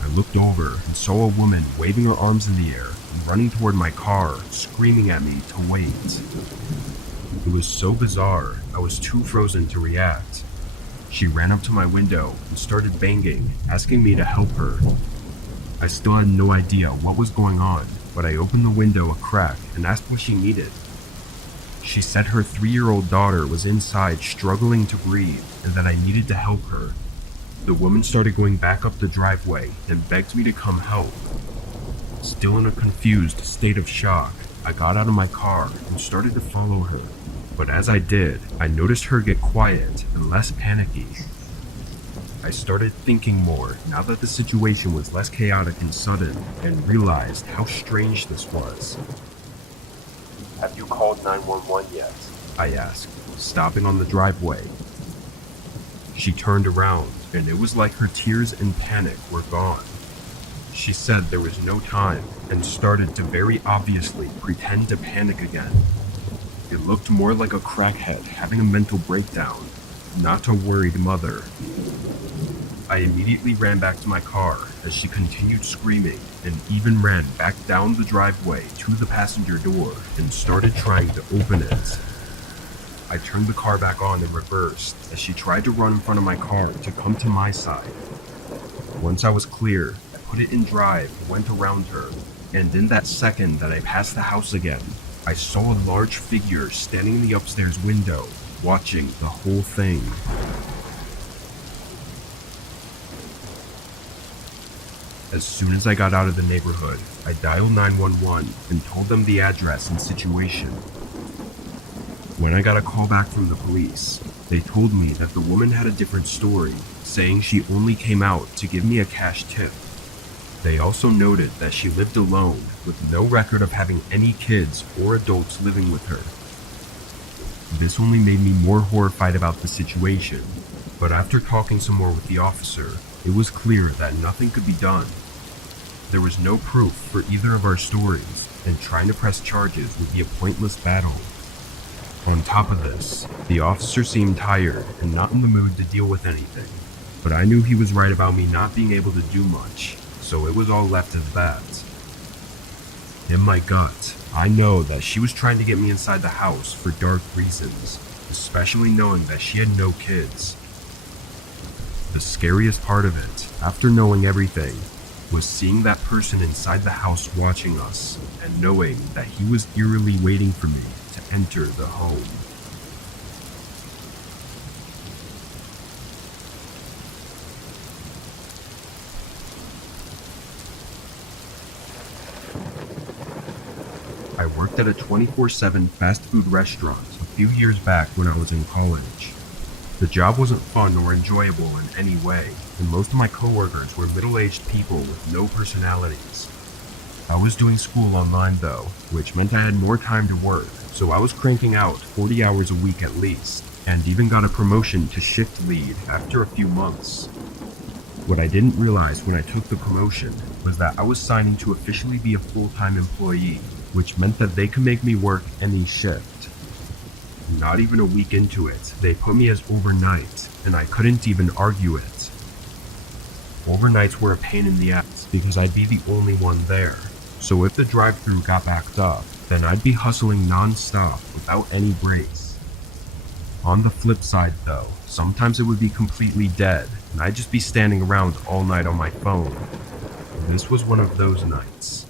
I looked over and saw a woman waving her arms in the air and running toward my car, screaming at me to wait. It was so bizarre, I was too frozen to react. She ran up to my window and started banging, asking me to help her. I still had no idea what was going on, but I opened the window a crack and asked what she needed. She said her 3-year-old daughter was inside struggling to breathe and that I needed to help her. The woman started going back up the driveway and begged me to come help. Still in a confused state of shock, I got out of my car and started to follow her. But as I did, I noticed her get quiet and less panicky. I started thinking more now that the situation was less chaotic and sudden, and realized how strange this was. Have you called 911 yet? I asked, stopping on the driveway. She turned around, and it was like her tears and panic were gone. She said there was no time, and started to very obviously pretend to panic again. It looked more like a crackhead having a mental breakdown, not a worried mother. I immediately ran back to my car as she continued screaming, and even ran back down the driveway to the passenger door and started trying to open it. I turned the car back on and reversed as she tried to run in front of my car to come to my side. Once I was clear, I put it in drive and went around her, and in that second that I passed the house again, I saw a large figure standing in the upstairs window, watching the whole thing. As soon as I got out of the neighborhood, I dialed 911 and told them the address and situation. When I got a call back from the police, they told me that the woman had a different story, saying she only came out to give me a cash tip. They also noted that she lived alone with no record of having any kids or adults living with her. This only made me more horrified about the situation, but after talking some more with the officer, it was clear that nothing could be done. There was no proof for either of our stories, and trying to press charges would be a pointless battle. On top of this, the officer seemed tired and not in the mood to deal with anything, but I knew he was right about me not being able to do much, so it was all left as that. In my gut, I know that she was trying to get me inside the house for dark reasons, especially knowing that she had no kids. The scariest part of it, after knowing everything, was seeing that person inside the house watching us, and knowing that he was eerily waiting for me to enter the home. I worked at a 24/7 fast food restaurant a few years back when I was in college. The job wasn't fun or enjoyable in any way, and most of my coworkers were middle-aged people with no personalities. I was doing school online though, which meant I had more time to work, so I was cranking out 40 hours a week at least, and even got a promotion to shift lead after a few months. What I didn't realize when I took the promotion was that I was signing to officially be a full-time employee, which meant that they could make me work any shift. Not even a week into it, they put me as overnight, and I couldn't even argue it. Overnights were a pain in the ass because I'd be the only one there, so if the drive-thru got backed up, then I'd be hustling non-stop without any breaks. On the flip side though, sometimes it would be completely dead, and I'd just be standing around all night on my phone. This was one of those nights.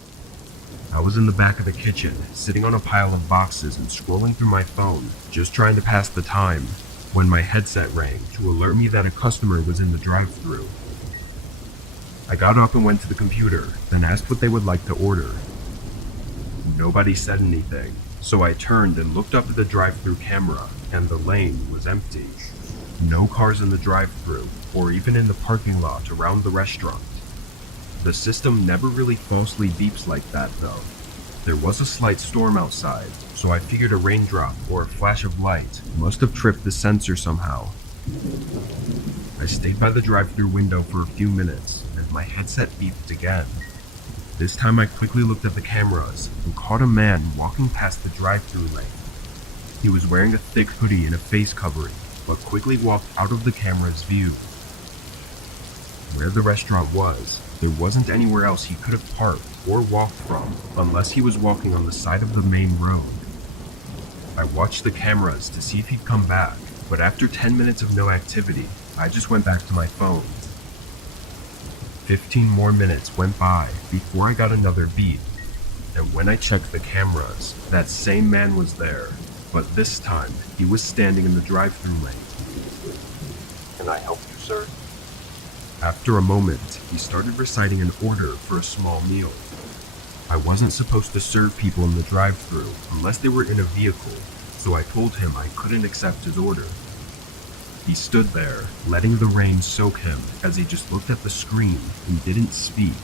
I was in the back of the kitchen, sitting on a pile of boxes and scrolling through my phone, just trying to pass the time, when my headset rang to alert me that a customer was in the drive-thru. I got up and went to the computer, then asked what they would like to order. Nobody said anything, so I turned and looked up at the drive-thru camera, and the lane was empty. No cars in the drive-thru, or even in the parking lot around the restaurant. The system never really falsely beeps like that though. There was a slight storm outside, so I figured a raindrop or a flash of light must have tripped the sensor somehow. I stayed by the drive-thru window for a few minutes, and my headset beeped again. This time I quickly looked at the cameras and caught a man walking past the drive-thru lane. He was wearing a thick hoodie and a face covering, but quickly walked out of the camera's view. Where the restaurant was, there wasn't anywhere else he could have parked or walked from unless he was walking on the side of the main road. I watched the cameras to see if he'd come back, but after 10 minutes of no activity, I just went back to my phone. 15 more minutes went by before I got another beep, and when I checked the cameras, that same man was there, but this time he was standing in the drive-thru lane. Can I help you, sir? After a moment, he started reciting an order for a small meal. I wasn't supposed to serve people in the drive-thru unless they were in a vehicle, so I told him I couldn't accept his order. He stood there, letting the rain soak him as he just looked at the screen and didn't speak.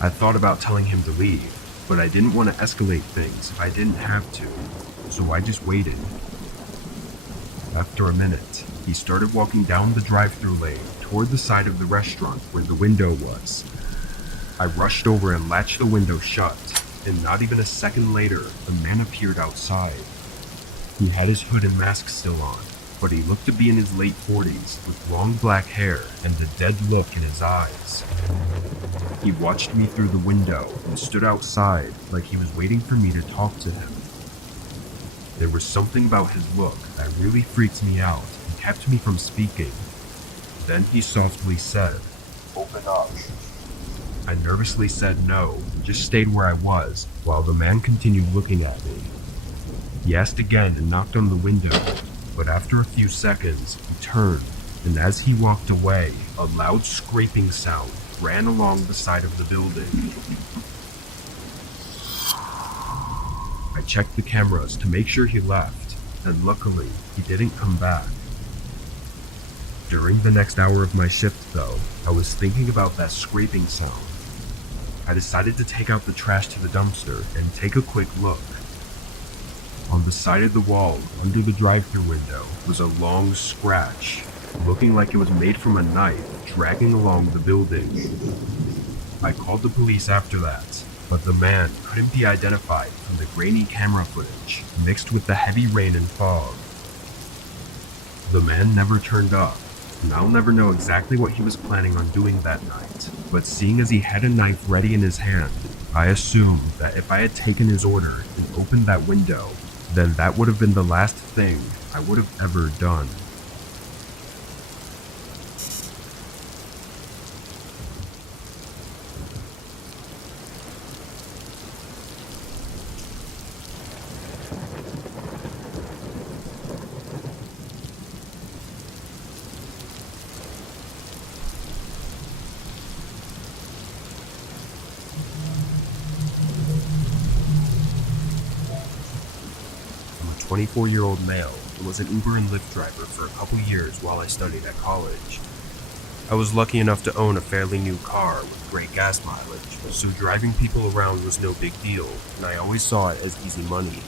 I thought about telling him to leave, but I didn't want to escalate things if I didn't have to, so I just waited. After a minute, he started walking down the drive-thru lane toward the side of the restaurant where the window was. I rushed over and latched the window shut, and not even a second later, the man appeared outside. He had his hood and mask still on, but he looked to be in his late 40s with long black hair and a dead look in his eyes. He watched me through the window and stood outside like he was waiting for me to talk to him. There was something about his look that really freaked me out and kept me from speaking. Then he softly said, "Open up." I nervously said no and just stayed where I was while the man continued looking at me. He asked again and knocked on the window, but after a few seconds, he turned, and as he walked away, a loud scraping sound ran along the side of the building. I checked the cameras to make sure he left, and luckily, he didn't come back. During the next hour of my shift, though, I was thinking about that scraping sound. I decided to take out the trash to the dumpster and take a quick look. On the side of the wall, under the drive-thru window, was a long scratch, looking like it was made from a knife dragging along the building. I called the police after that, but the man couldn't be identified from the grainy camera footage mixed with the heavy rain and fog. The man never turned up, and I'll never know exactly what he was planning on doing that night, but seeing as he had a knife ready in his hand, I assumed that if I had taken his order and opened that window, then that would have been the last thing I would have ever done. I'm a 24-year-old male and was an Uber and Lyft driver for a couple years while I studied at college. I was lucky enough to own a fairly new car with great gas mileage, so driving people around was no big deal, and I always saw it as easy money.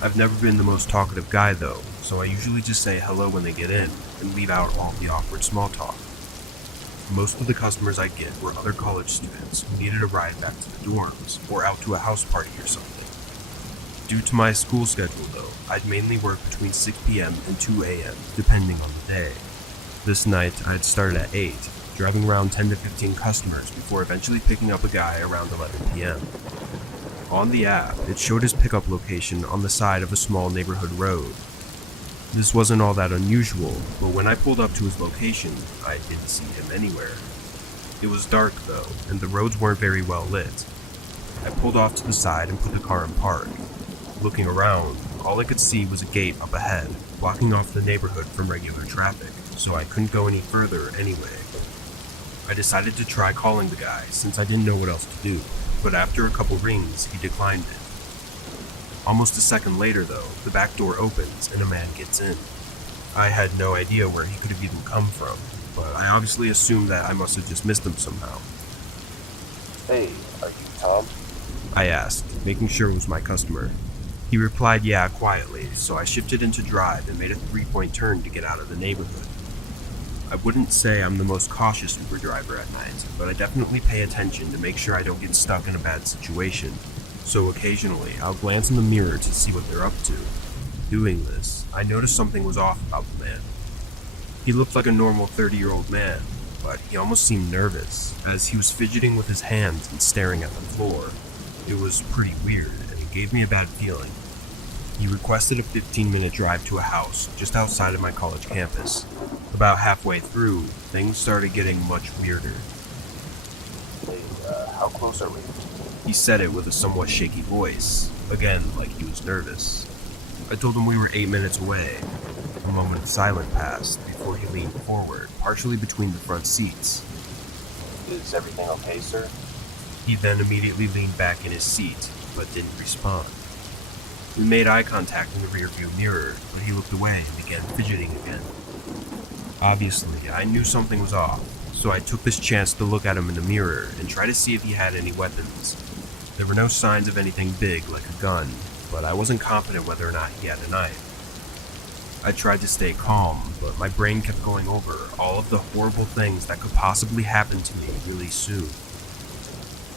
I've never been the most talkative guy though, so I usually just say hello when they get in and leave out all the awkward small talk. Most of the customers I get were other college students who needed a ride back to the dorms or out to a house party or something. Due to my school schedule though, I'd mainly work between 6 p.m. and 2 a.m. depending on the day. This night, I'd started at 8, driving around 10 to 15 customers before eventually picking up a guy around 11 p.m. On the app, it showed his pickup location on the side of a small neighborhood road. This wasn't all that unusual, but when I pulled up to his location, I didn't see him anywhere. It was dark though, and the roads weren't very well lit. I pulled off to the side and put the car in park. Looking around, all I could see was a gate up ahead, blocking off the neighborhood from regular traffic, so I couldn't go any further anyway. I decided to try calling the guy since I didn't know what else to do, but after a couple rings, he declined it. Almost a second later though, the back door opens and a man gets in. I had no idea where he could have even come from, but I obviously assumed that I must have just missed him somehow. "Hey, are you Tom?" I asked, making sure it was my customer. He replied yeah quietly, so I shifted into drive and made a 3-point turn to get out of the neighborhood. I wouldn't say I'm the most cautious Uber driver at night, but I definitely pay attention to make sure I don't get stuck in a bad situation. So occasionally, I'll glance in the mirror to see what they're up to. Doing this, I noticed something was off about the man. He looked like a normal 30-year-old man, but he almost seemed nervous, as he was fidgeting with his hands and staring at the floor. It was pretty weird, and it gave me a bad feeling. He requested a 15-minute drive to a house just outside of my college campus. About halfway through, things started getting much weirder. "Hey, how close are we?" He said it with a somewhat shaky voice, again like he was nervous. I told him we were 8 minutes away. A moment of silence passed before he leaned forward, partially between the front seats. "Is everything okay, sir?" He then immediately leaned back in his seat, but didn't respond. We made eye contact in the rearview mirror, but he looked away and began fidgeting again. Obviously, I knew something was off, so I took this chance to look at him in the mirror and try to see if he had any weapons. There were no signs of anything big like a gun, but I wasn't confident whether or not he had a knife. I tried to stay calm, but my brain kept going over all of the horrible things that could possibly happen to me really soon.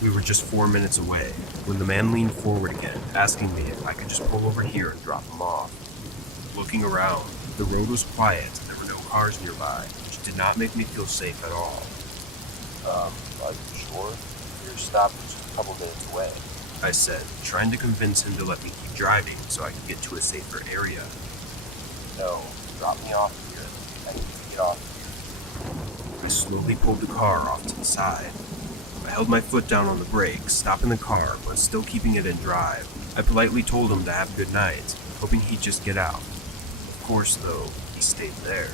We were just 4 minutes away when the man leaned forward again, asking me if I could just pull over here and drop him off. Looking around, the road was quiet and there were no cars nearby, which did not make me feel safe at all. Are you sure? Your stop was just a couple minutes away. I said, trying to convince him to let me keep driving so I could get to a safer area. No, drop me off here. I need to get off here. I slowly pulled the car off to the side. I held my foot down on the brake, stopping the car, but still keeping it in drive. I politely told him to have a good night, hoping he'd just get out. Of course, though, he stayed there.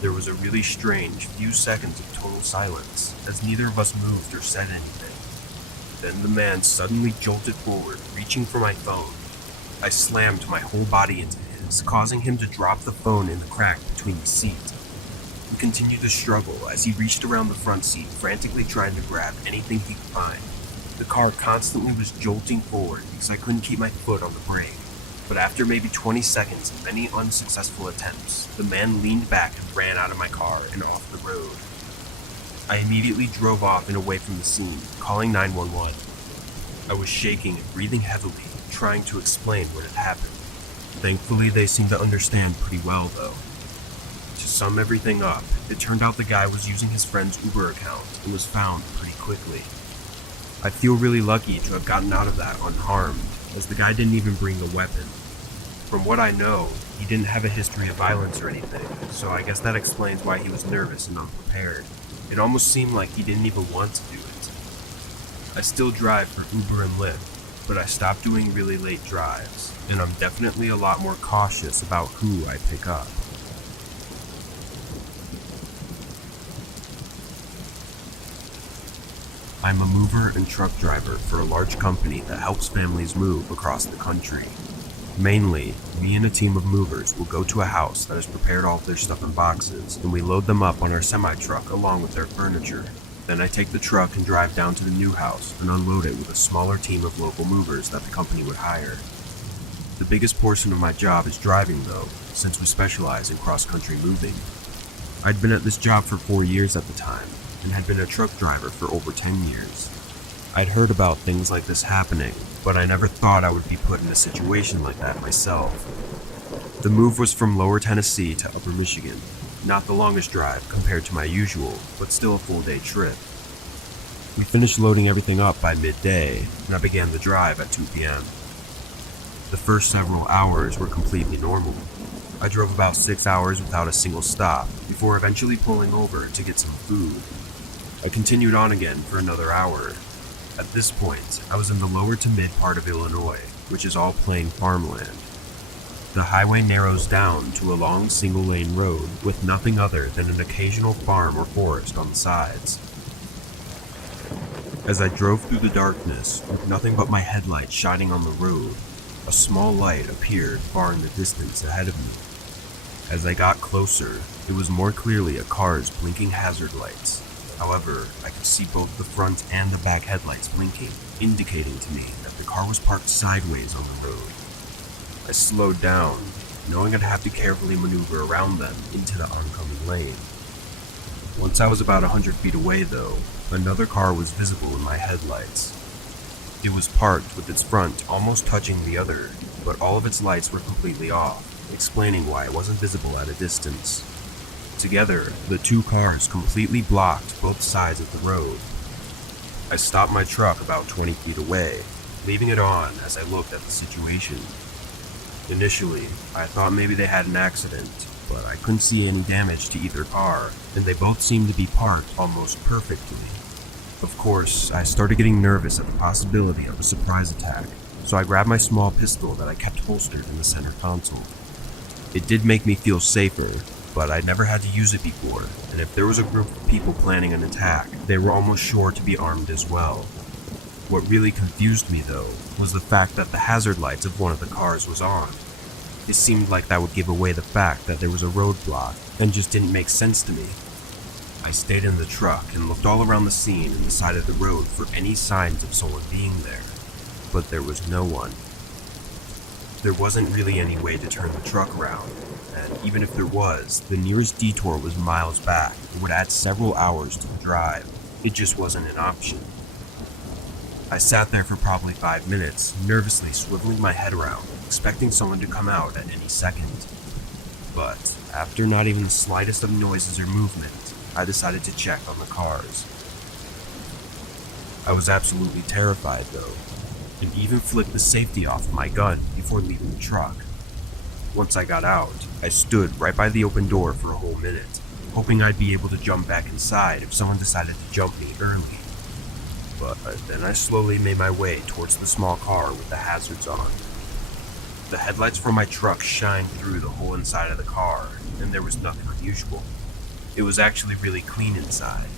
There was a really strange few seconds of total silence, as neither of us moved or said anything. Then the man suddenly jolted forward, reaching for my phone. I slammed my whole body into his, causing him to drop the phone in the crack between the seat. We continued to struggle as he reached around the front seat, frantically trying to grab anything he could find. The car constantly was jolting forward because I couldn't keep my foot on the brake. But after maybe 20 seconds of many unsuccessful attempts, the man leaned back and ran out of my car and off the road. I immediately drove off and away from the scene, calling 911. I was shaking and breathing heavily, trying to explain what had happened. Thankfully, they seemed to understand pretty well, though. To sum everything up, it turned out the guy was using his friend's Uber account and was found pretty quickly. I feel really lucky to have gotten out of that unharmed, as the guy didn't even bring a weapon. From what I know, he didn't have a history of violence or anything, so I guess that explains why he was nervous and unprepared. It almost seemed like he didn't even want to do it. I still drive for Uber and Lyft, but I stopped doing really late drives, and I'm definitely a lot more cautious about who I pick up. I'm a mover and truck driver for a large company that helps families move across the country. Mainly, me and a team of movers will go to a house that has prepared all of their stuff in boxes, and we load them up on our semi-truck along with their furniture. Then I take the truck and drive down to the new house and unload it with a smaller team of local movers that the company would hire. The biggest portion of my job is driving though, since we specialize in cross-country moving. I'd been at this job for 4 years at the time, and had been a truck driver for over 10 years. I'd heard about things like this happening, but I never thought I would be put in a situation like that myself. The move was from Lower Tennessee to Upper Michigan, not the longest drive compared to my usual, but still a full-day trip. We finished loading everything up by midday, and I began the drive at 2 p.m. The first several hours were completely normal. I drove about 6 hours without a single stop, before eventually pulling over to get some food. I continued on again for another hour. At this point, I was in the lower to mid part of Illinois, which is all plain farmland. The highway narrows down to a long single-lane road with nothing other than an occasional farm or forest on the sides. As I drove through the darkness, with nothing but my headlights shining on the road, a small light appeared far in the distance ahead of me. As I got closer, it was more clearly a car's blinking hazard lights. However, I could see both the front and the back headlights blinking, indicating to me that the car was parked sideways on the road. I slowed down, knowing I'd have to carefully maneuver around them into the oncoming lane. Once I was about 100 feet away though, another car was visible in my headlights. It was parked with its front almost touching the other, but all of its lights were completely off, explaining why it wasn't visible at a distance. Together, the two cars completely blocked both sides of the road. I stopped my truck about 20 feet away, leaving it on as I looked at the situation. Initially, I thought maybe they had an accident, but I couldn't see any damage to either car, and they both seemed to be parked almost perfectly. Of course, I started getting nervous at the possibility of a surprise attack, so I grabbed my small pistol that I kept holstered in the center console. It did make me feel safer, but I'd never had to use it before, and if there was a group of people planning an attack, they were almost sure to be armed as well. What really confused me, though, was the fact that the hazard lights of one of the cars was on. It seemed like that would give away the fact that there was a roadblock, and just didn't make sense to me. I stayed in the truck and looked all around the scene and the side of the road for any signs of someone being there, but there was no one. There wasn't really any way to turn the truck around, and even if there was, the nearest detour was miles back. It would add several hours to the drive. It just wasn't an option. I sat there for probably 5 minutes, nervously swiveling my head around, expecting someone to come out at any second. But after not even the slightest of noises or movement, I decided to check on the cars. I was absolutely terrified, though, and even flicked the safety off of my gun before leaving the truck. Once I got out, I stood right by the open door for a whole minute, hoping I'd be able to jump back inside if someone decided to jump me early. But then I slowly made my way towards the small car with the hazards on. The headlights from my truck shined through the whole inside of the car, and there was nothing unusual. It was actually really clean inside.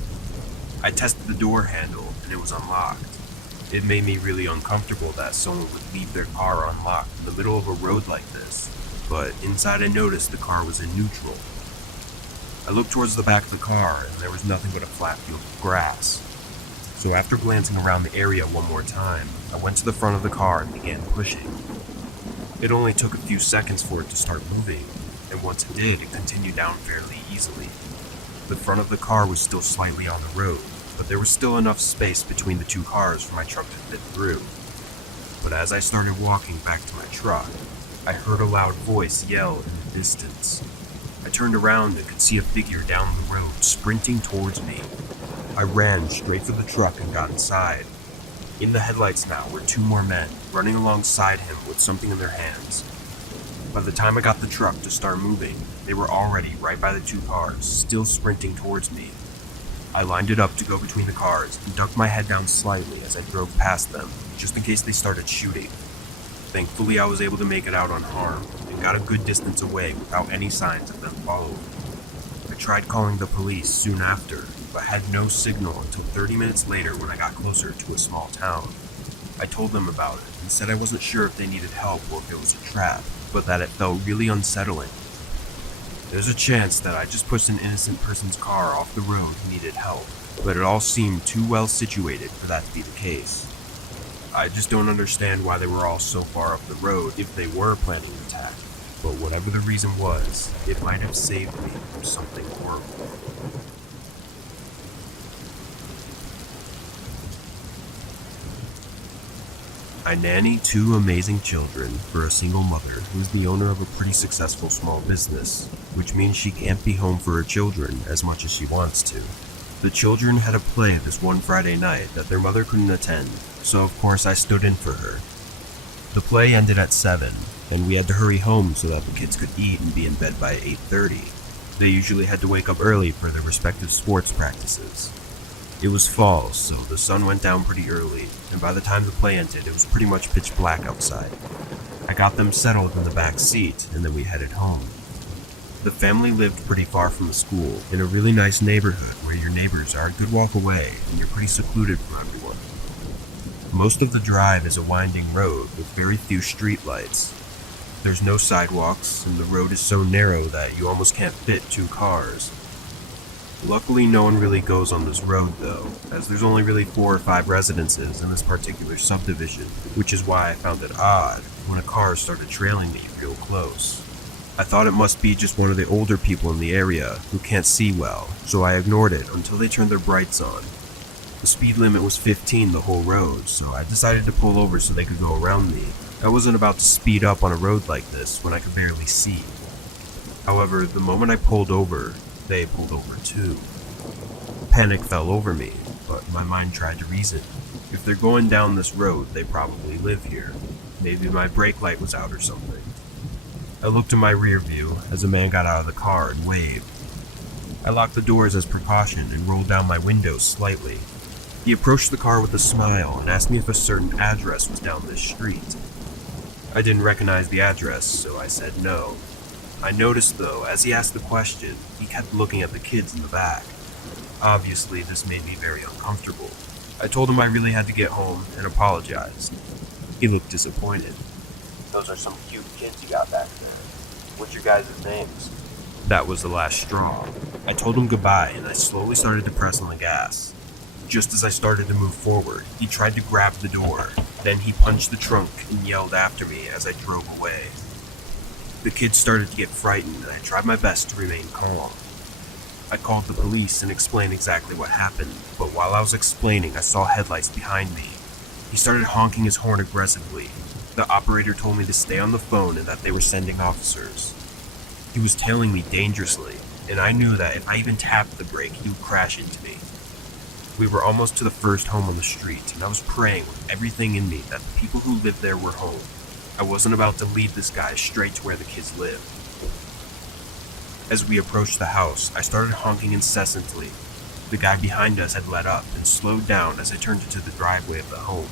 I tested the door handle, and it was unlocked. It made me really uncomfortable that someone would leave their car unlocked in the middle of a road like this, but inside I noticed the car was in neutral. I looked towards the back of the car, and there was nothing but a flat field of grass. So after glancing around the area one more time, I went to the front of the car and began pushing. It only took a few seconds for it to start moving, and once it did, it continued down fairly easily. The front of the car was still slightly on the road, but there was still enough space between the two cars for my truck to fit through. But as I started walking back to my truck, I heard a loud voice yell in the distance. I turned around and could see a figure down the road sprinting towards me. I ran straight for the truck and got inside. In the headlights now were 2 more men, running alongside him with something in their hands. By the time I got the truck to start moving, they were already right by the 2 cars, still sprinting towards me. I lined it up to go between the cars and ducked my head down slightly as I drove past them, just in case they started shooting. Thankfully, I was able to make it out unharmed and got a good distance away without any signs of them following. I tried calling the police soon after, but had no signal until 30 minutes later when I got closer to a small town. I told them about it and said I wasn't sure if they needed help or if it was a trap, but that it felt really unsettling. There's a chance that I just pushed an innocent person's car off the road who needed help, but it all seemed too well situated for that to be the case. I just don't understand why they were all so far up the road if they were planning an attack, but whatever the reason was, it might have saved me from something horrible. I nanny 2 amazing children for a single mother who's the owner of a pretty successful small business, which means she can't be home for her children as much as she wants to. The children had a play this one Friday night that their mother couldn't attend, so of course I stood in for her. The play ended at 7, and we had to hurry home so that the kids could eat and be in bed by 8:30. They usually had to wake up early for their respective sports practices. It was fall, so the sun went down pretty early, and by the time the play ended, it was pretty much pitch black outside. I got them settled in the back seat, and then we headed home. The family lived pretty far from the school, in a really nice neighborhood where your neighbors are a good walk away, and you're pretty secluded from everyone. Most of the drive is a winding road with very few street lights. There's no sidewalks, and the road is so narrow that you almost can't fit 2 cars. Luckily, no one really goes on this road though, as there's only really 4 or 5 residences in this particular subdivision, which is why I found it odd when a car started trailing me real close. I thought it must be just one of the older people in the area who can't see well, so I ignored it until they turned their brights on. The speed limit was 15 the whole road, so I decided to pull over so they could go around me. I wasn't about to speed up on a road like this when I could barely see. However, the moment I pulled over, they pulled over too. Panic fell over me, but my mind tried to reason. If they're going down this road, they probably live here. Maybe my brake light was out or something. I looked in my rear view as a man got out of the car and waved. I locked the doors as precaution and rolled down my windows slightly. He approached the car with a smile and asked me if a certain address was down this street. I didn't recognize the address, so I said no. I noticed though, as he asked the question, he kept looking at the kids in the back. Obviously, this made me very uncomfortable. I told him I really had to get home and apologized. He looked disappointed. Those are some cute kids you got back there. What's your guys' names? That was the last straw. I told him goodbye and I slowly started to press on the gas. Just as I started to move forward, he tried to grab the door. Then he punched the trunk and yelled after me as I drove away. The kids started to get frightened and I tried my best to remain calm. I called the police and explained exactly what happened, but while I was explaining, I saw headlights behind me. He started honking his horn aggressively. The operator told me to stay on the phone and that they were sending officers. He was tailing me dangerously, and I knew that if I even tapped the brake, he would crash into me. We were almost to the first home on the street, and I was praying with everything in me that the people who lived there were home. I wasn't about to lead this guy straight to where the kids lived. As we approached the house, I started honking incessantly. The guy behind us had let up and slowed down as I turned into the driveway of the home.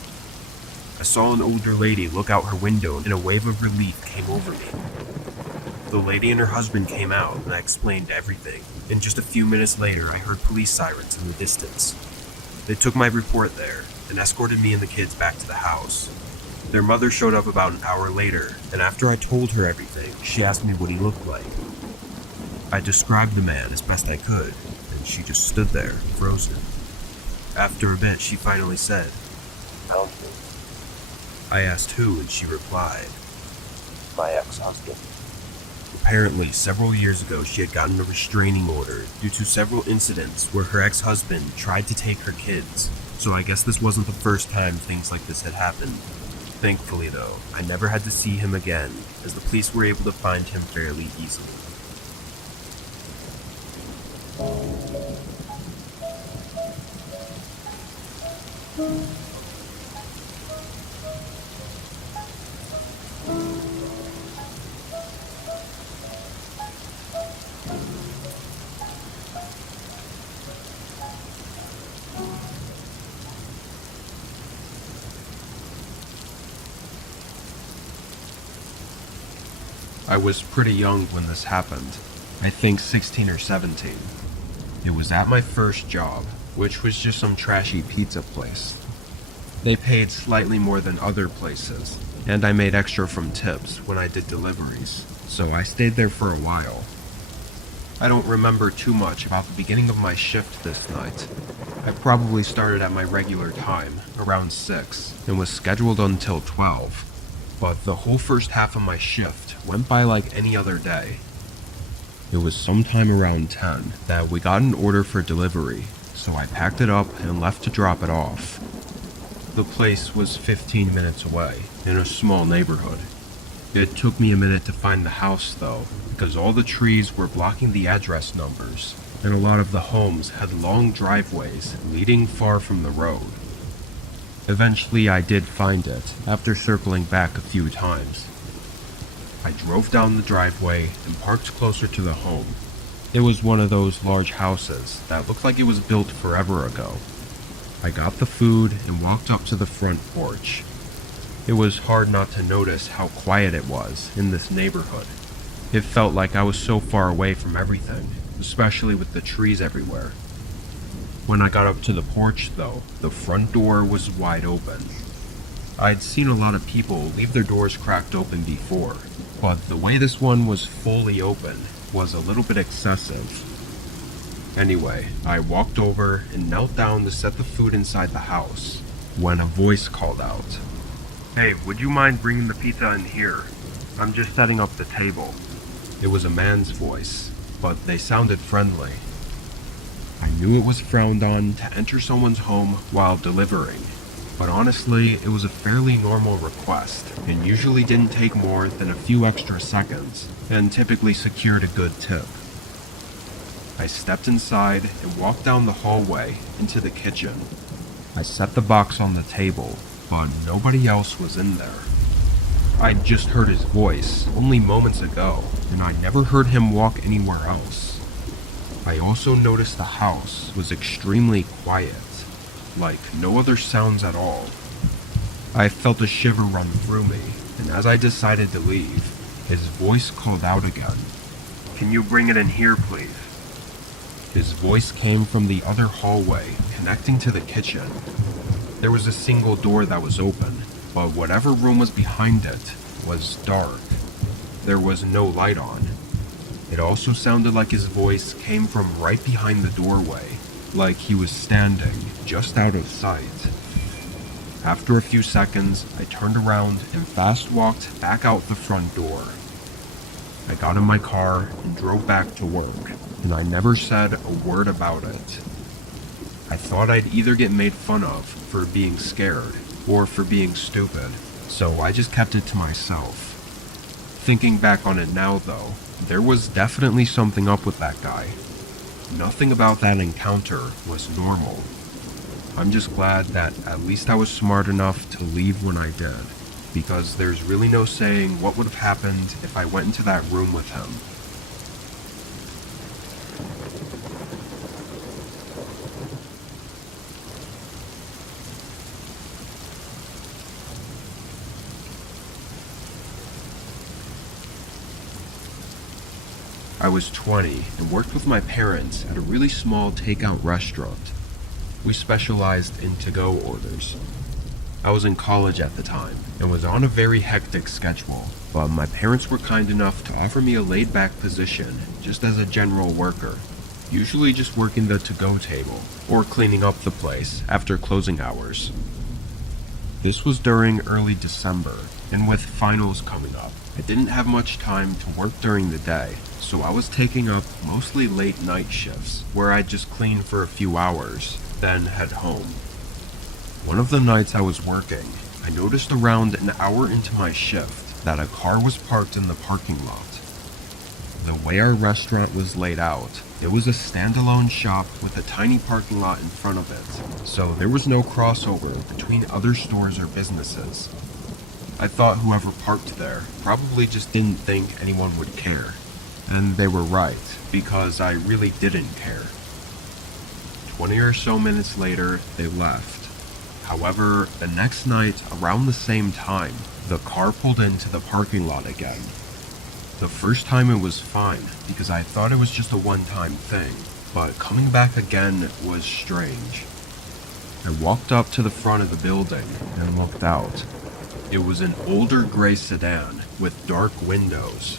I saw an older lady look out her window and a wave of relief came over me. The lady and her husband came out and I explained everything, and just a few minutes later I heard police sirens in the distance. They took my report there and escorted me and the kids back to the house. Their mother showed up about an hour later, and after I told her everything, she asked me what he looked like. I described the man as best I could, and she just stood there, frozen. After a bit, she finally said, Found me. I asked who, and she replied, My ex-husband. Apparently, several years ago, she had gotten a restraining order due to several incidents where her ex-husband tried to take her kids, so I guess this wasn't the first time things like this had happened. Thankfully, though, I never had to see him again, as the police were able to find him fairly easily. I was pretty young when this happened. I think 16 or 17. It was at my first job, which was just some trashy pizza place. They paid slightly more than other places, and I made extra from tips when I did deliveries, so I stayed there for a while. I don't remember too much about the beginning of my shift this night. I probably started at my regular time, around 6, and was scheduled until 12. But the whole first half of my shift went by like any other day. It was sometime around 10 that we got an order for delivery, so I packed it up and left to drop it off. The place was 15 minutes away, in a small neighborhood. It took me a minute to find the house though, because all the trees were blocking the address numbers, and a lot of the homes had long driveways leading far from the road. Eventually I did find it, after circling back a few times. I drove down the driveway and parked closer to the home. It was one of those large houses that looked like it was built forever ago. I got the food and walked up to the front porch. It was hard not to notice how quiet it was in this neighborhood. It felt like I was so far away from everything, especially with the trees everywhere. When I got up to the porch, though, the front door was wide open. I'd seen a lot of people leave their doors cracked open before, but the way this one was fully open was a little bit excessive. Anyway, I walked over and knelt down to set the food inside the house, when a voice called out, "Hey, would you mind bringing the pizza in here? I'm just setting up the table." It was a man's voice, but they sounded friendly. I knew it was frowned on to enter someone's home while delivering, but honestly, it was a fairly normal request, and usually didn't take more than a few extra seconds, and typically secured a good tip. I stepped inside and walked down the hallway into the kitchen. I set the box on the table, but nobody else was in there. I'd just heard his voice only moments ago, and I never heard him walk anywhere else. I also noticed the house was extremely quiet, like no other sounds at all. I felt a shiver run through me, and as I decided to leave, his voice called out again, "Can you bring it in here, please?" His voice came from the other hallway connecting to the kitchen. There was a single door that was open, but whatever room was behind it was dark. There was no light on. It also sounded like his voice came from right behind the doorway, like he was standing just out of sight. After a few seconds, I turned around and fast walked back out the front door. I got in my car and drove back to work, and I never said a word about it. I thought I'd either get made fun of for being scared or for being stupid, so I just kept it to myself. Thinking back on it now though, there was definitely something up with that guy. Nothing about that encounter was normal. I'm just glad that at least I was smart enough to leave when I did, because there's really no saying what would have happened if I went into that room with him. I was 20 and worked with my parents at a really small takeout restaurant. We specialized in to-go orders. I was in college at the time and was on a very hectic schedule, but my parents were kind enough to offer me a laid-back position just as a general worker, usually just working the to-go table or cleaning up the place after closing hours. This was during early December, and with finals coming up, I didn't have much time to work during the day, so I was taking up mostly late night shifts where I'd just clean for a few hours, then head home. One of the nights I was working, I noticed around an hour into my shift that a car was parked in the parking lot. The way our restaurant was laid out, it was a standalone shop with a tiny parking lot in front of it, so there was no crossover between other stores or businesses. I thought whoever parked there probably just didn't think anyone would care. And they were right, because I really didn't care. 20 or so minutes later, they left. However, the next night, around the same time, the car pulled into the parking lot again. The first time it was fine, because I thought it was just a one-time thing, but coming back again was strange. I walked up to the front of the building and looked out. It was an older gray sedan with dark windows.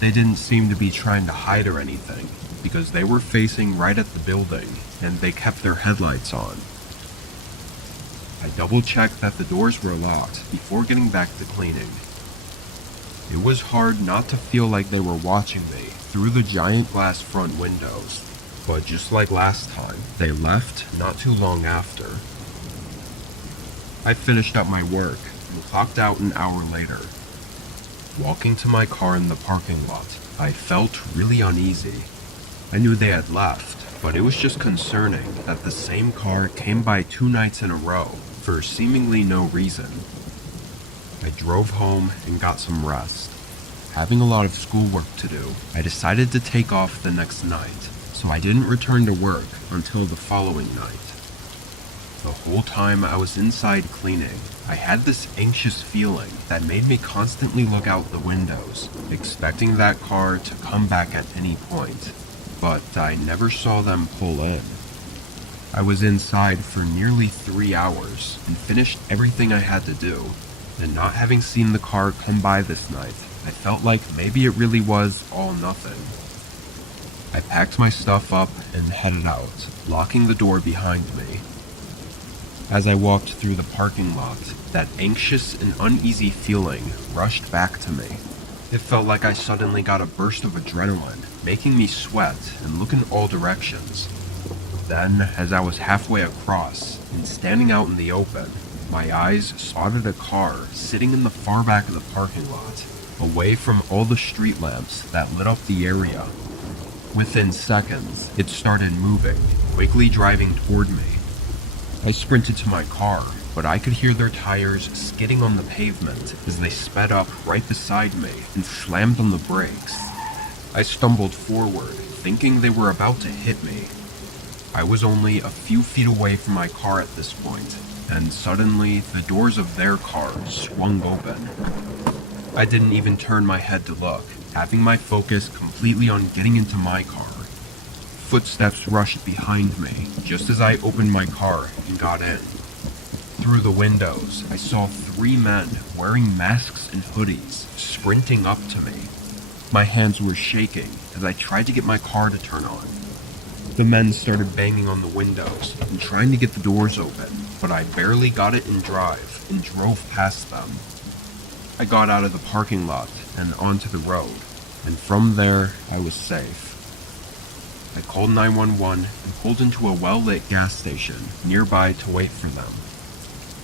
They didn't seem to be trying to hide or anything, because they were facing right at the building, and they kept their headlights on. I double-checked that the doors were locked before getting back to cleaning. It was hard not to feel like they were watching me through the giant glass front windows, but just like last time, they left not too long after. I finished up my work and clocked out an hour later. Walking to my car in the parking lot, I felt really uneasy. I knew they had left, but it was just concerning that the same car came by 2 nights in a row for seemingly no reason. I drove home and got some rest. Having a lot of schoolwork to do, I decided to take off the next night, so I didn't return to work until the following night. The whole time I was inside cleaning, I had this anxious feeling that made me constantly look out the windows, expecting that car to come back at any point, but I never saw them pull in. I was inside for nearly 3 hours and finished everything I had to do, and not having seen the car come by this night, I felt like maybe it really was all nothing. I packed my stuff up and headed out, locking the door behind me. As I walked through the parking lot, that anxious and uneasy feeling rushed back to me. It felt like I suddenly got a burst of adrenaline, making me sweat and look in all directions. Then, as I was halfway across and standing out in the open, my eyes spotted a car sitting in the far back of the parking lot, away from all the street lamps that lit up the area. Within seconds, it started moving, quickly driving toward me. I sprinted to my car, but I could hear their tires skidding on the pavement as they sped up right beside me and slammed on the brakes. I stumbled forward, thinking they were about to hit me. I was only a few feet away from my car at this point, and suddenly the doors of their car swung open. I didn't even turn my head to look, having my focus completely on getting into my car. Footsteps rushed behind me just as I opened my car and got in. Through the windows, I saw 3 men wearing masks and hoodies sprinting up to me. My hands were shaking as I tried to get my car to turn on. The men started banging on the windows and trying to get the doors open, but I barely got it in drive and drove past them. I got out of the parking lot and onto the road, and from there I was safe. I called 911 and pulled into a well-lit gas station nearby to wait for them.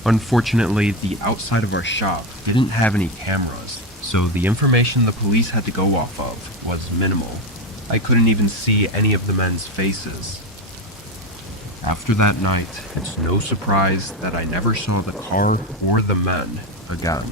Unfortunately, the outside of our shop didn't have any cameras, so the information the police had to go off of was minimal. I couldn't even see any of the men's faces. After that night, it's no surprise that I never saw the car or the men again.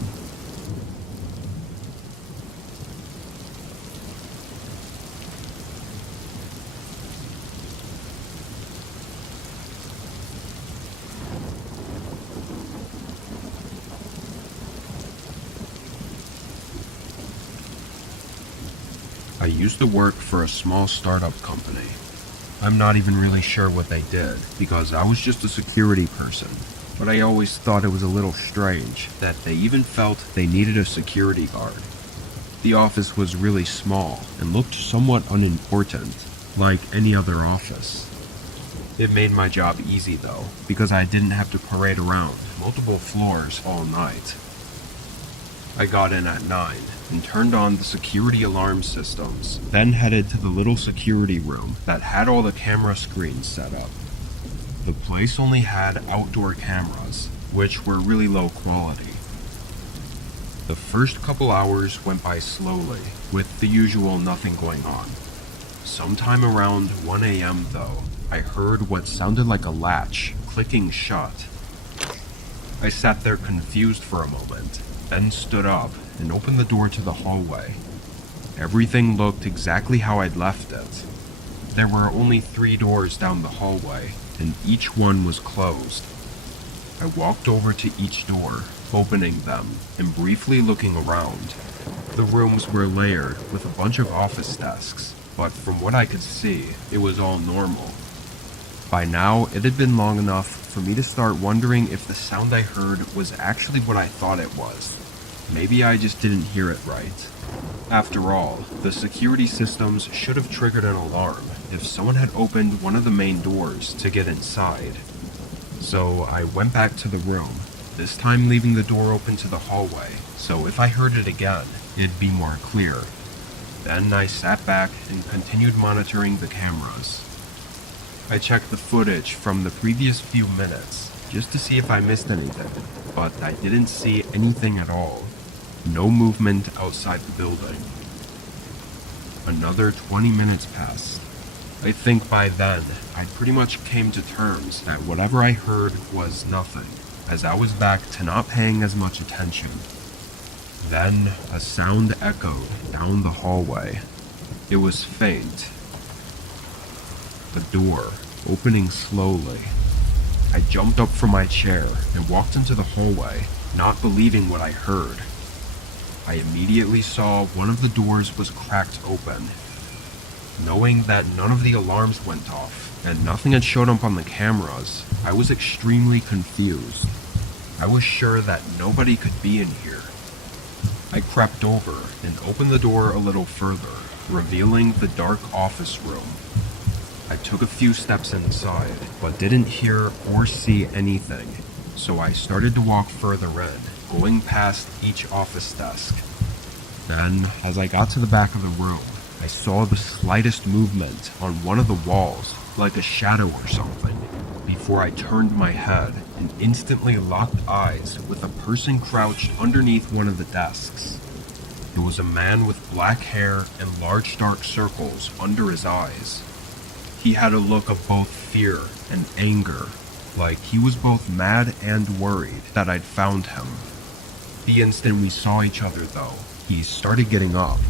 I used to work for a small startup company. I'm not even really sure what they did, because I was just a security person. But I always thought it was a little strange that they even felt they needed a security guard. The office was really small and looked somewhat unimportant, like any other office. It made my job easy though, because I didn't have to parade around multiple floors all night. I got in at 9 and turned on the security alarm systems, then headed to the little security room that had all the camera screens set up. The place only had outdoor cameras, which were really low quality. The first couple hours went by slowly, with the usual nothing going on. Sometime around 1 a.m. though, I heard what sounded like a latch clicking shut. I sat there confused for a moment, then stood up and opened the door to the hallway. Everything looked exactly how I'd left it. There were only 3 doors down the hallway, and each one was closed. I walked over to each door, opening them, and briefly looking around. The rooms were layered with a bunch of office desks, but from what I could see, it was all normal. By now, it had been long enough for me to start wondering if the sound I heard was actually what I thought it was. Maybe I just didn't hear it right. After all, the security systems should have triggered an alarm if someone had opened one of the main doors to get inside. So I went back to the room, this time leaving the door open to the hallway, so if I heard it again, it'd be more clear. Then I sat back and continued monitoring the cameras. I checked the footage from the previous few minutes, just to see if I missed anything, but I didn't see anything at all. No movement outside the building. Another 20 minutes passed. I think by then, I pretty much came to terms that whatever I heard was nothing, as I was back to not paying as much attention. Then, a sound echoed down the hallway. It was faint. A door opening slowly. I jumped up from my chair and walked into the hallway, not believing what I heard. I immediately saw one of the doors was cracked open. Knowing that none of the alarms went off and nothing had showed up on the cameras, I was extremely confused. I was sure that nobody could be in here. I crept over and opened the door a little further, revealing the dark office room. I took a few steps inside, but didn't hear or see anything, so I started to walk further in, going past each office desk. Then, as I got to the back of the room, I saw the slightest movement on one of the walls, like a shadow or something, before I turned my head and instantly locked eyes with a person crouched underneath one of the desks. It was a man with black hair and large dark circles under his eyes. He had a look of both fear and anger, like he was both mad and worried that I'd found him. The instant we saw each other though, he started getting up.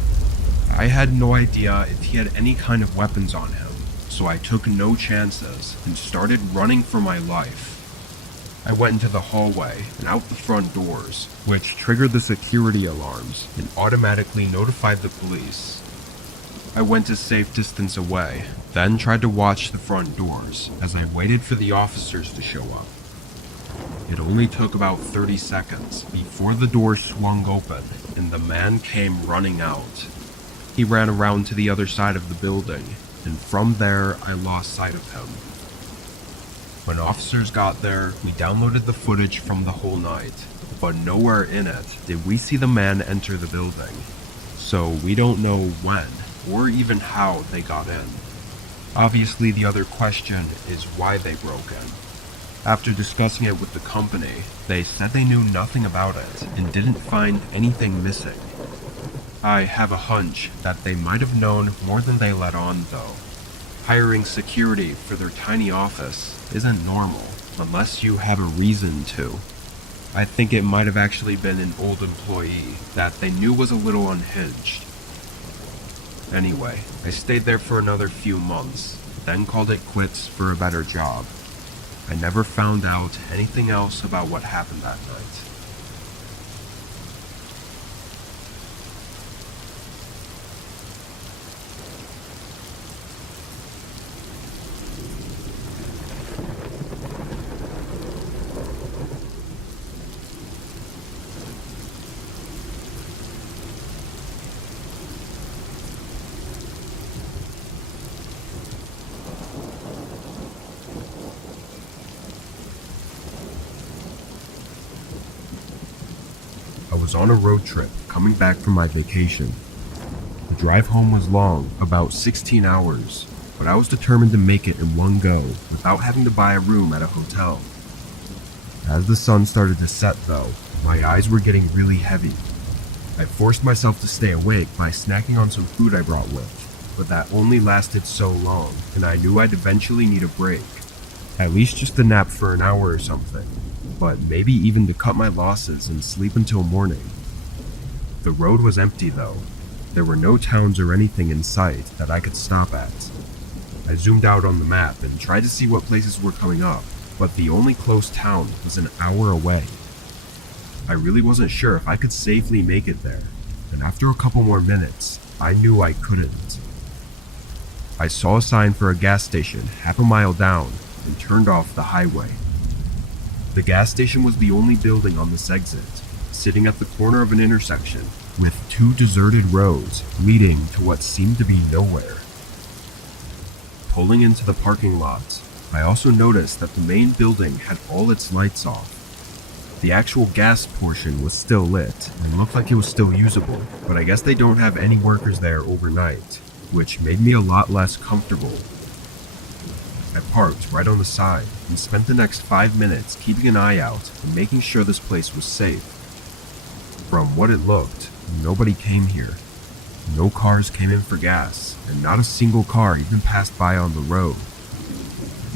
I had no idea if he had any kind of weapons on him, so I took no chances and started running for my life. I went into the hallway and out the front doors, which triggered the security alarms and automatically notified the police. I went a safe distance away, then tried to watch the front doors as I waited for the officers to show up. It only took about 30 seconds before the door swung open and the man came running out. He ran around to the other side of the building, and from there I lost sight of him. When officers got there, we downloaded the footage from the whole night, but nowhere in it did we see the man enter the building. So we don't know when or even how they got in. Obviously, the other question is why they broke in. After discussing it with the company, they said they knew nothing about it and didn't find anything missing. I have a hunch that they might have known more than they let on, though. Hiring security for their tiny office isn't normal unless you have a reason to. I think it might have actually been an old employee that they knew was a little unhinged. Anyway, I stayed there for another few months, then called it quits for a better job. I never found out anything else about what happened that night. I was on a road trip coming back from my vacation. The drive home was long, about 16 hours, but I was determined to make it in one go without having to buy a room at a hotel. As the sun started to set though, my eyes were getting really heavy. I forced myself to stay awake by snacking on some food I brought with, but that only lasted so long, and I knew I'd eventually need a break. At least just a nap for an hour or something, but maybe even to cut my losses and sleep until morning. The road was empty though. There were no towns or anything in sight that I could stop at. I zoomed out on the map and tried to see what places were coming up, but the only close town was an hour away. I really wasn't sure if I could safely make it there, and after a couple more minutes, I knew I couldn't. I saw a sign for a gas station half a mile down and turned off the highway. The gas station was the only building on this exit, sitting at the corner of an intersection with two deserted roads leading to what seemed to be nowhere. Pulling into the parking lot, I also noticed that the main building had all its lights off. The actual gas portion was still lit and looked like it was still usable, but I guess they don't have any workers there overnight, which made me a lot less comfortable. I parked right on the side and spent the next 5 minutes keeping an eye out and making sure this place was safe. From what it looked, nobody came here. No cars came in for gas, and not a single car even passed by on the road.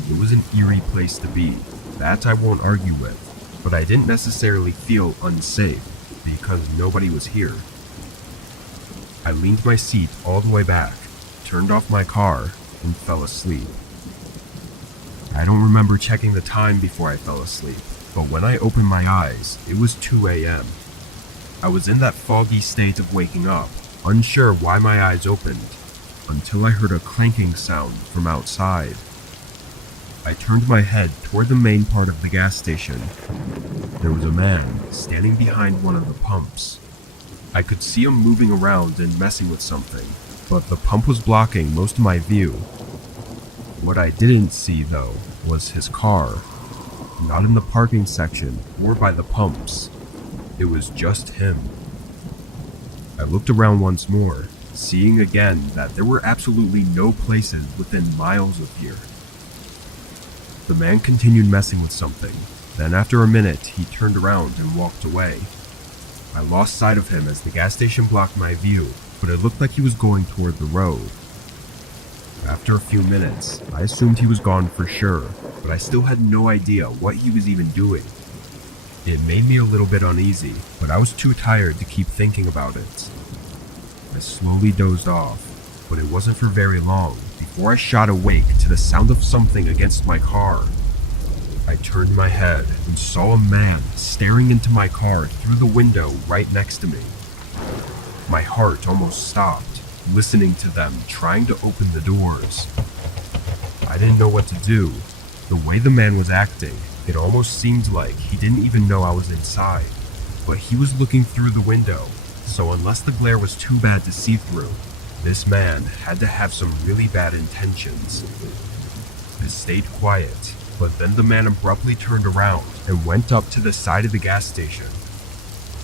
It was an eerie place to be, that I won't argue with, but I didn't necessarily feel unsafe because nobody was here. I leaned my seat all the way back, turned off my car, and fell asleep. I don't remember checking the time before I fell asleep, but when I opened my eyes, it was 2 a.m. I was in that foggy state of waking up, unsure why my eyes opened, until I heard a clanking sound from outside. I turned my head toward the main part of the gas station. There was a man standing behind one of the pumps. I could see him moving around and messing with something, but the pump was blocking most of my view. What I didn't see, though, was his car. Not in the parking section or by the pumps. It was just him. I looked around once more, seeing again that there were absolutely no places within miles of here. The man continued messing with something. Then after a minute, he turned around and walked away. I lost sight of him as the gas station blocked my view, but it looked like he was going toward the road. After a few minutes, I assumed he was gone for sure, but I still had no idea what he was even doing. It made me a little bit uneasy, but I was too tired to keep thinking about it. I slowly dozed off, but it wasn't for very long before I shot awake to the sound of something against my car. I turned my head and saw a man staring into my car through the window right next to me. My heart almost stopped, listening to them trying to open the doors. I didn't know what to do. The way the man was acting It almost seemed like he didn't even know I was inside, but he was looking through the window, so unless the glare was too bad to see through, this man had to have some really bad intentions. I stayed quiet, but then the man abruptly turned around and went up to the side of the gas station.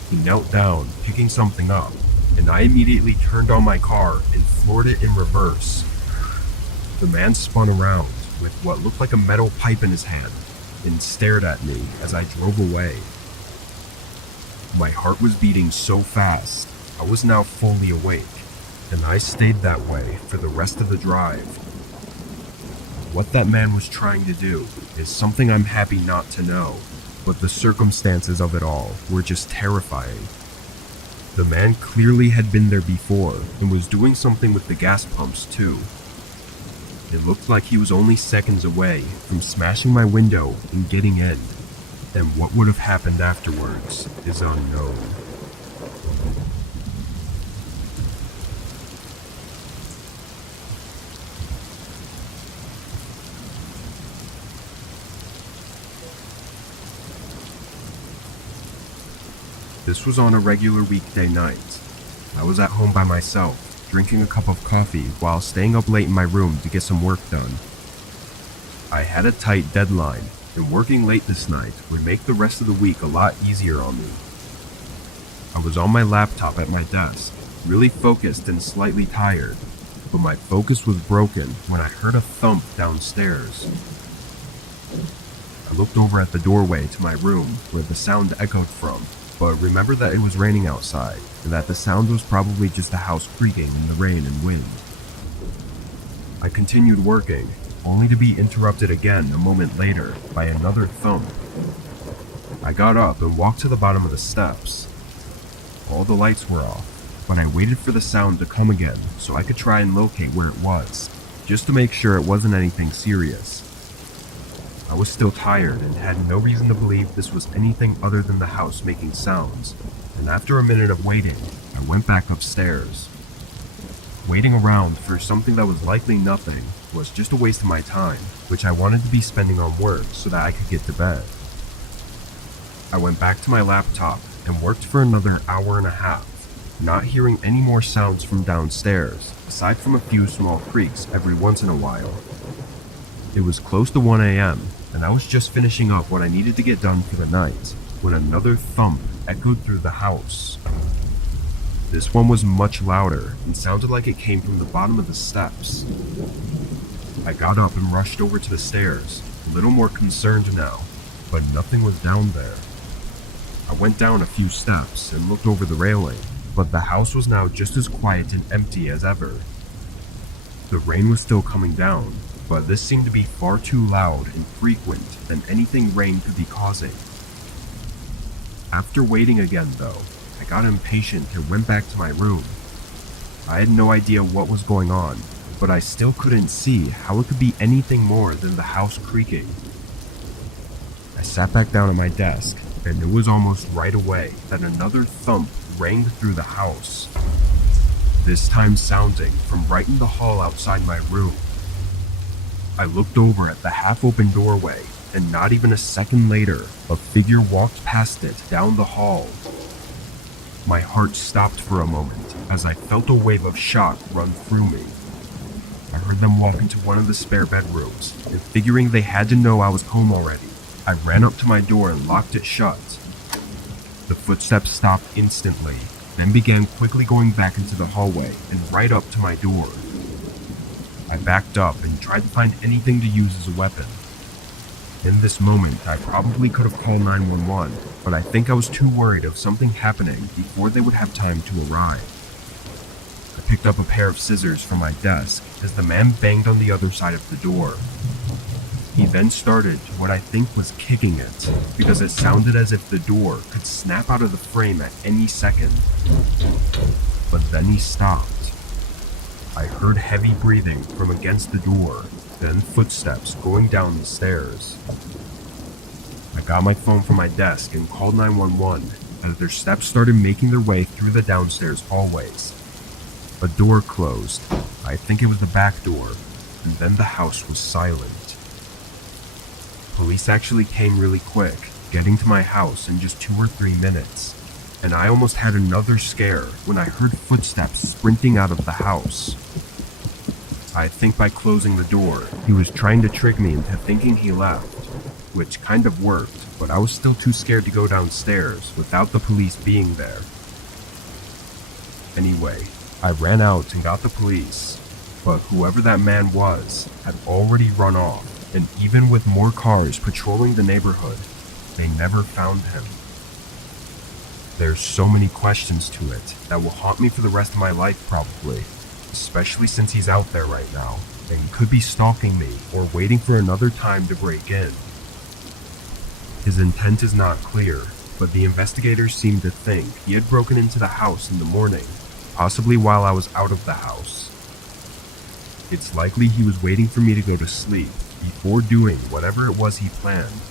He knelt down, picking something up, and I immediately turned on my car and floored it in reverse. The man spun around with what looked like a metal pipe in his hand and stared at me as I drove away. My heart was beating so fast, I was now fully awake, and I stayed that way for the rest of the drive. What that man was trying to do is something I'm happy not to know, but the circumstances of it all were just terrifying. The man clearly had been there before and was doing something with the gas pumps too. It looked like he was only seconds away from smashing my window and getting in, and what would have happened afterwards is unknown. This was on a regular weekday night. I was at home by myself, drinking a cup of coffee while staying up late in my room to get some work done. I had a tight deadline, and working late this night would make the rest of the week a lot easier on me. I was on my laptop at my desk, really focused and slightly tired, but my focus was broken when I heard a thump downstairs. I looked over at the doorway to my room where the sound echoed from, but remembered that it was raining outside and that the sound was probably just the house creaking in the rain and wind. I continued working, only to be interrupted again a moment later by another thump. I got up and walked to the bottom of the steps. All the lights were off, but I waited for the sound to come again so I could try and locate where it was, just to make sure it wasn't anything serious. I was still tired and had no reason to believe this was anything other than the house making sounds, and after a minute of waiting, I went back upstairs. Waiting around for something that was likely nothing was just a waste of my time, which I wanted to be spending on work so that I could get to bed. I went back to my laptop and worked for another hour and a half, not hearing any more sounds from downstairs, aside from a few small creaks every once in a while. It was close to 1 a.m., and I was just finishing up what I needed to get done for the night, when another thump echoed through the house. This one was much louder and sounded like it came from the bottom of the steps. I got up and rushed over to the stairs, a little more concerned now, but nothing was down there. I went down a few steps and looked over the railing, but the house was now just as quiet and empty as ever. The rain was still coming down, but this seemed to be far too loud and frequent than anything rain could be causing. After waiting again though, I got impatient and went back to my room. I had no idea what was going on, but I still couldn't see how it could be anything more than the house creaking. I sat back down at my desk, and it was almost right away that another thump rang through the house, this time sounding from right in the hall outside my room. I looked over at the half-open doorway, and not even a second later, a figure walked past it down the hall. My heart stopped for a moment as I felt a wave of shock run through me. I heard them walk into one of the spare bedrooms, and figuring they had to know I was home already, I ran up to my door and locked it shut. The footsteps stopped instantly, then began quickly going back into the hallway and right up to my door. I backed up and tried to find anything to use as a weapon. In this moment, I probably could have called 911, but I think I was too worried of something happening before they would have time to arrive. I picked up a pair of scissors from my desk as the man banged on the other side of the door. He then started what I think was kicking it, because it sounded as if the door could snap out of the frame at any second. But then he stopped. I heard heavy breathing from against the door, then footsteps going down the stairs. I got my phone from my desk and called 911 as their steps started making their way through the downstairs hallways. A door closed, I think it was the back door, and then the house was silent. Police actually came really quick, getting to my house in just 2 or 3 minutes. And I almost had another scare when I heard footsteps sprinting out of the house. I think by closing the door, he was trying to trick me into thinking he left, which kind of worked, but I was still too scared to go downstairs without the police being there. Anyway, I ran out and got the police, but whoever that man was had already run off, and even with more cars patrolling the neighborhood, they never found him. There's so many questions to it that will haunt me for the rest of my life probably, especially since he's out there right now and could be stalking me or waiting for another time to break in. His intent is not clear, but the investigators seem to think he had broken into the house in the morning, possibly while I was out of the house. It's likely he was waiting for me to go to sleep before doing whatever it was he planned,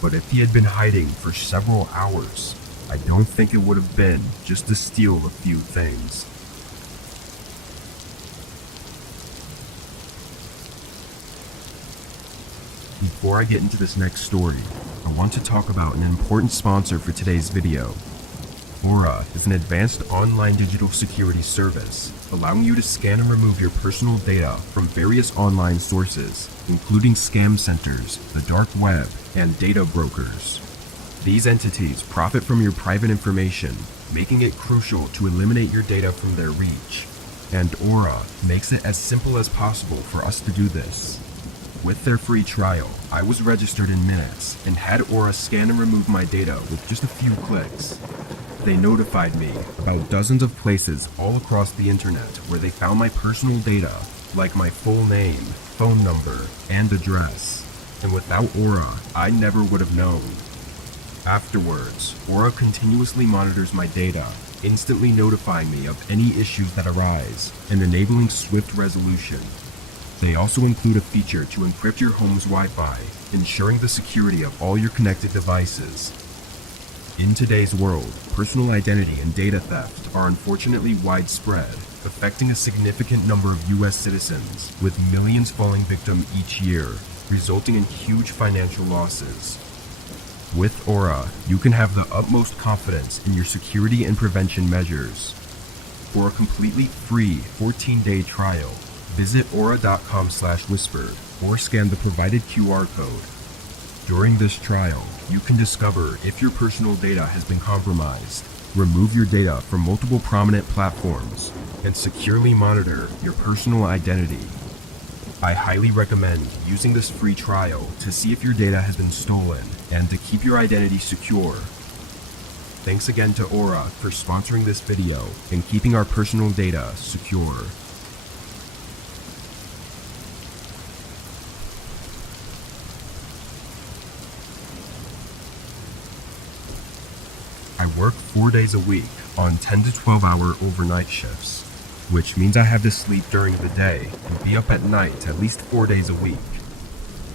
but if he had been hiding for several hours, I don't think it would have been just to steal a few things. Before I get into this next story, I want to talk about an important sponsor for today's video. Aura is an advanced online digital security service, allowing you to scan and remove your personal data from various online sources, including scam centers, the dark web, and data brokers. These entities profit from your private information, making it crucial to eliminate your data from their reach. And Aura makes it as simple as possible for us to do this. With their free trial, I was registered in minutes and had Aura scan and remove my data with just a few clicks. They notified me about dozens of places all across the internet where they found my personal data, like my full name, phone number, and address. And without Aura, I never would have known. Afterwards, Aura continuously monitors my data, instantly notifying me of any issues that arise and enabling swift resolution. They also include a feature to encrypt your home's Wi-Fi, ensuring the security of all your connected devices. In today's world, personal identity and data theft are unfortunately widespread, affecting a significant number of US citizens, with millions falling victim each year, resulting in huge financial losses. With Aura, you can have the utmost confidence in your security and prevention measures. For a completely free 14-day trial, visit aura.com/whispered or scan the provided QR code. During this trial, you can discover if your personal data has been compromised, remove your data from multiple prominent platforms, and securely monitor your personal identity. I highly recommend using this free trial to see if your data has been stolen and to keep your identity secure. Thanks again to Aura for sponsoring this video and keeping our personal data secure. I work 4 days a week on 10 to 12 hour overnight shifts, which means I have to sleep during the day and be up at night at least 4 days a week.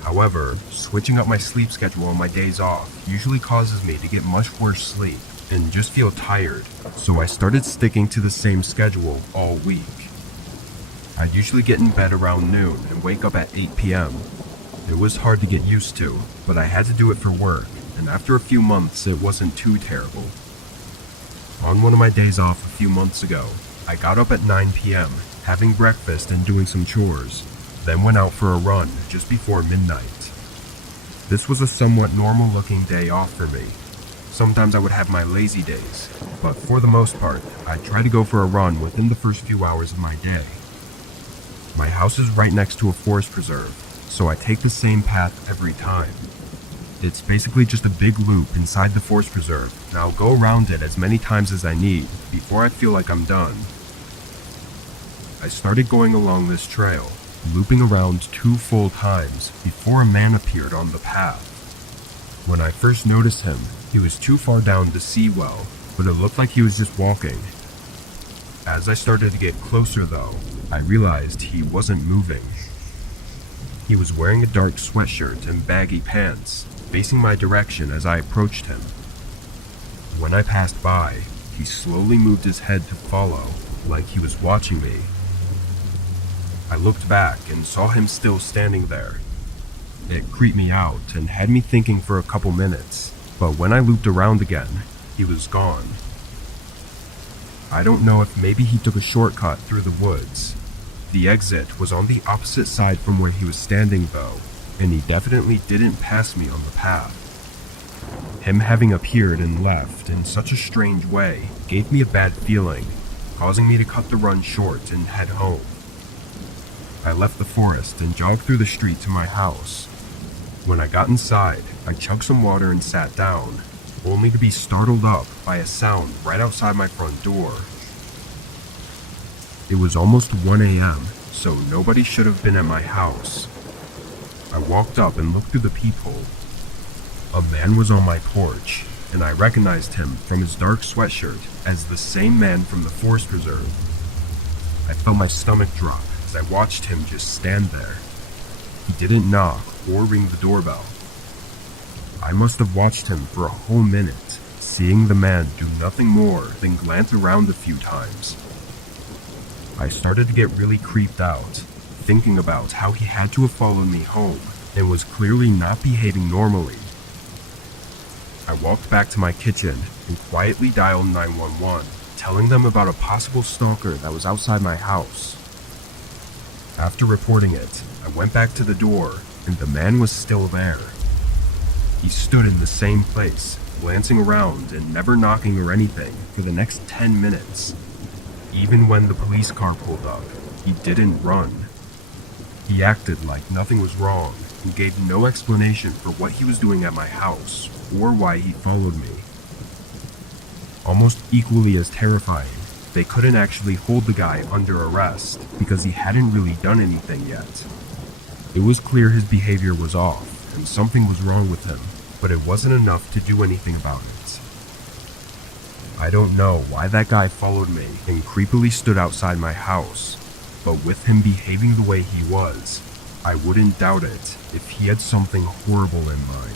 However, switching up my sleep schedule on my days off usually causes me to get much worse sleep and just feel tired, so I started sticking to the same schedule all week. I'd usually get in bed around noon and wake up at 8 p.m. It was hard to get used to, but I had to do it for work, and after a few months it wasn't too terrible. On one of my days off a few months ago, I got up at 9 p.m., having breakfast and doing some chores, then went out for a run just before midnight. This was a somewhat normal-looking day off for me. Sometimes I would have my lazy days, but for the most part, I'd try to go for a run within the first few hours of my day. My house is right next to a forest preserve, so I take the same path every time. It's basically just a big loop inside the forest preserve, and I'll go around it as many times as I need before I feel like I'm done. I started going along this trail, looping around 2 full times before a man appeared on the path. When I first noticed him, he was too far down to see well, but it looked like he was just walking. As I started to get closer though, I realized he wasn't moving. He was wearing a dark sweatshirt and baggy pants, facing my direction as I approached him. When I passed by, he slowly moved his head to follow, like he was watching me. I looked back and saw him still standing there. It creeped me out and had me thinking for a couple minutes, but when I looped around again, he was gone. I don't know if maybe he took a shortcut through the woods. The exit was on the opposite side from where he was standing though, and he definitely didn't pass me on the path. Him having appeared and left in such a strange way gave me a bad feeling, causing me to cut the run short and head home. I left the forest and jogged through the street to my house. When I got inside, I chugged some water and sat down, only to be startled up by a sound right outside my front door. It was almost 1 a.m., so nobody should have been at my house. I walked up and looked through the peephole. A man was on my porch, and I recognized him from his dark sweatshirt as the same man from the forest preserve. I felt my stomach drop as I watched him just stand there. He didn't knock or ring the doorbell. I must have watched him for a whole minute, seeing the man do nothing more than glance around a few times. I started to get really creeped out, thinking about how he had to have followed me home and was clearly not behaving normally. I walked back to my kitchen and quietly dialed 911, telling them about a possible stalker that was outside my house. After reporting it, I went back to the door, and the man was still there. He stood in the same place, glancing around and never knocking or anything for the next 10 minutes. Even when the police car pulled up, he didn't run. He acted like nothing was wrong and gave no explanation for what he was doing at my house or why he followed me. Almost equally as terrifying, they couldn't actually hold the guy under arrest because he hadn't really done anything yet. It was clear his behavior was off and something was wrong with him, but it wasn't enough to do anything about it. I don't know why that guy followed me and creepily stood outside my house, but with him behaving the way he was, I wouldn't doubt it if he had something horrible in mind.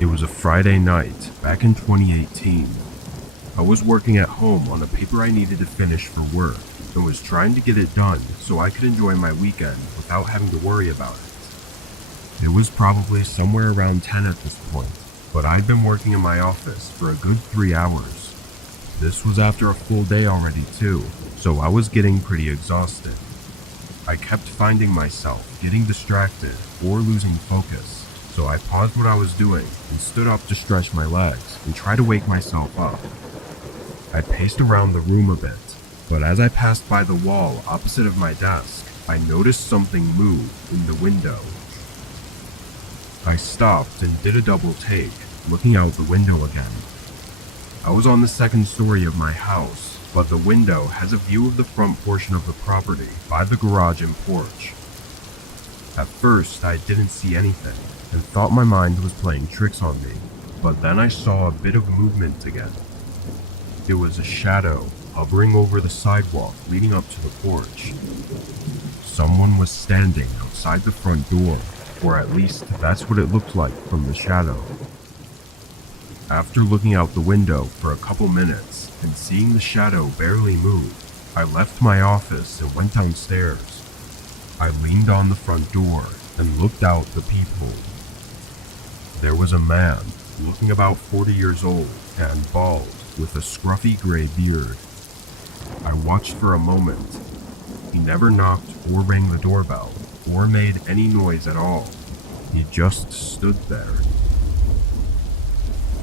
It was a Friday night, back in 2018. I was working at home on a paper I needed to finish for work, and was trying to get it done so I could enjoy my weekend without having to worry about it. It was probably somewhere around 10 at this point, but I'd been working in my office for a good 3 hours. This was after a full day already too, so I was getting pretty exhausted. I kept finding myself getting distracted or losing focus. So I paused what I was doing and stood up to stretch my legs and try to wake myself up. I paced around the room a bit, but as I passed by the wall opposite of my desk, I noticed something move in the window. I stopped and did a double take, looking out the window again. I was on the second story of my house, but the window has a view of the front portion of the property by the garage and porch. At first, I didn't see anything and thought my mind was playing tricks on me, but then I saw a bit of movement again. It was a shadow hovering over the sidewalk leading up to the porch. Someone was standing outside the front door, or at least that's what it looked like from the shadow. After looking out the window for a couple minutes and seeing the shadow barely move, I left my office and went downstairs. I leaned on the front door and looked out the peephole. There was a man, looking about 40 years old and bald, with a scruffy gray beard. I watched for a moment. He never knocked or rang the doorbell, or made any noise at all. He just stood there.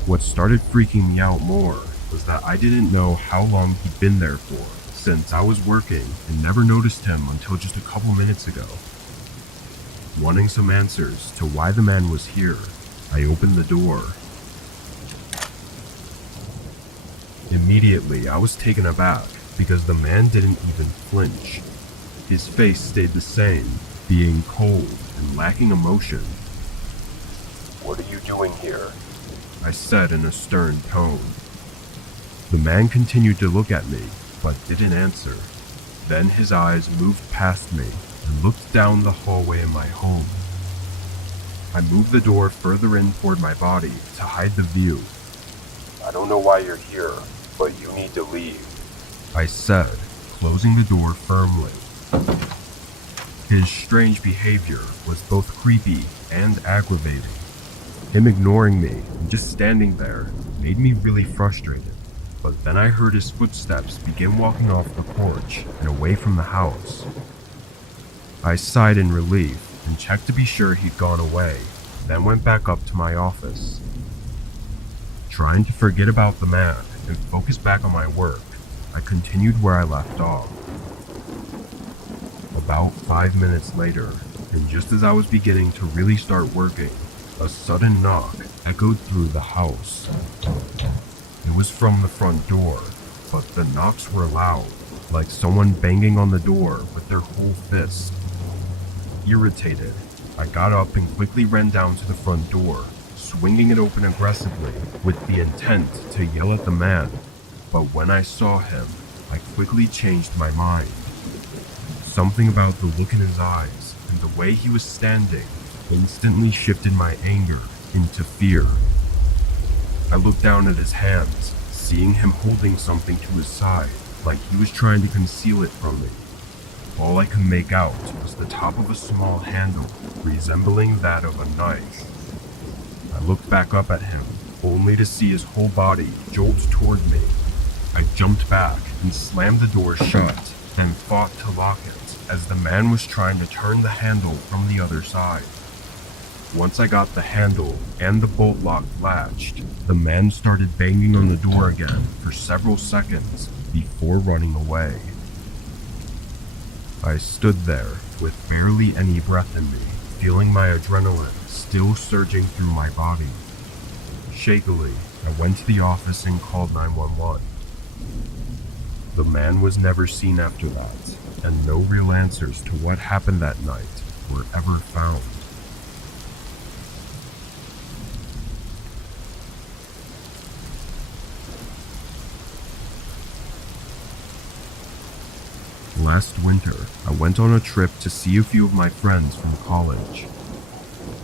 What started freaking me out more was that I didn't know how long he'd been there for, since I was working and never noticed him until just a couple minutes ago. Wanting some answers to why the man was here, I opened the door. Immediately, I was taken aback because the man didn't even flinch. His face stayed the same, being cold and lacking emotion. What are you doing here? I said in a stern tone. The man continued to look at me, but didn't answer. Then his eyes moved past me and looked down the hallway in my home. I moved the door further in toward my body to hide the view. I don't know why you're here, but you need to leave. I said, closing the door firmly. His strange behavior was both creepy and aggravating. Him ignoring me and just standing there made me really frustrated. But then I heard his footsteps begin walking off the porch and away from the house. I sighed in relief and checked to be sure he'd gone away, then went back up to my office. Trying to forget about the man and focus back on my work, I continued where I left off. About 5 minutes later, and just as I was beginning to really start working, a sudden knock echoed through the house. It was from the front door, but the knocks were loud, like someone banging on the door with their whole fist. Irritated, I got up and quickly ran down to the front door, swinging it open aggressively with the intent to yell at the man. But when I saw him, I quickly changed my mind. Something about the look in his eyes and the way he was standing instantly shifted my anger into fear. I looked down at his hands, seeing him holding something to his side, like he was trying to conceal it from me. All I could make out was the top of a small handle, resembling that of a knife. I looked back up at him, only to see his whole body jolt toward me. I jumped back and slammed the door shut, and fought to lock it, as the man was trying to turn the handle from the other side. Once I got the handle and the bolt lock latched, the man started banging on the door again for several seconds before running away. I stood there with barely any breath in me, feeling my adrenaline still surging through my body. Shakily, I went to the office and called 911. The man was never seen after that, and no real answers to what happened that night were ever found. Last winter, I went on a trip to see a few of my friends from college.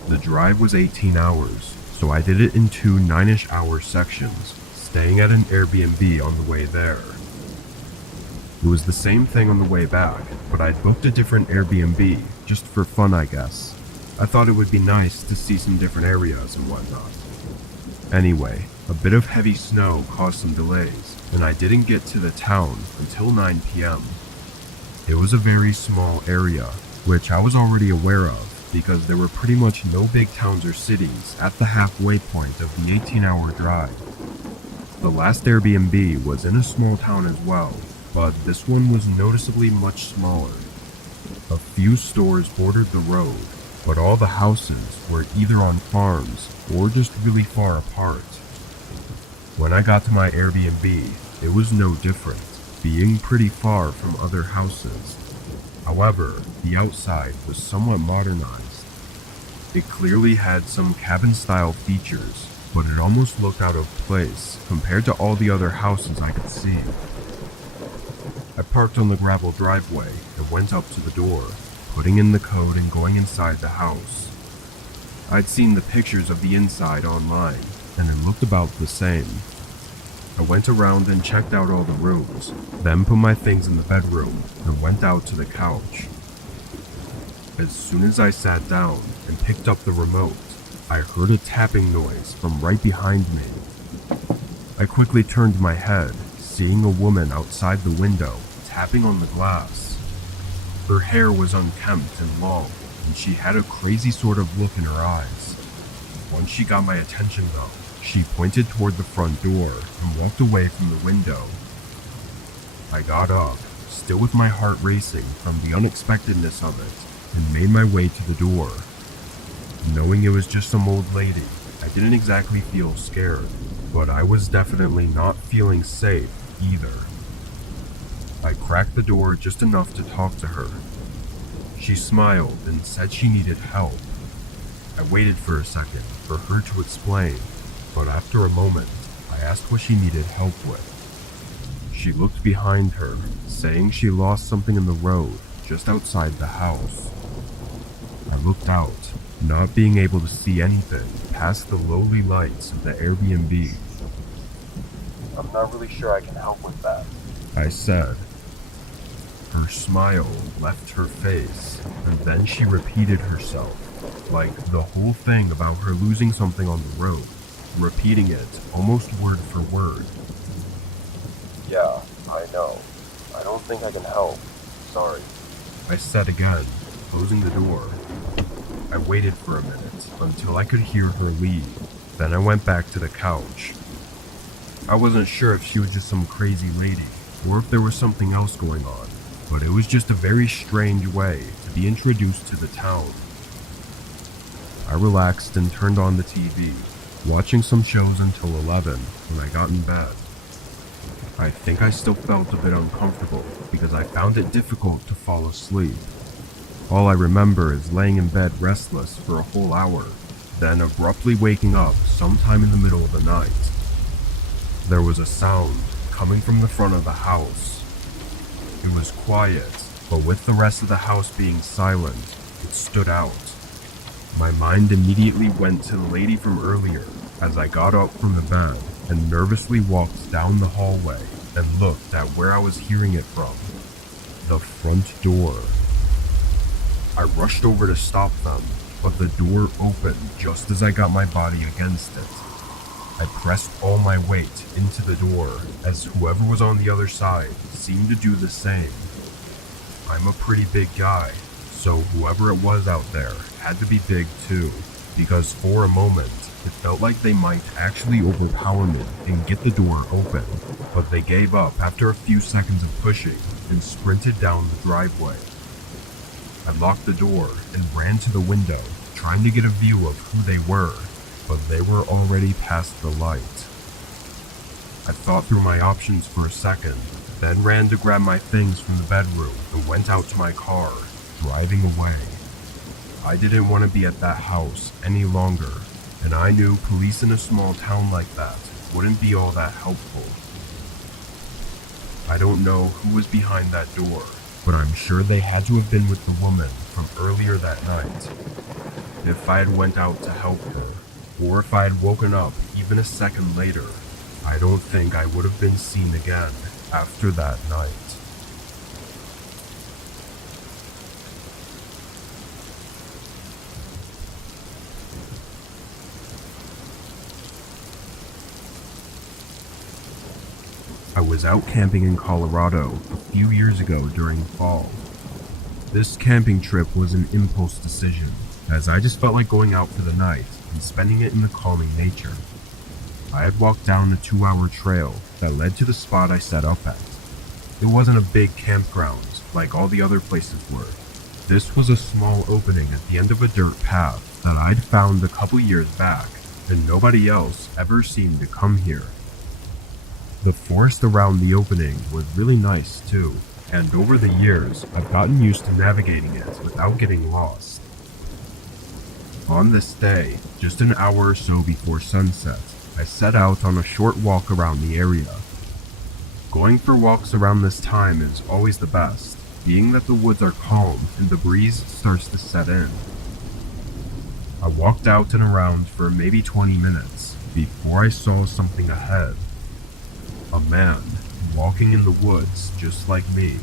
The drive was 18 hours, so I did it in two 9-ish hour sections, staying at an Airbnb on the way there. It was the same thing on the way back, but I'd booked a different Airbnb, just for fun I guess. I thought it would be nice to see some different areas and whatnot. Anyway, a bit of heavy snow caused some delays, and I didn't get to the town until 9 p.m. It was a very small area, which I was already aware of because there were pretty much no big towns or cities at the halfway point of the 18-hour drive. The last Airbnb was in a small town as well, but this one was noticeably much smaller. A few stores bordered the road, but all the houses were either on farms or just really far apart. When I got to my Airbnb, it was no different, being pretty far from other houses. However, the outside was somewhat modernized. It clearly had some cabin-style features, but it almost looked out of place compared to all the other houses I could see. I parked on the gravel driveway and went up to the door, putting in the code and going inside the house. I'd seen the pictures of the inside online, and it looked about the same. I went around and checked out all the rooms, then put my things in the bedroom and went out to the couch. As soon as I sat down and picked up the remote, I heard a tapping noise from right behind me. I quickly turned my head, seeing a woman outside the window tapping on the glass. Her hair was unkempt and long, and she had a crazy sort of look in her eyes. Once she got my attention though, she pointed toward the front door and walked away from the window. I got up, still with my heart racing from the unexpectedness of it, and made my way to the door. Knowing it was just some old lady, I didn't exactly feel scared, but I was definitely not feeling safe either. I cracked the door just enough to talk to her. She smiled and said she needed help. I waited for a second for her to explain, but after a moment, I asked what she needed help with. She looked behind her, saying she lost something in the road just outside the house. I looked out, not being able to see anything past the lowly lights of the Airbnb. I'm not really sure I can help with that. I said. Her smile left her face, and then she repeated herself, like the whole thing about her losing something on the road, repeating it almost word for word. Yeah, I know. I don't think I can help. Sorry. I said again, closing the door. I waited for a minute until I could hear her leave. Then I went back to the couch. I wasn't sure if she was just some crazy lady, or if there was something else going on, but it was just a very strange way to be introduced to the town. I relaxed and turned on the TV, watching some shows until 11 when I got in bed. I think I still felt a bit uncomfortable because I found it difficult to fall asleep. All I remember is laying in bed restless for a whole hour, then abruptly waking up sometime in the middle of the night. There was a sound coming from the front of the house. It was quiet, but with the rest of the house being silent, it stood out. My mind immediately went to the lady from earlier as I got up from the bed and nervously walked down the hallway and looked at where I was hearing it from. The front door. I rushed over to stop them, but the door opened just as I got my body against it. I pressed all my weight into the door as whoever was on the other side seemed to do the same. I'm a pretty big guy, so whoever it was out there had to be big too, because for a moment it felt like they might actually overpower me and get the door open, but they gave up after a few seconds of pushing and sprinted down the driveway. I locked the door and ran to the window, trying to get a view of who they were, but they were already past the light. I thought through my options for a second, then ran to grab my things from the bedroom and went out to my car, driving away. I didn't want to be at that house any longer, and I knew police in a small town like that wouldn't be all that helpful. I don't know who was behind that door, but I'm sure they had to have been with the woman from earlier that night. If I had went out to help her, or if I had woken up even a second later, I don't think I would have been seen again after that night. I was out camping in Colorado a few years ago during fall. This camping trip was an impulse decision, as I just felt like going out for the night and spending it in the calming nature. I had walked down a 2-hour trail that led to the spot I set up at. It wasn't a big campground like all the other places were. This was a small opening at the end of a dirt path that I'd found a couple years back, and nobody else ever seemed to come here. The forest around the opening was really nice too, and over the years I've gotten used to navigating it without getting lost. On this day, just an hour or so before sunset, I set out on a short walk around the area. Going for walks around this time is always the best, being that the woods are calm and the breeze starts to set in. I walked out and around for maybe 20 minutes before I saw something ahead. A man, walking in the woods just like me.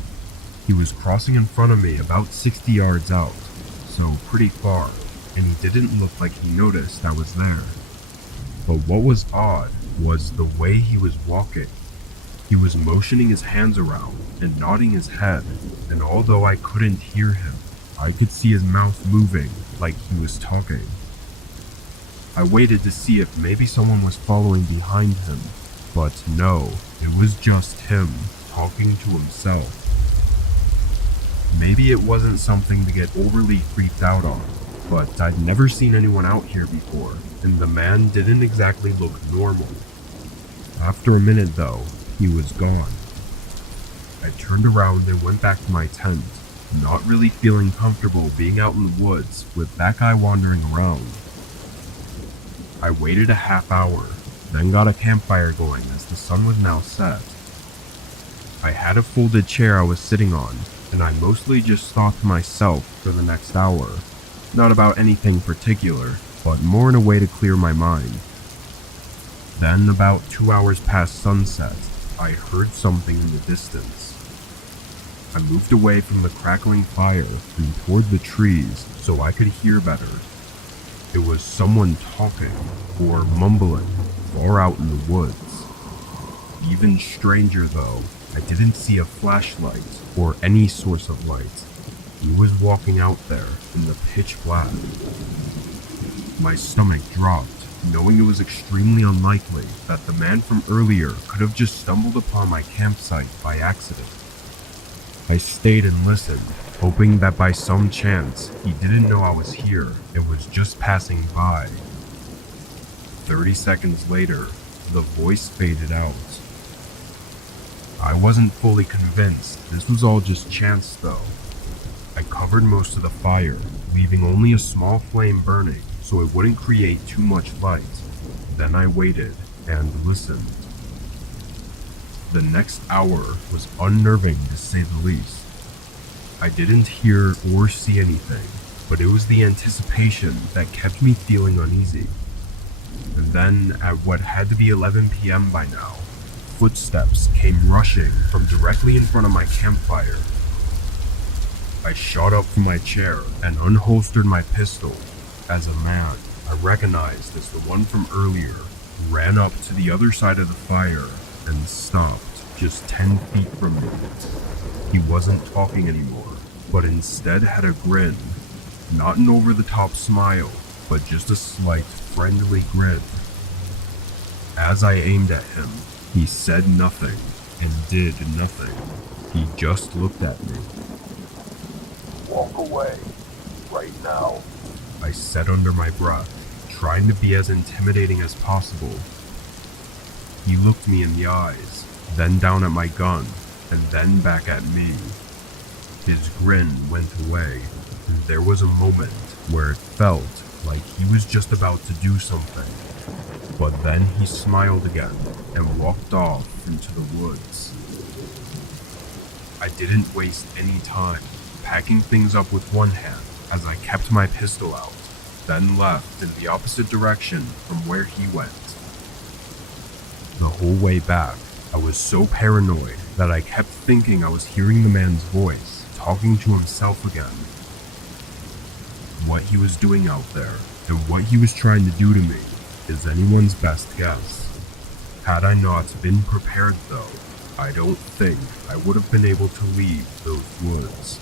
He was crossing in front of me about 60 yards out, so pretty far, and he didn't look like he noticed I was there. But what was odd was the way he was walking. He was motioning his hands around and nodding his head, and although I couldn't hear him, I could see his mouth moving like he was talking. I waited to see if maybe someone was following behind him, but no, it was just him talking to himself. Maybe it wasn't something to get overly freaked out on, but I'd never seen anyone out here before, and the man didn't exactly look normal. After a minute though, he was gone. I turned around and went back to my tent, not really feeling comfortable being out in the woods with that guy wandering around. I waited a half hour then got a campfire going as the sun was now set. I had a folded chair I was sitting on, and I mostly just thought to myself for the next hour, not about anything particular, but more in a way to clear my mind. Then, about 2 hours past sunset, I heard something in the distance. I moved away from the crackling fire and toward the trees so I could hear better. It was someone talking, or mumbling, far out in the woods. Even stranger though, I didn't see a flashlight or any source of light. He was walking out there in the pitch black. My stomach dropped, knowing it was extremely unlikely that the man from earlier could have just stumbled upon my campsite by accident. I stayed and listened, hoping that by some chance he didn't know I was here and was just passing by. 30 seconds later, the voice faded out. I wasn't fully convinced this was all just chance though. I covered most of the fire, leaving only a small flame burning so it wouldn't create too much light. Then I waited and listened. The next hour was unnerving to say the least. I didn't hear or see anything, but it was the anticipation that kept me feeling uneasy. And then, at what had to be 11 p.m. by now, footsteps came rushing from directly in front of my campfire. I shot up from my chair and unholstered my pistol. As a man I recognized as the one from earlier ran up to the other side of the fire and stopped just 10 feet from me. He wasn't talking anymore, but instead had a grin. Not an over-the-top smile, but just a slight, friendly grin. As I aimed at him, he said nothing and did nothing. He just looked at me. Walk away, right now. I said under my breath, trying to be as intimidating as possible. He looked me in the eyes, then down at my gun, and then back at me. His grin went away, and there was a moment where it felt like he was just about to do something. But then he smiled again and walked off into the woods. I didn't waste any time packing things up with one hand as I kept my pistol out, then left in the opposite direction from where he went. The whole way back, I was so paranoid that I kept thinking I was hearing the man's voice, talking to himself again. What he was doing out there, and what he was trying to do to me, is anyone's best guess. Had I not been prepared though, I don't think I would have been able to leave those woods.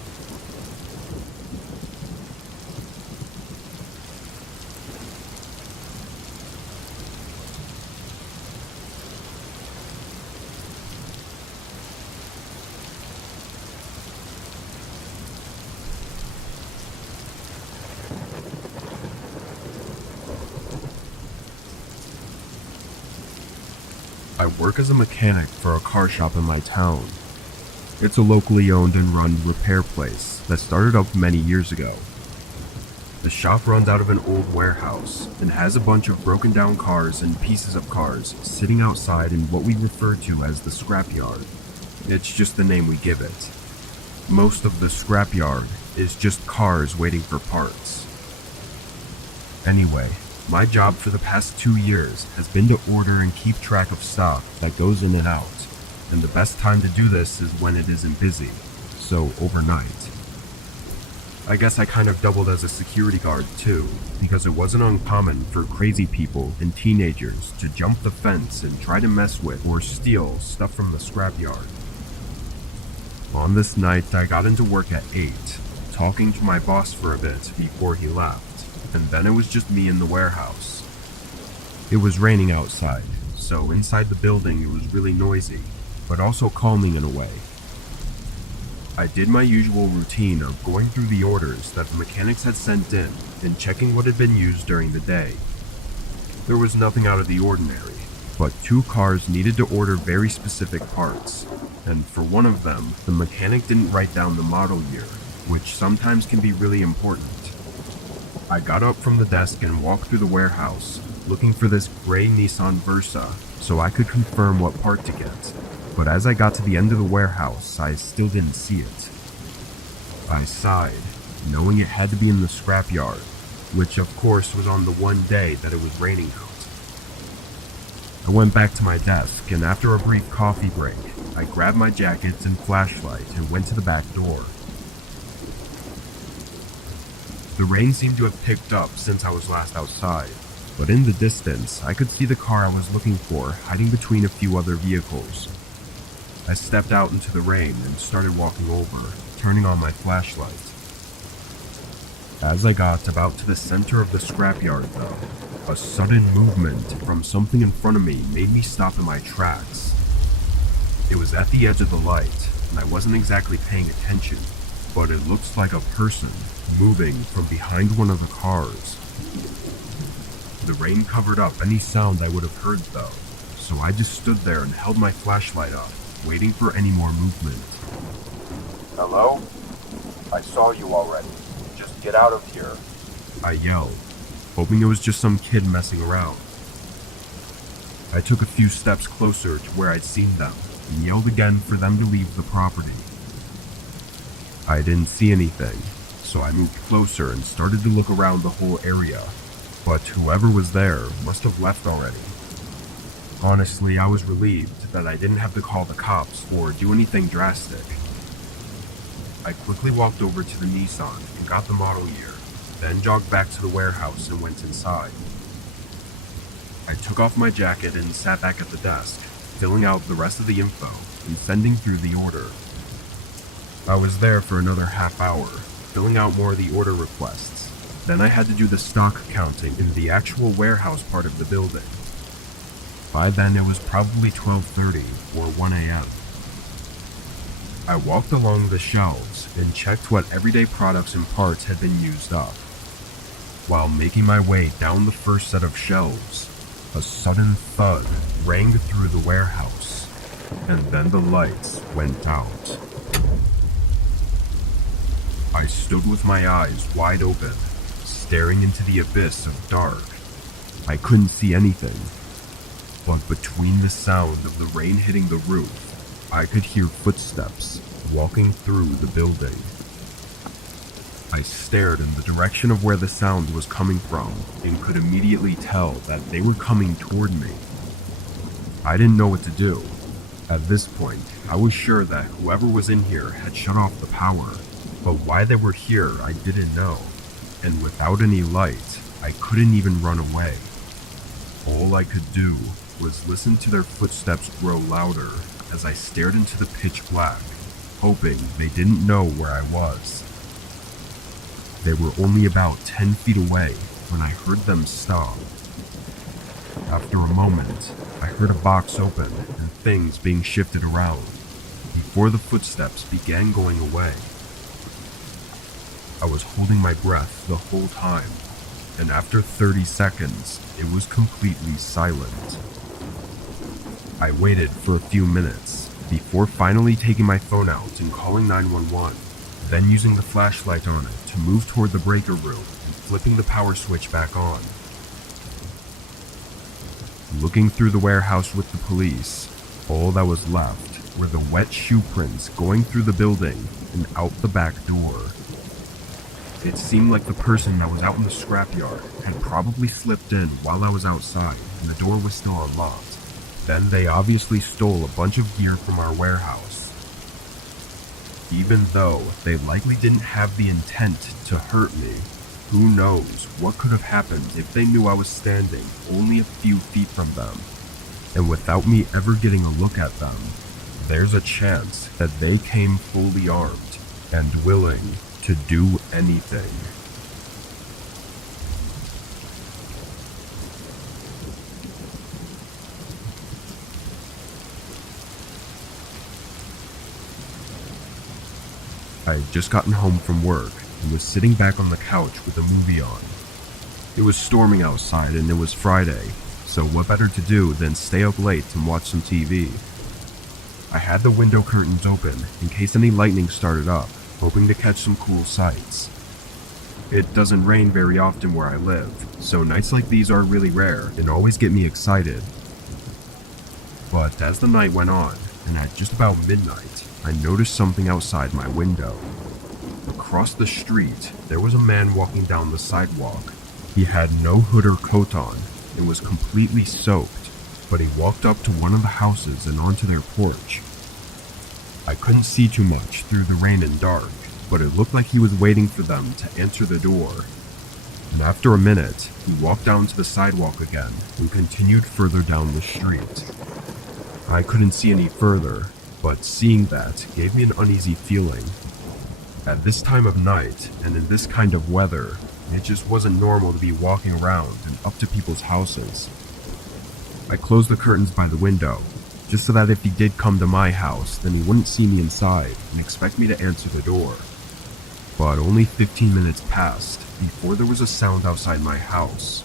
I work as a mechanic for a car shop in my town. It's a locally owned and run repair place that started up many years ago. The shop runs out of an old warehouse and has a bunch of broken down cars and pieces of cars sitting outside in what we refer to as the scrapyard. It's just the name we give it. Most of the scrapyard is just cars waiting for parts. Anyway, my job for the past 2 years has been to order and keep track of stuff that goes in and out, and the best time to do this is when it isn't busy, so overnight. I guess I kind of doubled as a security guard too, because it wasn't uncommon for crazy people and teenagers to jump the fence and try to mess with or steal stuff from the scrapyard. On this night, I got into work at 8, talking to my boss for a bit before he left. And then it was just me in the warehouse. It was raining outside, so inside the building it was really noisy, but also calming in a way. I did my usual routine of going through the orders that the mechanics had sent in and checking what had been used during the day. There was nothing out of the ordinary, but 2 cars needed to order very specific parts, and for one of them, the mechanic didn't write down the model year, which sometimes can be really important. I got up from the desk and walked through the warehouse, looking for this gray Nissan Versa so I could confirm what part to get. But as I got to the end of the warehouse, I still didn't see it. I sighed, knowing it had to be in the scrapyard, which of course was on the one day that it was raining out. I went back to my desk, and after a brief coffee break, I grabbed my jackets and flashlight and went to the back door. The rain seemed to have picked up since I was last outside, but in the distance, I could see the car I was looking for hiding between a few other vehicles. I stepped out into the rain and started walking over, turning on my flashlight. As I got about to the center of the scrapyard, though, a sudden movement from something in front of me made me stop in my tracks. It was at the edge of the light, and I wasn't exactly paying attention, but it looked like a person moving from behind one of the cars. The rain covered up any sound I would have heard, though, so I just stood there and held my flashlight up, waiting for any more movement. Hello? I saw you already. Just get out of here. I yelled, hoping it was just some kid messing around. I took a few steps closer to where I'd seen them and yelled again for them to leave the property. I didn't see anything, so I moved closer and started to look around the whole area, but whoever was there must have left already. Honestly, I was relieved that I didn't have to call the cops or do anything drastic. I quickly walked over to the Nissan and got the model year, then jogged back to the warehouse and went inside. I took off my jacket and sat back at the desk, filling out the rest of the info and sending through the order. I was there for another half hour, filling out more of the order requests. Then I had to do the stock counting in the actual warehouse part of the building. By then it was probably 12:30 or 1 a.m. I walked along the shelves and checked what everyday products and parts had been used up. While making my way down the first set of shelves, a sudden thud rang through the warehouse, and then the lights went out. I stood with my eyes wide open, staring into the abyss of dark. I couldn't see anything, but between the sound of the rain hitting the roof, I could hear footsteps walking through the building. I stared in the direction of where the sound was coming from and could immediately tell that they were coming toward me. I didn't know what to do. At this point, I was sure that whoever was in here had shut off the power, but why they were here I didn't know, and without any light, I couldn't even run away. All I could do was listen to their footsteps grow louder as I stared into the pitch black, hoping they didn't know where I was. They were only about 10 feet away when I heard them stop. After a moment, I heard a box open and things being shifted around before the footsteps began going away. I was holding my breath the whole time, and after 30 seconds, it was completely silent. I waited for a few minutes before finally taking my phone out and calling 911, then using the flashlight on it to move toward the breaker room and flipping the power switch back on. Looking through the warehouse with the police, all that was left were the wet shoe prints going through the building and out the back door. It seemed like the person that was out in the scrapyard had probably slipped in while I was outside and the door was still unlocked. Then they obviously stole a bunch of gear from our warehouse. Even though they likely didn't have the intent to hurt me, who knows what could have happened if they knew I was standing only a few feet from them. And without me ever getting a look at them, there's a chance that they came fully armed and willing to do anything. I had just gotten home from work and was sitting back on the couch with a movie on. It was storming outside and it was Friday, so what better to do than stay up late and watch some TV. I had the window curtains open in case any lightning started up, hoping to catch some cool sights. It doesn't rain very often where I live, so nights like these are really rare and always get me excited. But as the night went on, and at just about midnight, I noticed something outside my window. Across the street, there was a man walking down the sidewalk. He had no hood or coat on and was completely soaked, but he walked up to one of the houses and onto their porch. I couldn't see too much through the rain and dark, but it looked like he was waiting for them to answer the door. And after a minute, he walked down to the sidewalk again and continued further down the street. I couldn't see any further, but seeing that gave me an uneasy feeling. At this time of night, and in this kind of weather, it just wasn't normal to be walking around and up to people's houses. I closed the curtains by the window, just so that if he did come to my house, then he wouldn't see me inside and expect me to answer the door. But only 15 minutes passed before there was a sound outside my house.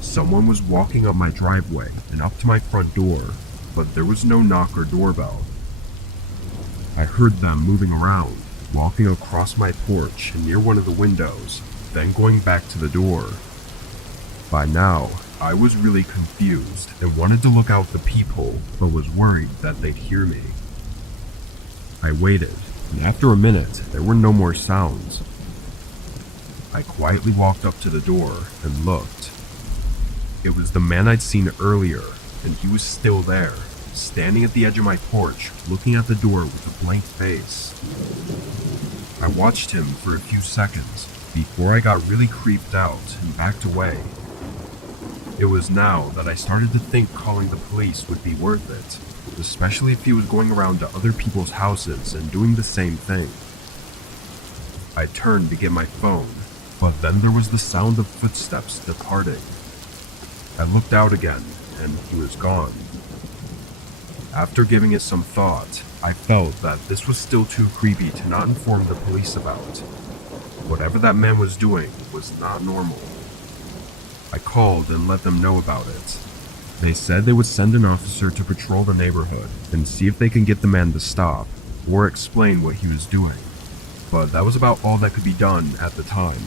Someone was walking up my driveway and up to my front door, but there was no knock or doorbell. I heard them moving around, walking across my porch and near one of the windows, then going back to the door. By now, I was really confused and wanted to look out the peephole, but was worried that they'd hear me. I waited, and after a minute, there were no more sounds. I quietly walked up to the door and looked. It was the man I'd seen earlier, and he was still there, standing at the edge of my porch, looking at the door with a blank face. I watched him for a few seconds before I got really creeped out and backed away. It was now that I started to think calling the police would be worth it, especially if he was going around to other people's houses and doing the same thing. I turned to get my phone, but then there was the sound of footsteps departing. I looked out again, and he was gone. After giving it some thought, I felt that this was still too creepy to not inform the police about. Whatever that man was doing was not normal. I called and let them know about it. They said they would send an officer to patrol the neighborhood and see if they can get the man to stop or explain what he was doing. But that was about all that could be done at the time.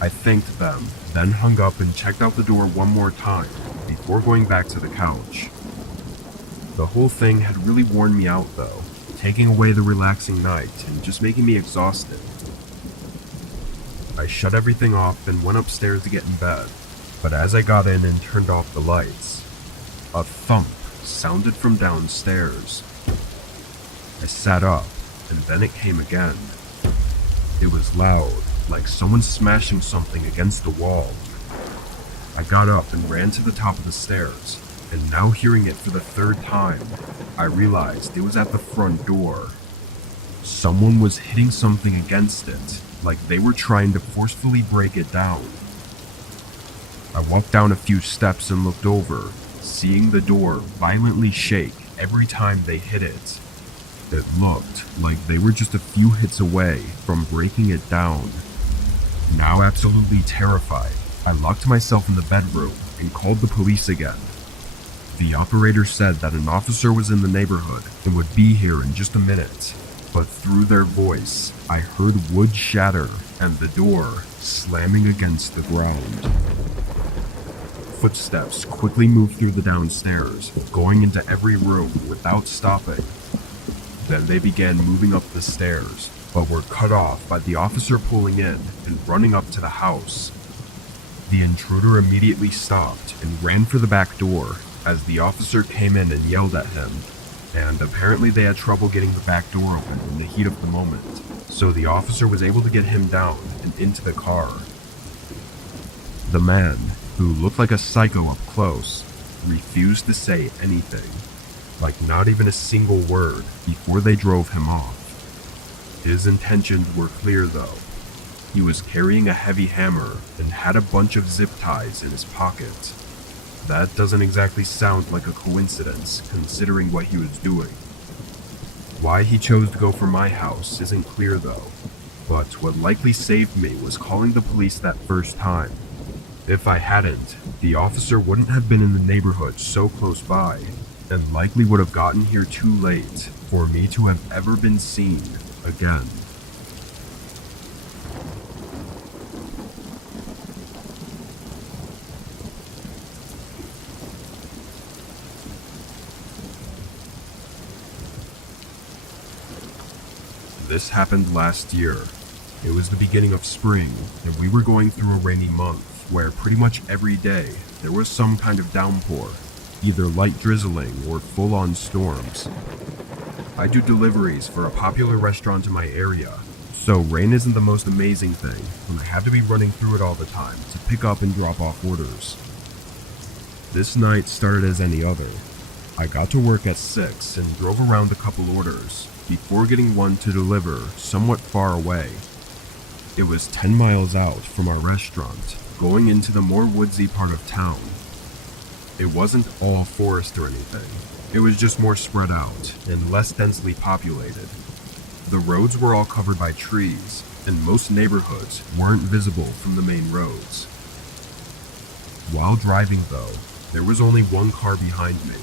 I thanked them, then hung up and checked out the door one more time before going back to the couch. The whole thing had really worn me out though, taking away the relaxing night and just making me exhausted. I shut everything off and went upstairs to get in bed, but as I got in and turned off the lights, a thump sounded from downstairs. I sat up, and then it came again. It was loud, like someone smashing something against the wall. I got up and ran to the top of the stairs, and now hearing it for the third time, I realized it was at the front door. Someone was hitting something against it, like they were trying to forcefully break it down. I walked down a few steps and looked over, seeing the door violently shake every time they hit it. It looked like they were just a few hits away from breaking it down. Now absolutely terrified, I locked myself in the bedroom and called the police again. The operator said that an officer was in the neighborhood and would be here in just a minute, but through their voice, I heard wood shatter and the door slamming against the ground. Footsteps quickly moved through the downstairs, going into every room without stopping. Then they began moving up the stairs, but were cut off by the officer pulling in and running up to the house. The intruder immediately stopped and ran for the back door as the officer came in and yelled at him, and apparently they had trouble getting the back door open in the heat of the moment, so the officer was able to get him down and into the car. The man, who looked like a psycho up close, refused to say anything, like not even a single word, before they drove him off. His intentions were clear though. He was carrying a heavy hammer and had a bunch of zip ties in his pocket. That doesn't exactly sound like a coincidence, considering what he was doing. Why he chose to go for my house isn't clear though, but what likely saved me was calling the police that first time. If I hadn't, the officer wouldn't have been in the neighborhood so close by, and likely would have gotten here too late for me to have ever been seen again. This happened last year. It was the beginning of spring, and we were going through a rainy month where pretty much every day there was some kind of downpour, either light drizzling or full-on storms. I do deliveries for a popular restaurant in my area, so rain isn't the most amazing thing, and I have to be running through it all the time to pick up and drop off orders. This night started as any other. I got to work at 6 and drove around a couple orders before getting one to deliver somewhat far away. It was 10 miles out from our restaurant, going into the more woodsy part of town. It wasn't all forest or anything. It was just more spread out and less densely populated. The roads were all covered by trees, and most neighborhoods weren't visible from the main roads. While driving though, there was only one car behind me.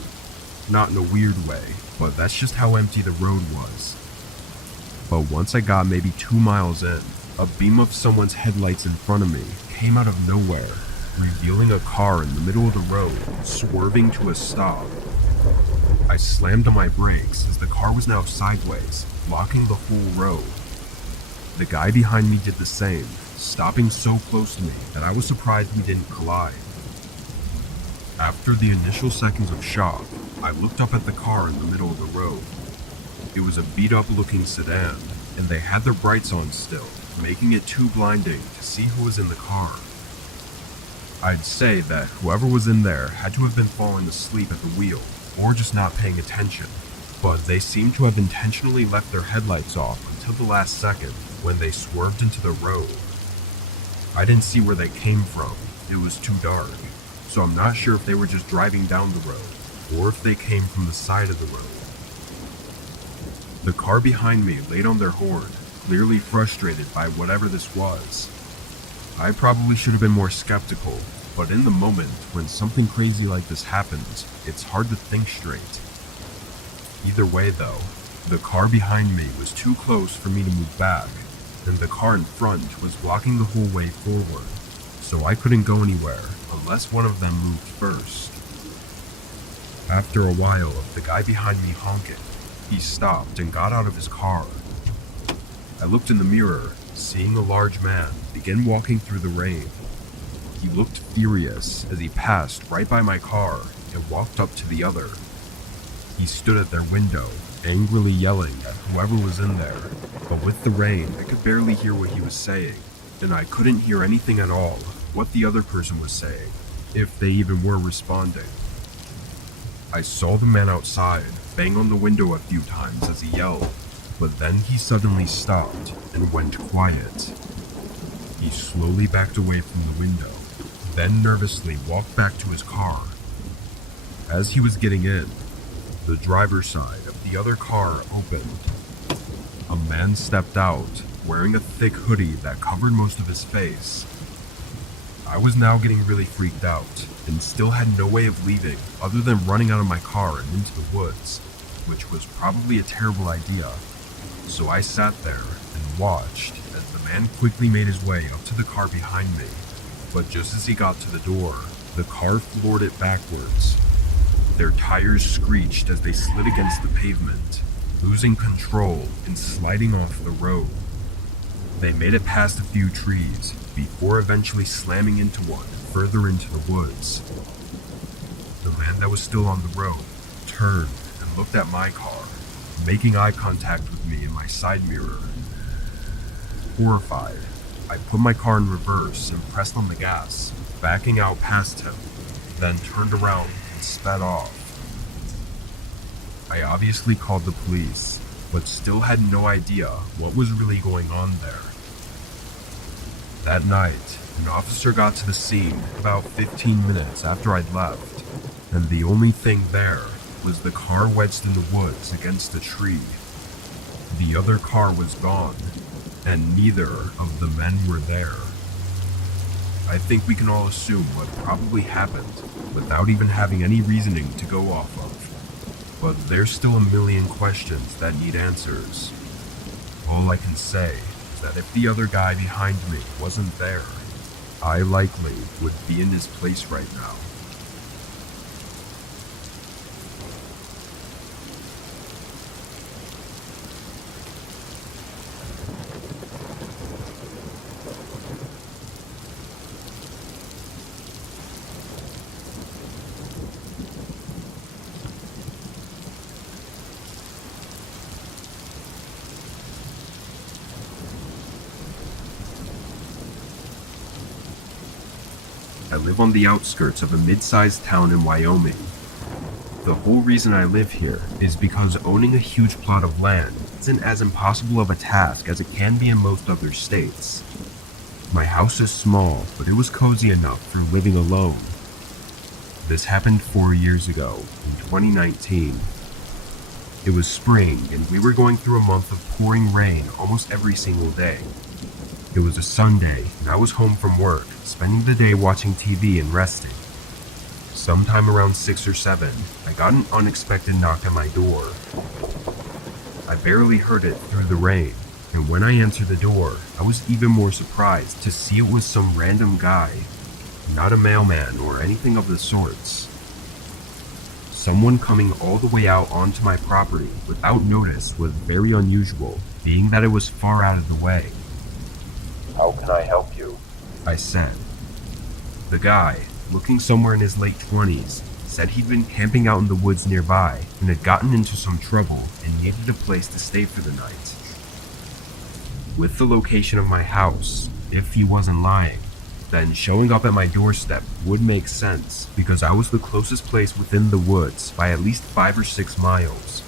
Not in a weird way, but that's just how empty the road was. But once I got maybe 2 miles in, a beam of someone's headlights in front of me came out of nowhere, revealing a car in the middle of the road, swerving to a stop. I slammed on my brakes as the car was now sideways, blocking the whole road. The guy behind me did the same, stopping so close to me that I was surprised we didn't collide. After the initial seconds of shock, I looked up at the car in the middle of the road. It was a beat-up-looking sedan, and they had their brights on still, making it too blinding to see who was in the car. I'd say that whoever was in there had to have been falling asleep at the wheel, or just not paying attention, but they seemed to have intentionally left their headlights off until the last second when they swerved into the road. I didn't see where they came from, it was too dark, so I'm not sure if they were just driving down the road, or if they came from the side of the road. The car behind me laid on their horn, clearly frustrated by whatever this was. I probably should have been more skeptical, but in the moment when something crazy like this happens, it's hard to think straight. Either way though, the car behind me was too close for me to move back, and the car in front was blocking the whole way forward, so I couldn't go anywhere unless one of them moved first. After a while of the guy behind me honking, he stopped and got out of his car. I looked in the mirror, seeing a large man begin walking through the rain. He looked furious as he passed right by my car and walked up to the other. He stood at their window, angrily yelling at whoever was in there, but with the rain I could barely hear what he was saying, and I couldn't hear anything at all what the other person was saying, if they even were responding. I saw the man outside bang on the window a few times as he yelled, but then he suddenly stopped and went quiet. He slowly backed away from the window, then nervously walked back to his car. As he was getting in, the driver's side of the other car opened. A man stepped out, wearing a thick hoodie that covered most of his face. I was now getting really freaked out, and still had no way of leaving other than running out of my car and into the woods, which was probably a terrible idea. So I sat there and watched as the man quickly made his way up to the car behind me, but just as he got to the door, the car floored it backwards. Their tires screeched as they slid against the pavement, losing control and sliding off the road. They made it past a few trees before eventually slamming into one further into the woods. The man that was still on the road turned and looked at my car, making eye contact with me in my side mirror. Horrified, I put my car in reverse and pressed on the gas, backing out past him, then turned around and sped off. I obviously called the police, but still had no idea what was really going on there. That night, an officer got to the scene about 15 minutes after I'd left, and the only thing there was the car wedged in the woods against a tree. The other car was gone, and neither of the men were there. I think we can all assume what probably happened without even having any reasoning to go off of, but there's still a million questions that need answers. All I can say is that if the other guy behind me wasn't there, I likely would be in his place right now. live on the outskirts of a mid-sized town in Wyoming. The whole reason I live here is because owning a huge plot of land isn't as impossible of a task as it can be in most other states. My house is small, but it was cozy enough for living alone. This happened 4 years ago, in 2019. It was spring, and we were going through a month of pouring rain almost every single day. It was a Sunday, and I was home from work, spending the day watching TV and resting. Sometime around 6 or 7, I got an unexpected knock at my door. I barely heard it through the rain, and when I answered the door, I was even more surprised to see it was some random guy, not a mailman or anything of the sorts. Someone coming all the way out onto my property without notice was very unusual, being that it was far out of the way. How can I help you? I said. The guy, looking somewhere in his late 20s, said he'd been camping out in the woods nearby and had gotten into some trouble and needed a place to stay for the night. With the location of my house, if he wasn't lying, then showing up at my doorstep would make sense because I was the closest place within the woods by at least 5 or 6 miles.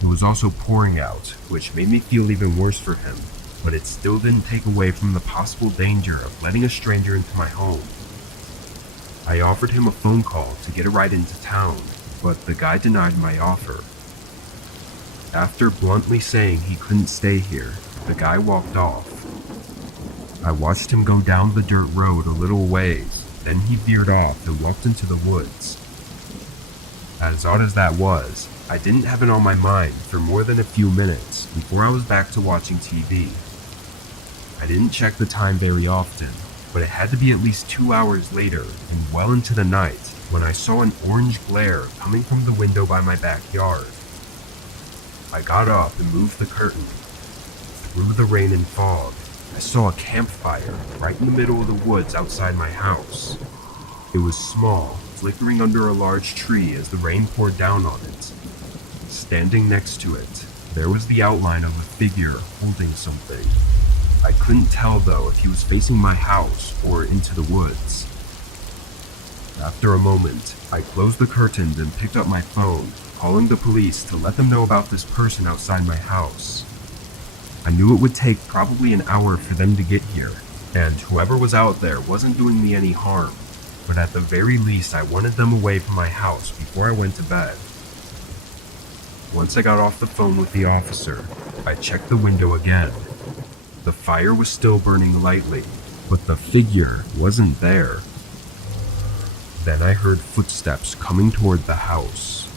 It was also pouring out, which made me feel even worse for him, but it still didn't take away from the possible danger of letting a stranger into my home. I offered him a phone call to get a ride into town, but the guy denied my offer. After bluntly saying he couldn't stay here, the guy walked off. I watched him go down the dirt road a little ways, then he veered off and walked into the woods. As odd as that was, I didn't have it on my mind for more than a few minutes before I was back to watching TV. I didn't check the time very often, but it had to be at least 2 hours later and well into the night when I saw an orange glare coming from the window by my backyard. I got up and moved the curtain. Through the rain and fog, I saw a campfire right in the middle of the woods outside my house. It was small, flickering under a large tree as the rain poured down on it. Standing next to it, there was the outline of a figure holding something. I couldn't tell though if he was facing my house or into the woods. After a moment, I closed the curtains and picked up my phone, calling the police to let them know about this person outside my house. I knew it would take probably an hour for them to get here, and whoever was out there wasn't doing me any harm, but at the very least I wanted them away from my house before I went to bed. Once I got off the phone with the officer, I checked the window again. The fire was still burning lightly, but the figure wasn't there. Then I heard footsteps coming toward the house.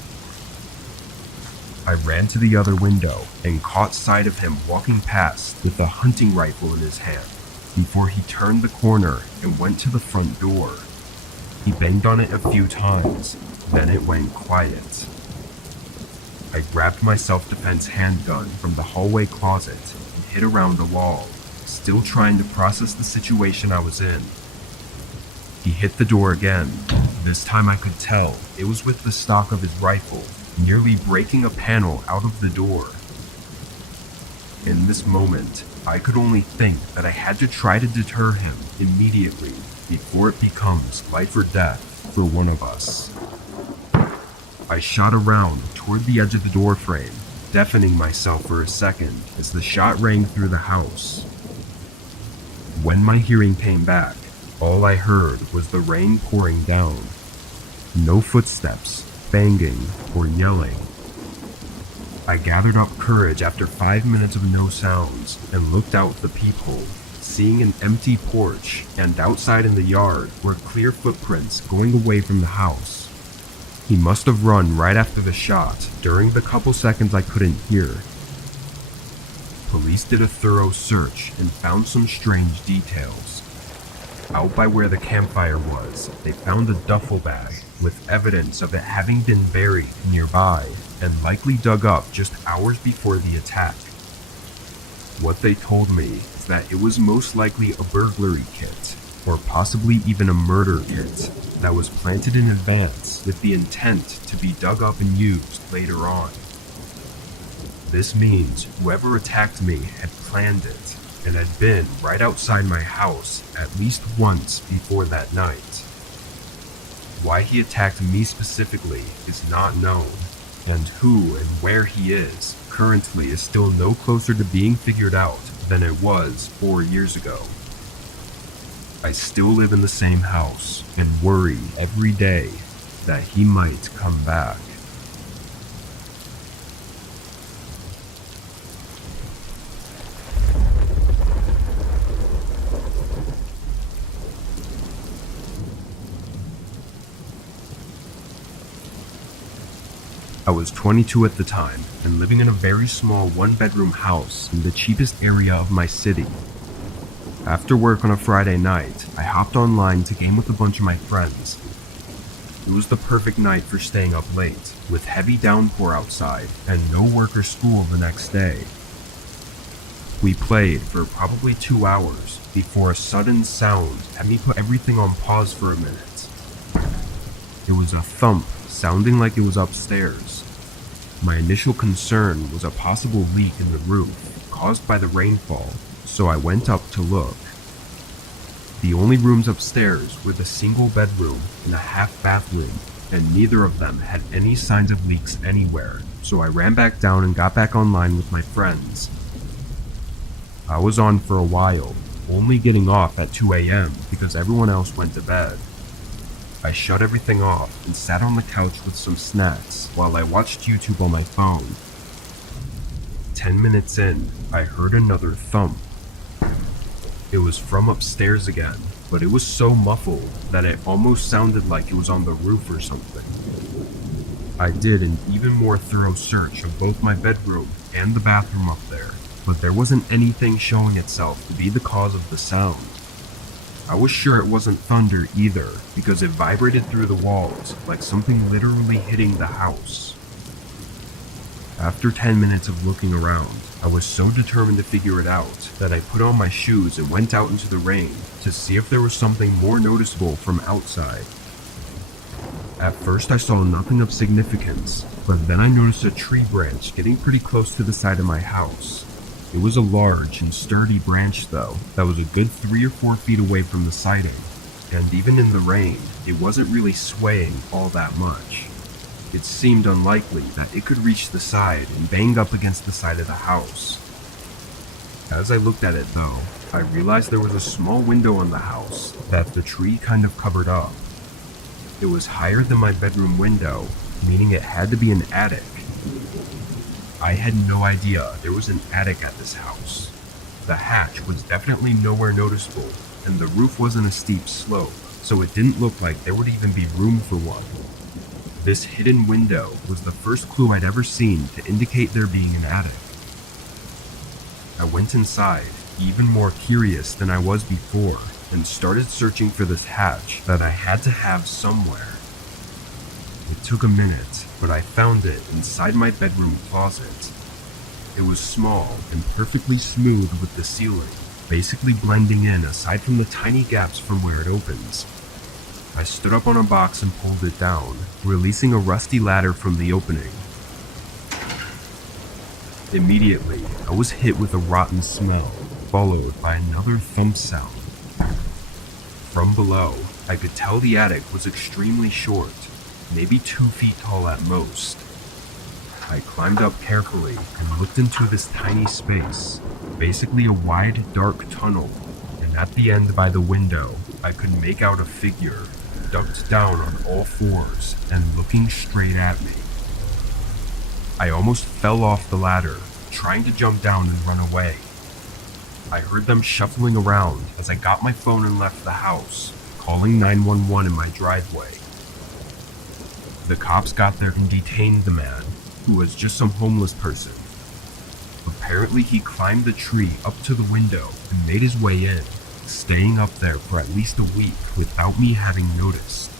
I ran to the other window and caught sight of him walking past with a hunting rifle in his hand before he turned the corner and went to the front door. He banged on it a few times, then it went quiet. I grabbed my self-defense handgun from the hallway closet and hid around the wall, still trying to process the situation I was in. He hit the door again. This time I could tell it was with the stock of his rifle, nearly breaking a panel out of the door. In this moment, I could only think that I had to try to deter him immediately before it becomes life or death for one of us. I shot around toward the edge of the door frame, deafening myself for a second as the shot rang through the house. When my hearing came back, all I heard was the rain pouring down. No footsteps, banging, or yelling. I gathered up courage after 5 minutes of no sounds and looked out the peephole, seeing an empty porch, and outside in the yard were clear footprints going away from the house. He must have run right after the shot, during the couple seconds I couldn't hear. Police did a thorough search and found some strange details. Out by where the campfire was, they found a duffel bag with evidence of it having been buried nearby and likely dug up just hours before the attack. What they told me is that it was most likely a burglary kit, or possibly even a murder kit, that was planted in advance with the intent to be dug up and used later on. This means whoever attacked me had planned it, and had been right outside my house at least once before that night. Why he attacked me specifically is not known, and who and where he is currently is still no closer to being figured out than it was 4 years ago. I still live in the same house and worry every day that he might come back. I was 22 at the time and living in a very small one-bedroom house in the cheapest area of my city. After work on a Friday night, I hopped online to game with a bunch of my friends. It was the perfect night for staying up late, with heavy downpour outside and no work or school the next day. We played for probably 2 hours before a sudden sound had me put everything on pause for a minute. It was a thump sounding like it was upstairs. My initial concern was a possible leak in the roof caused by the rainfall, so I went up to look. The only rooms upstairs were the single bedroom and a half bathroom, and neither of them had any signs of leaks anywhere, so I ran back down and got back online with my friends. I was on for a while, only getting off at 2 a.m. because everyone else went to bed. I shut everything off and sat on the couch with some snacks while I watched YouTube on my phone. 10 minutes in, I heard another thump. It was from upstairs again, but it was so muffled that it almost sounded like it was on the roof or something. I did an even more thorough search of both my bedroom and the bathroom up there, but there wasn't anything showing itself to be the cause of the sound. I was sure it wasn't thunder either, because it vibrated through the walls like something literally hitting the house. After 10 minutes of looking around, I was so determined to figure it out that I put on my shoes and went out into the rain to see if there was something more noticeable from outside. At first I saw nothing of significance, but then I noticed a tree branch getting pretty close to the side of my house. It was a large and sturdy branch though, that was a good 3 or 4 feet away from the siding, and even in the rain, it wasn't really swaying all that much. It seemed unlikely that it could reach the side and bang up against the side of the house. As I looked at it though, I realized there was a small window on the house that the tree kind of covered up. It was higher than my bedroom window, meaning it had to be an attic. I had no idea there was an attic at this house. The hatch was definitely nowhere noticeable, and the roof wasn't a steep slope, so it didn't look like there would even be room for one. This hidden window was the first clue I'd ever seen to indicate there being an attic. I went inside, even more curious than I was before, and started searching for this hatch that I had to have somewhere. It took a minute, but I found it inside my bedroom closet. It was small and perfectly smooth with the ceiling, basically blending in aside from the tiny gaps from where it opens. I stood up on a box and pulled it down, releasing a rusty ladder from the opening. Immediately, I was hit with a rotten smell, followed by another thump sound. From below, I could tell the attic was extremely short, maybe 2 feet tall at most. I climbed up carefully and looked into this tiny space, basically a wide, dark tunnel, and at the end by the window, I could make out a figure, ducked down on all fours and looking straight at me. I almost fell off the ladder, trying to jump down and run away. I heard them shuffling around as I got my phone and left the house, calling 911 in my driveway. The cops got there and detained the man, who was just some homeless person. Apparently he climbed the tree up to the window and made his way in, staying up there for at least a week without me having noticed.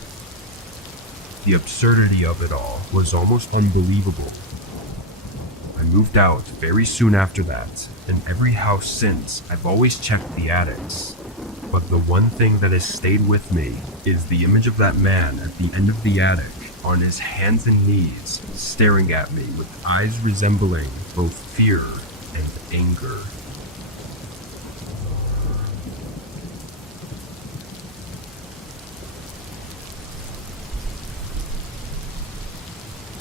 The absurdity of it all was almost unbelievable. I moved out very soon after that, and every house since I've always checked the attics. But the one thing that has stayed with me is the image of that man at the end of the attic, on his hands and knees, staring at me with eyes resembling both fear and anger.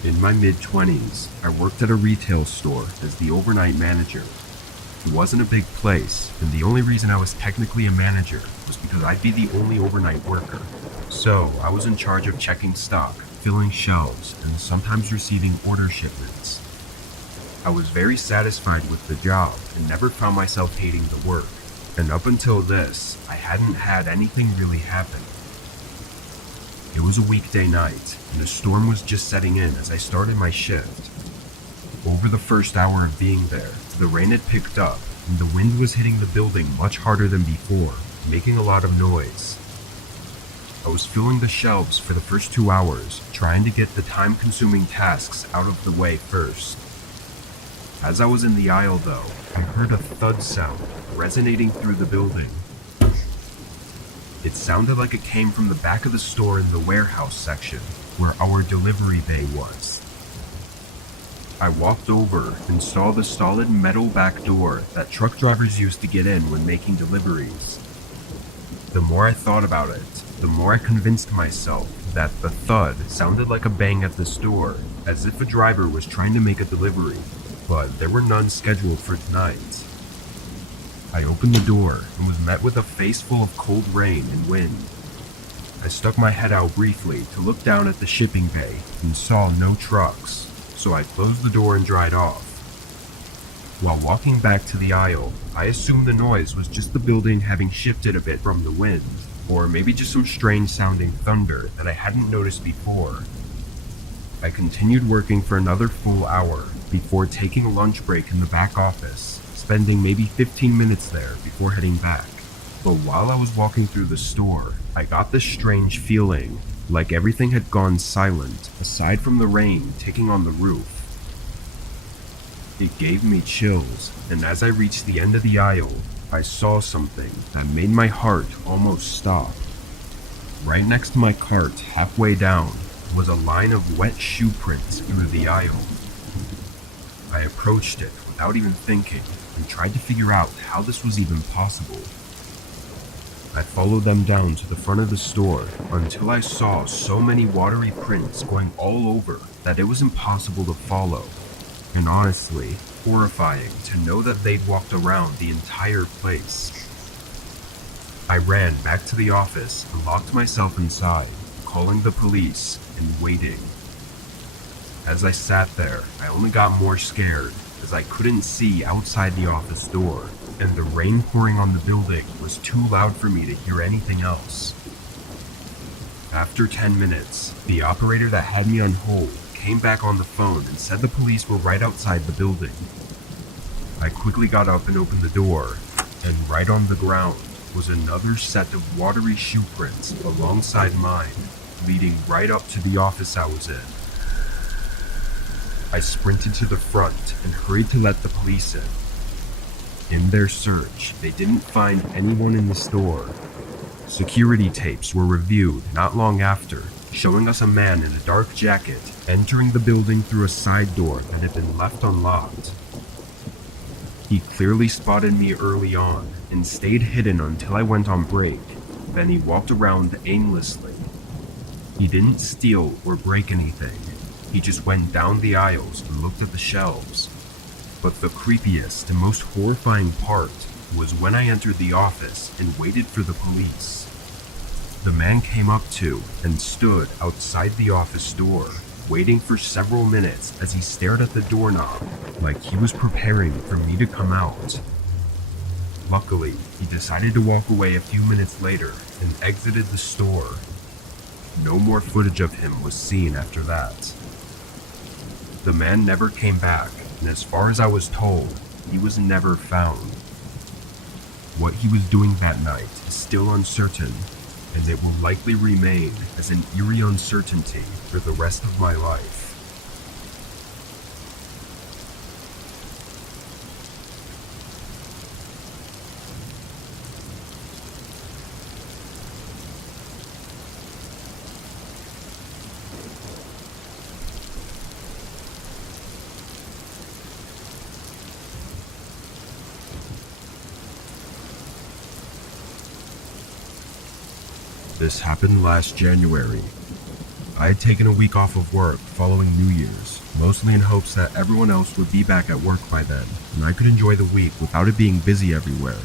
In my mid-20s, I worked at a retail store as the overnight manager. It wasn't a big place, and the only reason I was technically a manager was because I'd be the only overnight worker. So, I was in charge of checking stock, filling shelves, and sometimes receiving order shipments. I was very satisfied with the job and never found myself hating the work. And up until this, I hadn't had anything really happen. It was a weekday night, and a storm was just setting in as I started my shift. Over the first hour of being there, the rain had picked up, and the wind was hitting the building much harder than before, making a lot of noise. I was filling the shelves for the first 2 hours, trying to get the time-consuming tasks out of the way first. As I was in the aisle though, I heard a thud sound resonating through the building. It sounded like it came from the back of the store in the warehouse section, where our delivery bay was. I walked over and saw the solid metal back door that truck drivers used to get in when making deliveries. The more I thought about it, the more I convinced myself that the thud sounded like a bang at the door, as if a driver was trying to make a delivery, but there were none scheduled for tonight. I opened the door and was met with a face full of cold rain and wind. I stuck my head out briefly to look down at the shipping bay and saw no trucks, so I closed the door and dried off. While walking back to the aisle, I assumed the noise was just the building having shifted a bit from the wind, or maybe just some strange sounding thunder that I hadn't noticed before. I continued working for another full hour before taking a lunch break in the back office, spending maybe 15 minutes there before heading back. But while I was walking through the store, I got this strange feeling, like everything had gone silent, aside from the rain taking on the roof. It gave me chills, and as I reached the end of the aisle, I saw something that made my heart almost stop. Right next to my cart, halfway down, was a line of wet shoe prints through the aisle. I approached it without even thinking and tried to figure out how this was even possible. I followed them down to the front of the store until I saw so many watery prints going all over that it was impossible to follow, and honestly, horrifying to know that they'd walked around the entire place. I ran back to the office and locked myself inside, calling the police and waiting. As I sat there, I only got more scared as I couldn't see outside the office door, and the rain pouring on the building was too loud for me to hear anything else. After 10 minutes, the operator that had me on hold came back on the phone and said the police were right outside the building. I quickly got up and opened the door, and right on the ground was another set of watery shoe prints alongside mine, leading right up to the office I was in. I sprinted to the front and hurried to let the police in. In their search, they didn't find anyone in the store. Security tapes were reviewed not long after, showing us a man in a dark jacket entering the building through a side door that had been left unlocked. He clearly spotted me early on and stayed hidden until I went on break. Then he walked around aimlessly. He didn't steal or break anything. He just went down the aisles and looked at the shelves. But the creepiest and most horrifying part was when I entered the office and waited for the police. The man came up to and stood outside the office door, waiting for several minutes as he stared at the doorknob like he was preparing for me to come out. Luckily, he decided to walk away a few minutes later and exited the store. No more footage of him was seen after that. The man never came back, and as far as I was told, he was never found. What he was doing that night is still uncertain, and it will likely remain as an eerie uncertainty for the rest of my life. This happened last January. I had taken a week off of work following New Year's, mostly in hopes that everyone else would be back at work by then, and I could enjoy the week without it being busy everywhere.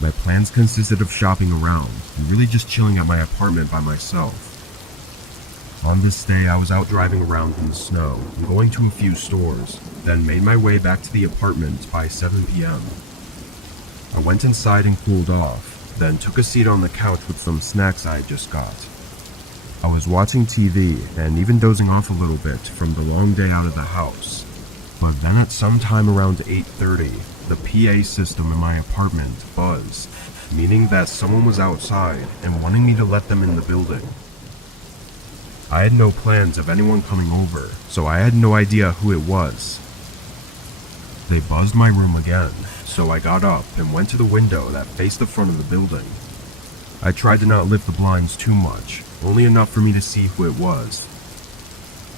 My plans consisted of shopping around and really just chilling at my apartment by myself. On this day, I was out driving around in the snow and going to a few stores, then made my way back to the apartment by 7 p.m. I went inside and cooled off, then took a seat on the couch with some snacks I had just got. I was watching TV and even dozing off a little bit from the long day out of the house. But then at some time around 8:30, the PA system in my apartment buzzed, meaning that someone was outside and wanting me to let them in the building. I had no plans of anyone coming over, so I had no idea who it was. They buzzed my room again, so I got up and went to the window that faced the front of the building. I tried to not lift the blinds too much, only enough for me to see who it was.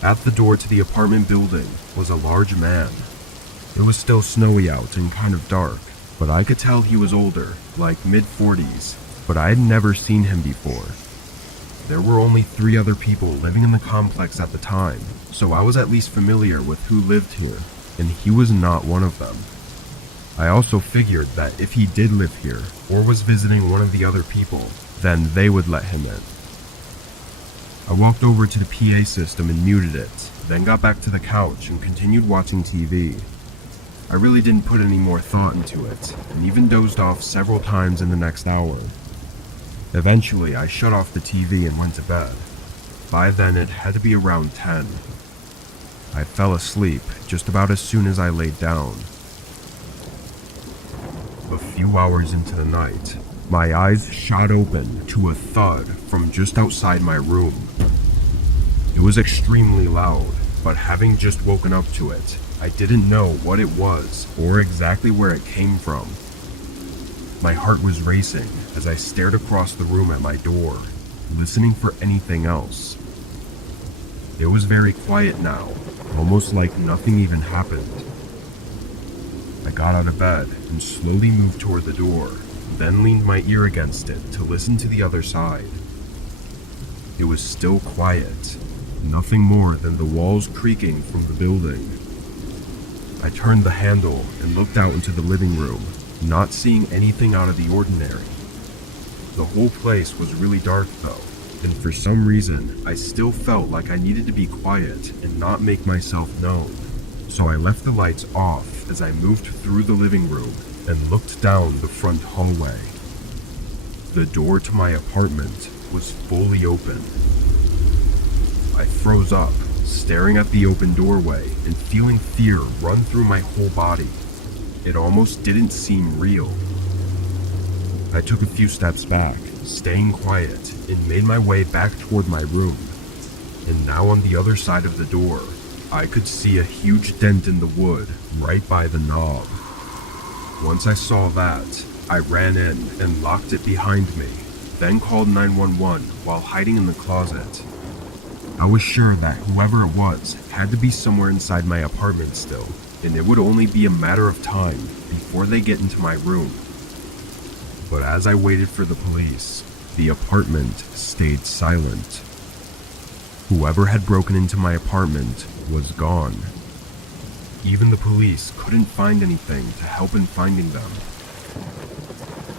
At the door to the apartment building was a large man. It was still snowy out and kind of dark, but I could tell he was older, like mid-40s, but I had never seen him before. There were only 3 other people living in the complex at the time, so I was at least familiar with who lived here, and he was not one of them. I also figured that if he did live here, or was visiting one of the other people, then they would let him in. I walked over to the PA system and muted it, then got back to the couch and continued watching TV. I really didn't put any more thought into it, and even dozed off several times in the next hour. Eventually, I shut off the TV and went to bed. By then, it had to be around 10. I fell asleep just about as soon as I laid down. A few hours into the night, my eyes shot open to a thud from just outside my room. It was extremely loud, but having just woken up to it, I didn't know what it was or exactly where it came from. My heart was racing as I stared across the room at my door, listening for anything else. It was very quiet now, almost like nothing even happened. I got out of bed and slowly moved toward the door, then leaned my ear against it to listen to the other side. It was still quiet, nothing more than the walls creaking from the building. I turned the handle and looked out into the living room, not seeing anything out of the ordinary. The whole place was really dark though, and for some reason, I still felt like I needed to be quiet and not make myself known. So I left the lights off as I moved through the living room and looked down the front hallway. The door to my apartment was fully open. I froze up, staring at the open doorway and feeling fear run through my whole body. It almost didn't seem real. I took a few steps back, staying quiet, and made my way back toward my room. And now on the other side of the door, I could see a huge dent in the wood right by the knob. Once I saw that, I ran in and locked it behind me, then called 911 while hiding in the closet. I was sure that whoever it was had to be somewhere inside my apartment still, and it would only be a matter of time before they get into my room. But as I waited for the police, the apartment stayed silent. Whoever had broken into my apartment was gone. Even the police couldn't find anything to help in finding them.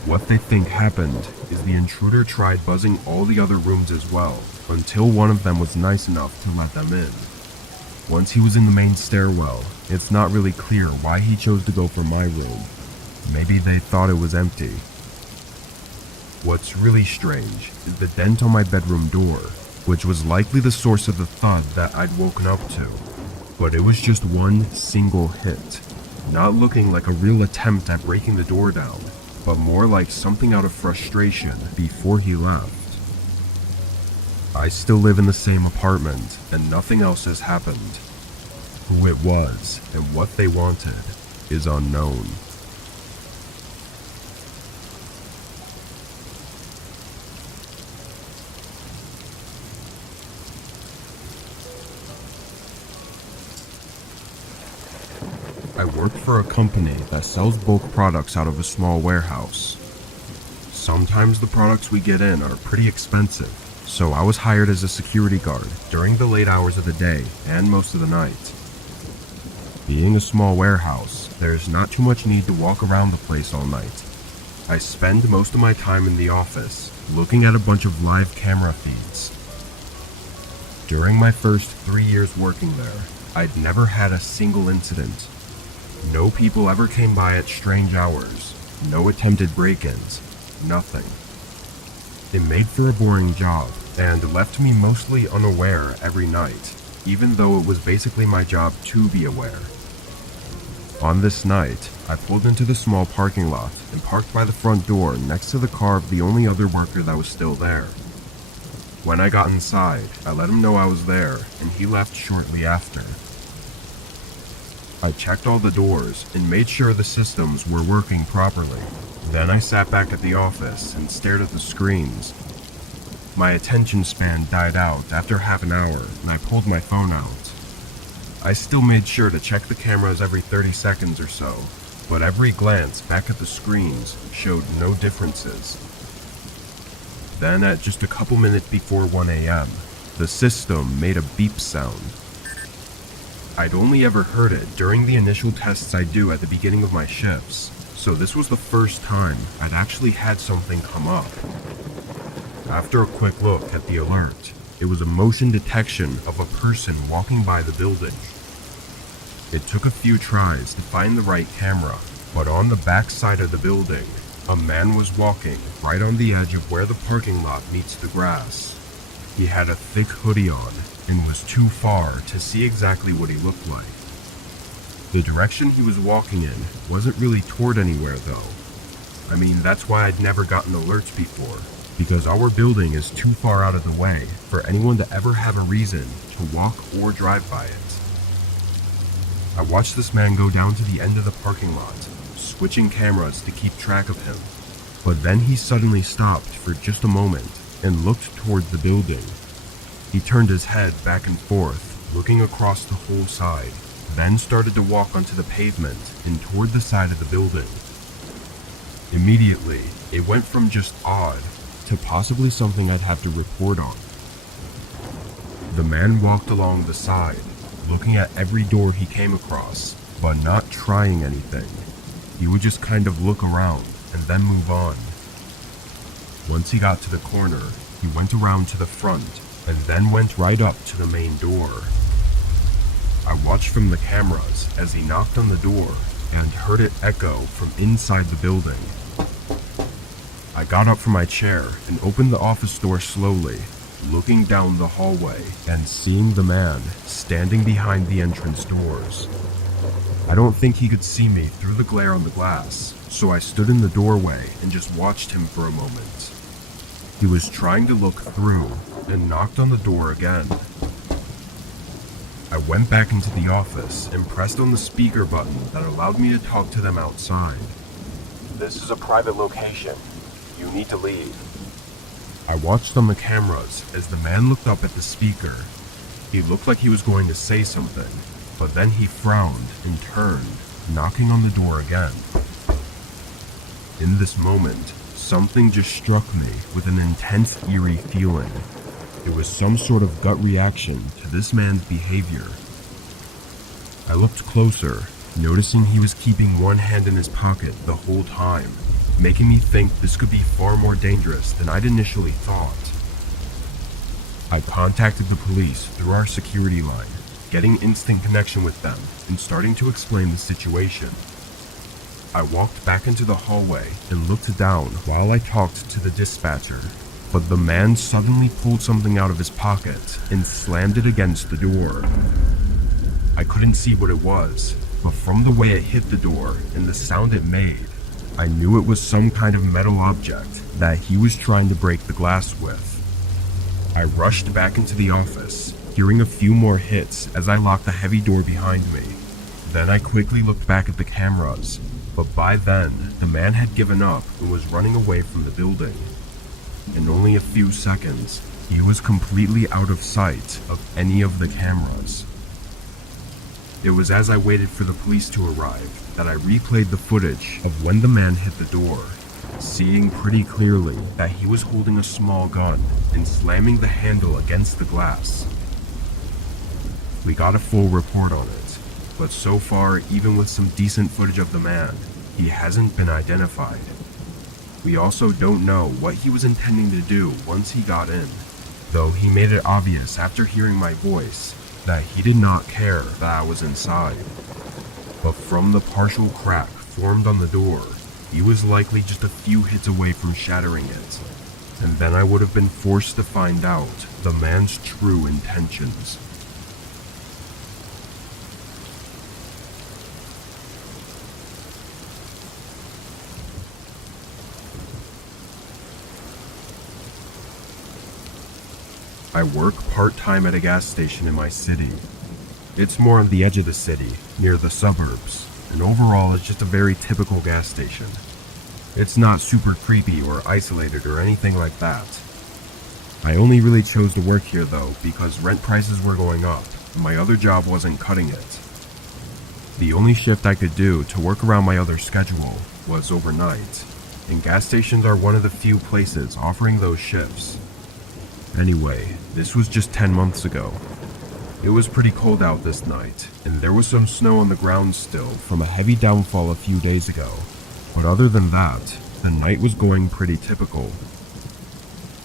What they think happened is the intruder tried buzzing all the other rooms as well, until one of them was nice enough to let them in. Once he was in the main stairwell, it's not really clear why he chose to go for my room. Maybe they thought it was empty. What's really strange is the dent on my bedroom door, which was likely the source of the thud that I'd woken up to. But it was just one single hit, not looking like a real attempt at breaking the door down, but more like something out of frustration before he left. I still live in the same apartment, and nothing else has happened. Who it was and what they wanted is unknown. I work for a company that sells bulk products out of a small warehouse. Sometimes the products we get in are pretty expensive, so I was hired as a security guard during the late hours of the day and most of the night. Being a small warehouse, there's not too much need to walk around the place all night. I spend most of my time in the office, looking at a bunch of live camera feeds. During my first 3 years working there, I'd never had a single incident. No people ever came by at strange hours, no attempted break-ins, nothing. It made for a boring job, and left me mostly unaware every night, even though it was basically my job to be aware. On this night, I pulled into the small parking lot and parked by the front door next to the car of the only other worker that was still there. When I got inside, I let him know I was there, and he left shortly after. I checked all the doors and made sure the systems were working properly. Then I sat back at the office and stared at the screens. My attention span died out after half an hour, and I pulled my phone out. I still made sure to check the cameras every 30 seconds or so, but every glance back at the screens showed no differences. Then at just a couple minutes before 1 a.m., the system made a beep sound. I'd only ever heard it during the initial tests I do at the beginning of my shifts, so this was the first time I'd actually had something come up. After a quick look at the alert, it was a motion detection of a person walking by the building. It took a few tries to find the right camera, but on the back side of the building, a man was walking right on the edge of where the parking lot meets the grass. He had a thick hoodie on and was too far to see exactly what he looked like. The direction he was walking in wasn't really toward anywhere though. I mean, that's why I'd never gotten alerts before, because our building is too far out of the way for anyone to ever have a reason to walk or drive by it. I watched this man go down to the end of the parking lot, switching cameras to keep track of him, but then he suddenly stopped for just a moment and looked toward the building. He turned his head back and forth, looking across the whole side, then started to walk onto the pavement and toward the side of the building. Immediately, it went from just odd to possibly something I'd have to report on. The man walked along the side, looking at every door he came across, but not trying anything. He would just kind of look around and then move on. Once he got to the corner, he went around to the front and then went right up to the main door. I watched from the cameras as he knocked on the door and heard it echo from inside the building. I got up from my chair and opened the office door slowly, looking down the hallway and seeing the man standing behind the entrance doors. I don't think he could see me through the glare on the glass, so I stood in the doorway and just watched him for a moment. He was trying to look through and knocked on the door again. I went back into the office and pressed on the speaker button that allowed me to talk to them outside. This is a private location. You need to leave. I watched on the cameras as the man looked up at the speaker. He looked like he was going to say something, but then he frowned and turned, knocking on the door again. In this moment, something just struck me with an intense, eerie feeling. It was some sort of gut reaction to this man's behavior. I looked closer, noticing he was keeping one hand in his pocket the whole time, making me think this could be far more dangerous than I'd initially thought. I contacted the police through our security line, getting instant connection with them and starting to explain the situation. I walked back into the hallway and looked down while I talked to the dispatcher, but the man suddenly pulled something out of his pocket and slammed it against the door. I couldn't see what it was, but from the way it hit the door and the sound it made, I knew it was some kind of metal object that he was trying to break the glass with. I rushed back into the office, hearing a few more hits as I locked the heavy door behind me. Then I quickly looked back at the cameras, but by then, the man had given up and was running away from the building. In only a few seconds, he was completely out of sight of any of the cameras. It was as I waited for the police to arrive that I replayed the footage of when the man hit the door seeing pretty clearly that he was holding a small gun and slamming the handle against the glass. We got a full report on it, but so far, even with some decent footage of the man, he hasn't been identified. We also don't know what he was intending to do once he got in, though he made it obvious after hearing my voice that he did not care that I was inside. But from the partial crack formed on the door, he was likely just a few hits away from shattering it, and then I would have been forced to find out the man's true intentions. I work part-time at a gas station in my city. It's more on the edge of the city, near the suburbs, and overall it's just a very typical gas station. It's not super creepy or isolated or anything like that. I only really chose to work here though because rent prices were going up, and my other job wasn't cutting it. The only shift I could do to work around my other schedule was overnight, and gas stations are one of the few places offering those shifts. Anyway, this was just 10 months ago. It was pretty cold out this night, and there was some snow on the ground still from a heavy downfall a few days ago. But other than that, the night was going pretty typical.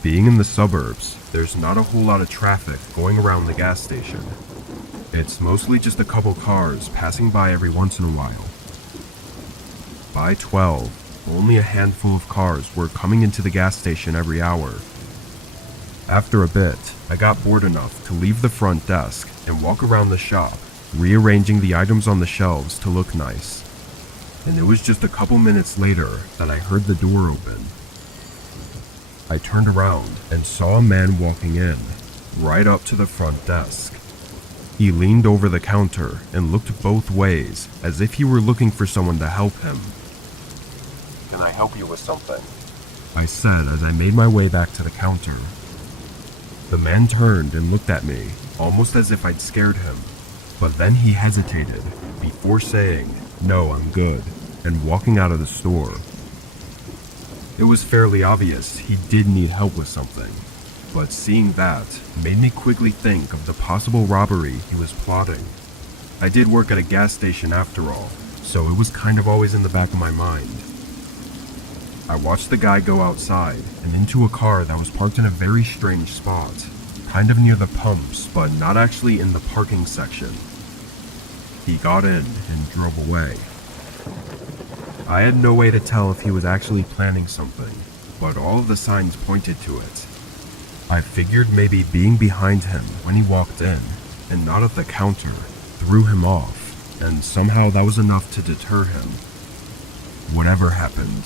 Being in the suburbs, there's not a whole lot of traffic going around the gas station. It's mostly just a couple cars passing by every once in a while. By 12, only a handful of cars were coming into the gas station every hour. After a bit, I got bored enough to leave the front desk and walk around the shop, rearranging the items on the shelves to look nice. And it was just a couple minutes later that I heard the door open. I turned around and saw a man walking in, right up to the front desk. He leaned over the counter and looked both ways as if he were looking for someone to help him. Can I help you with something? I said as I made my way back to the counter. The man turned and looked at me, almost as if I'd scared him, but then he hesitated before saying, "No, I'm good," and walking out of the store. It was fairly obvious he did need help with something, but seeing that made me quickly think of the possible robbery he was plotting. I did work at a gas station after all, so it was kind of always in the back of my mind. I watched the guy go outside and into a car that was parked in a very strange spot, kind of near the pumps, but not actually in the parking section. He got in and drove away. I had no way to tell if he was actually planning something, but all of the signs pointed to it. I figured maybe being behind him when he walked in, and not at the counter, threw him off, and somehow that was enough to deter him. Whatever happened,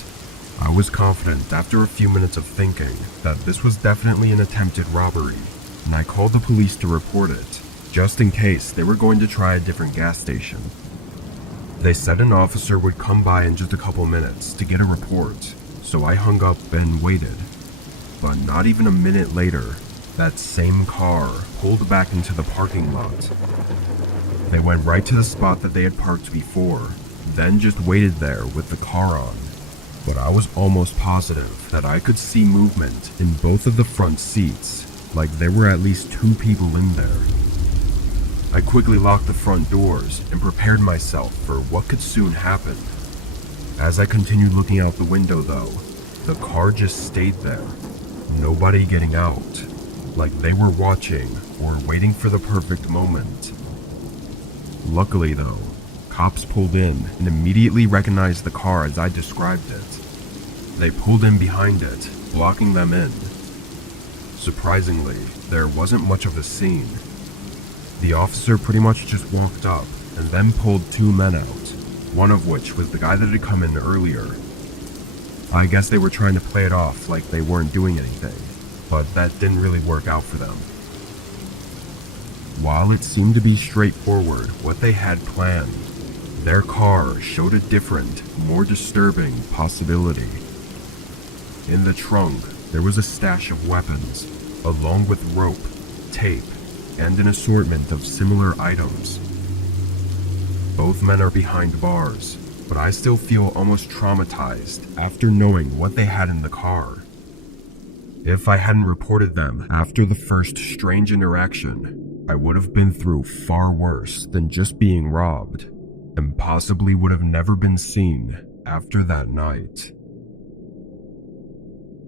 I was confident after a few minutes of thinking that this was definitely an attempted robbery, and I called the police to report it, just in case they were going to try a different gas station. They said an officer would come by in just a couple minutes to get a report, so I hung up and waited. But not even a minute later, that same car pulled back into the parking lot. They went right to the spot that they had parked before, then just waited there with the car on. But I was almost positive that I could see movement in both of the front seats, like there were at least 2 people in there. I quickly locked the front doors and prepared myself for what could soon happen. As I continued looking out the window though, the car just stayed there, nobody getting out, like they were watching or waiting for the perfect moment. Luckily though, cops pulled in and immediately recognized the car as I described it. They pulled in behind it, blocking them in. Surprisingly, there wasn't much of a scene. The officer pretty much just walked up and then pulled 2 men out, one of which was the guy that had come in earlier. I guess they were trying to play it off like they weren't doing anything, but that didn't really work out for them. While it seemed to be straightforward what they had planned, their car showed a different, more disturbing possibility. In the trunk, there was a stash of weapons, along with rope, tape, and an assortment of similar items. Both men are behind bars, but I still feel almost traumatized after knowing what they had in the car. If I hadn't reported them after the first strange interaction, I would have been through far worse than just being robbed, and possibly would have never been seen after that night.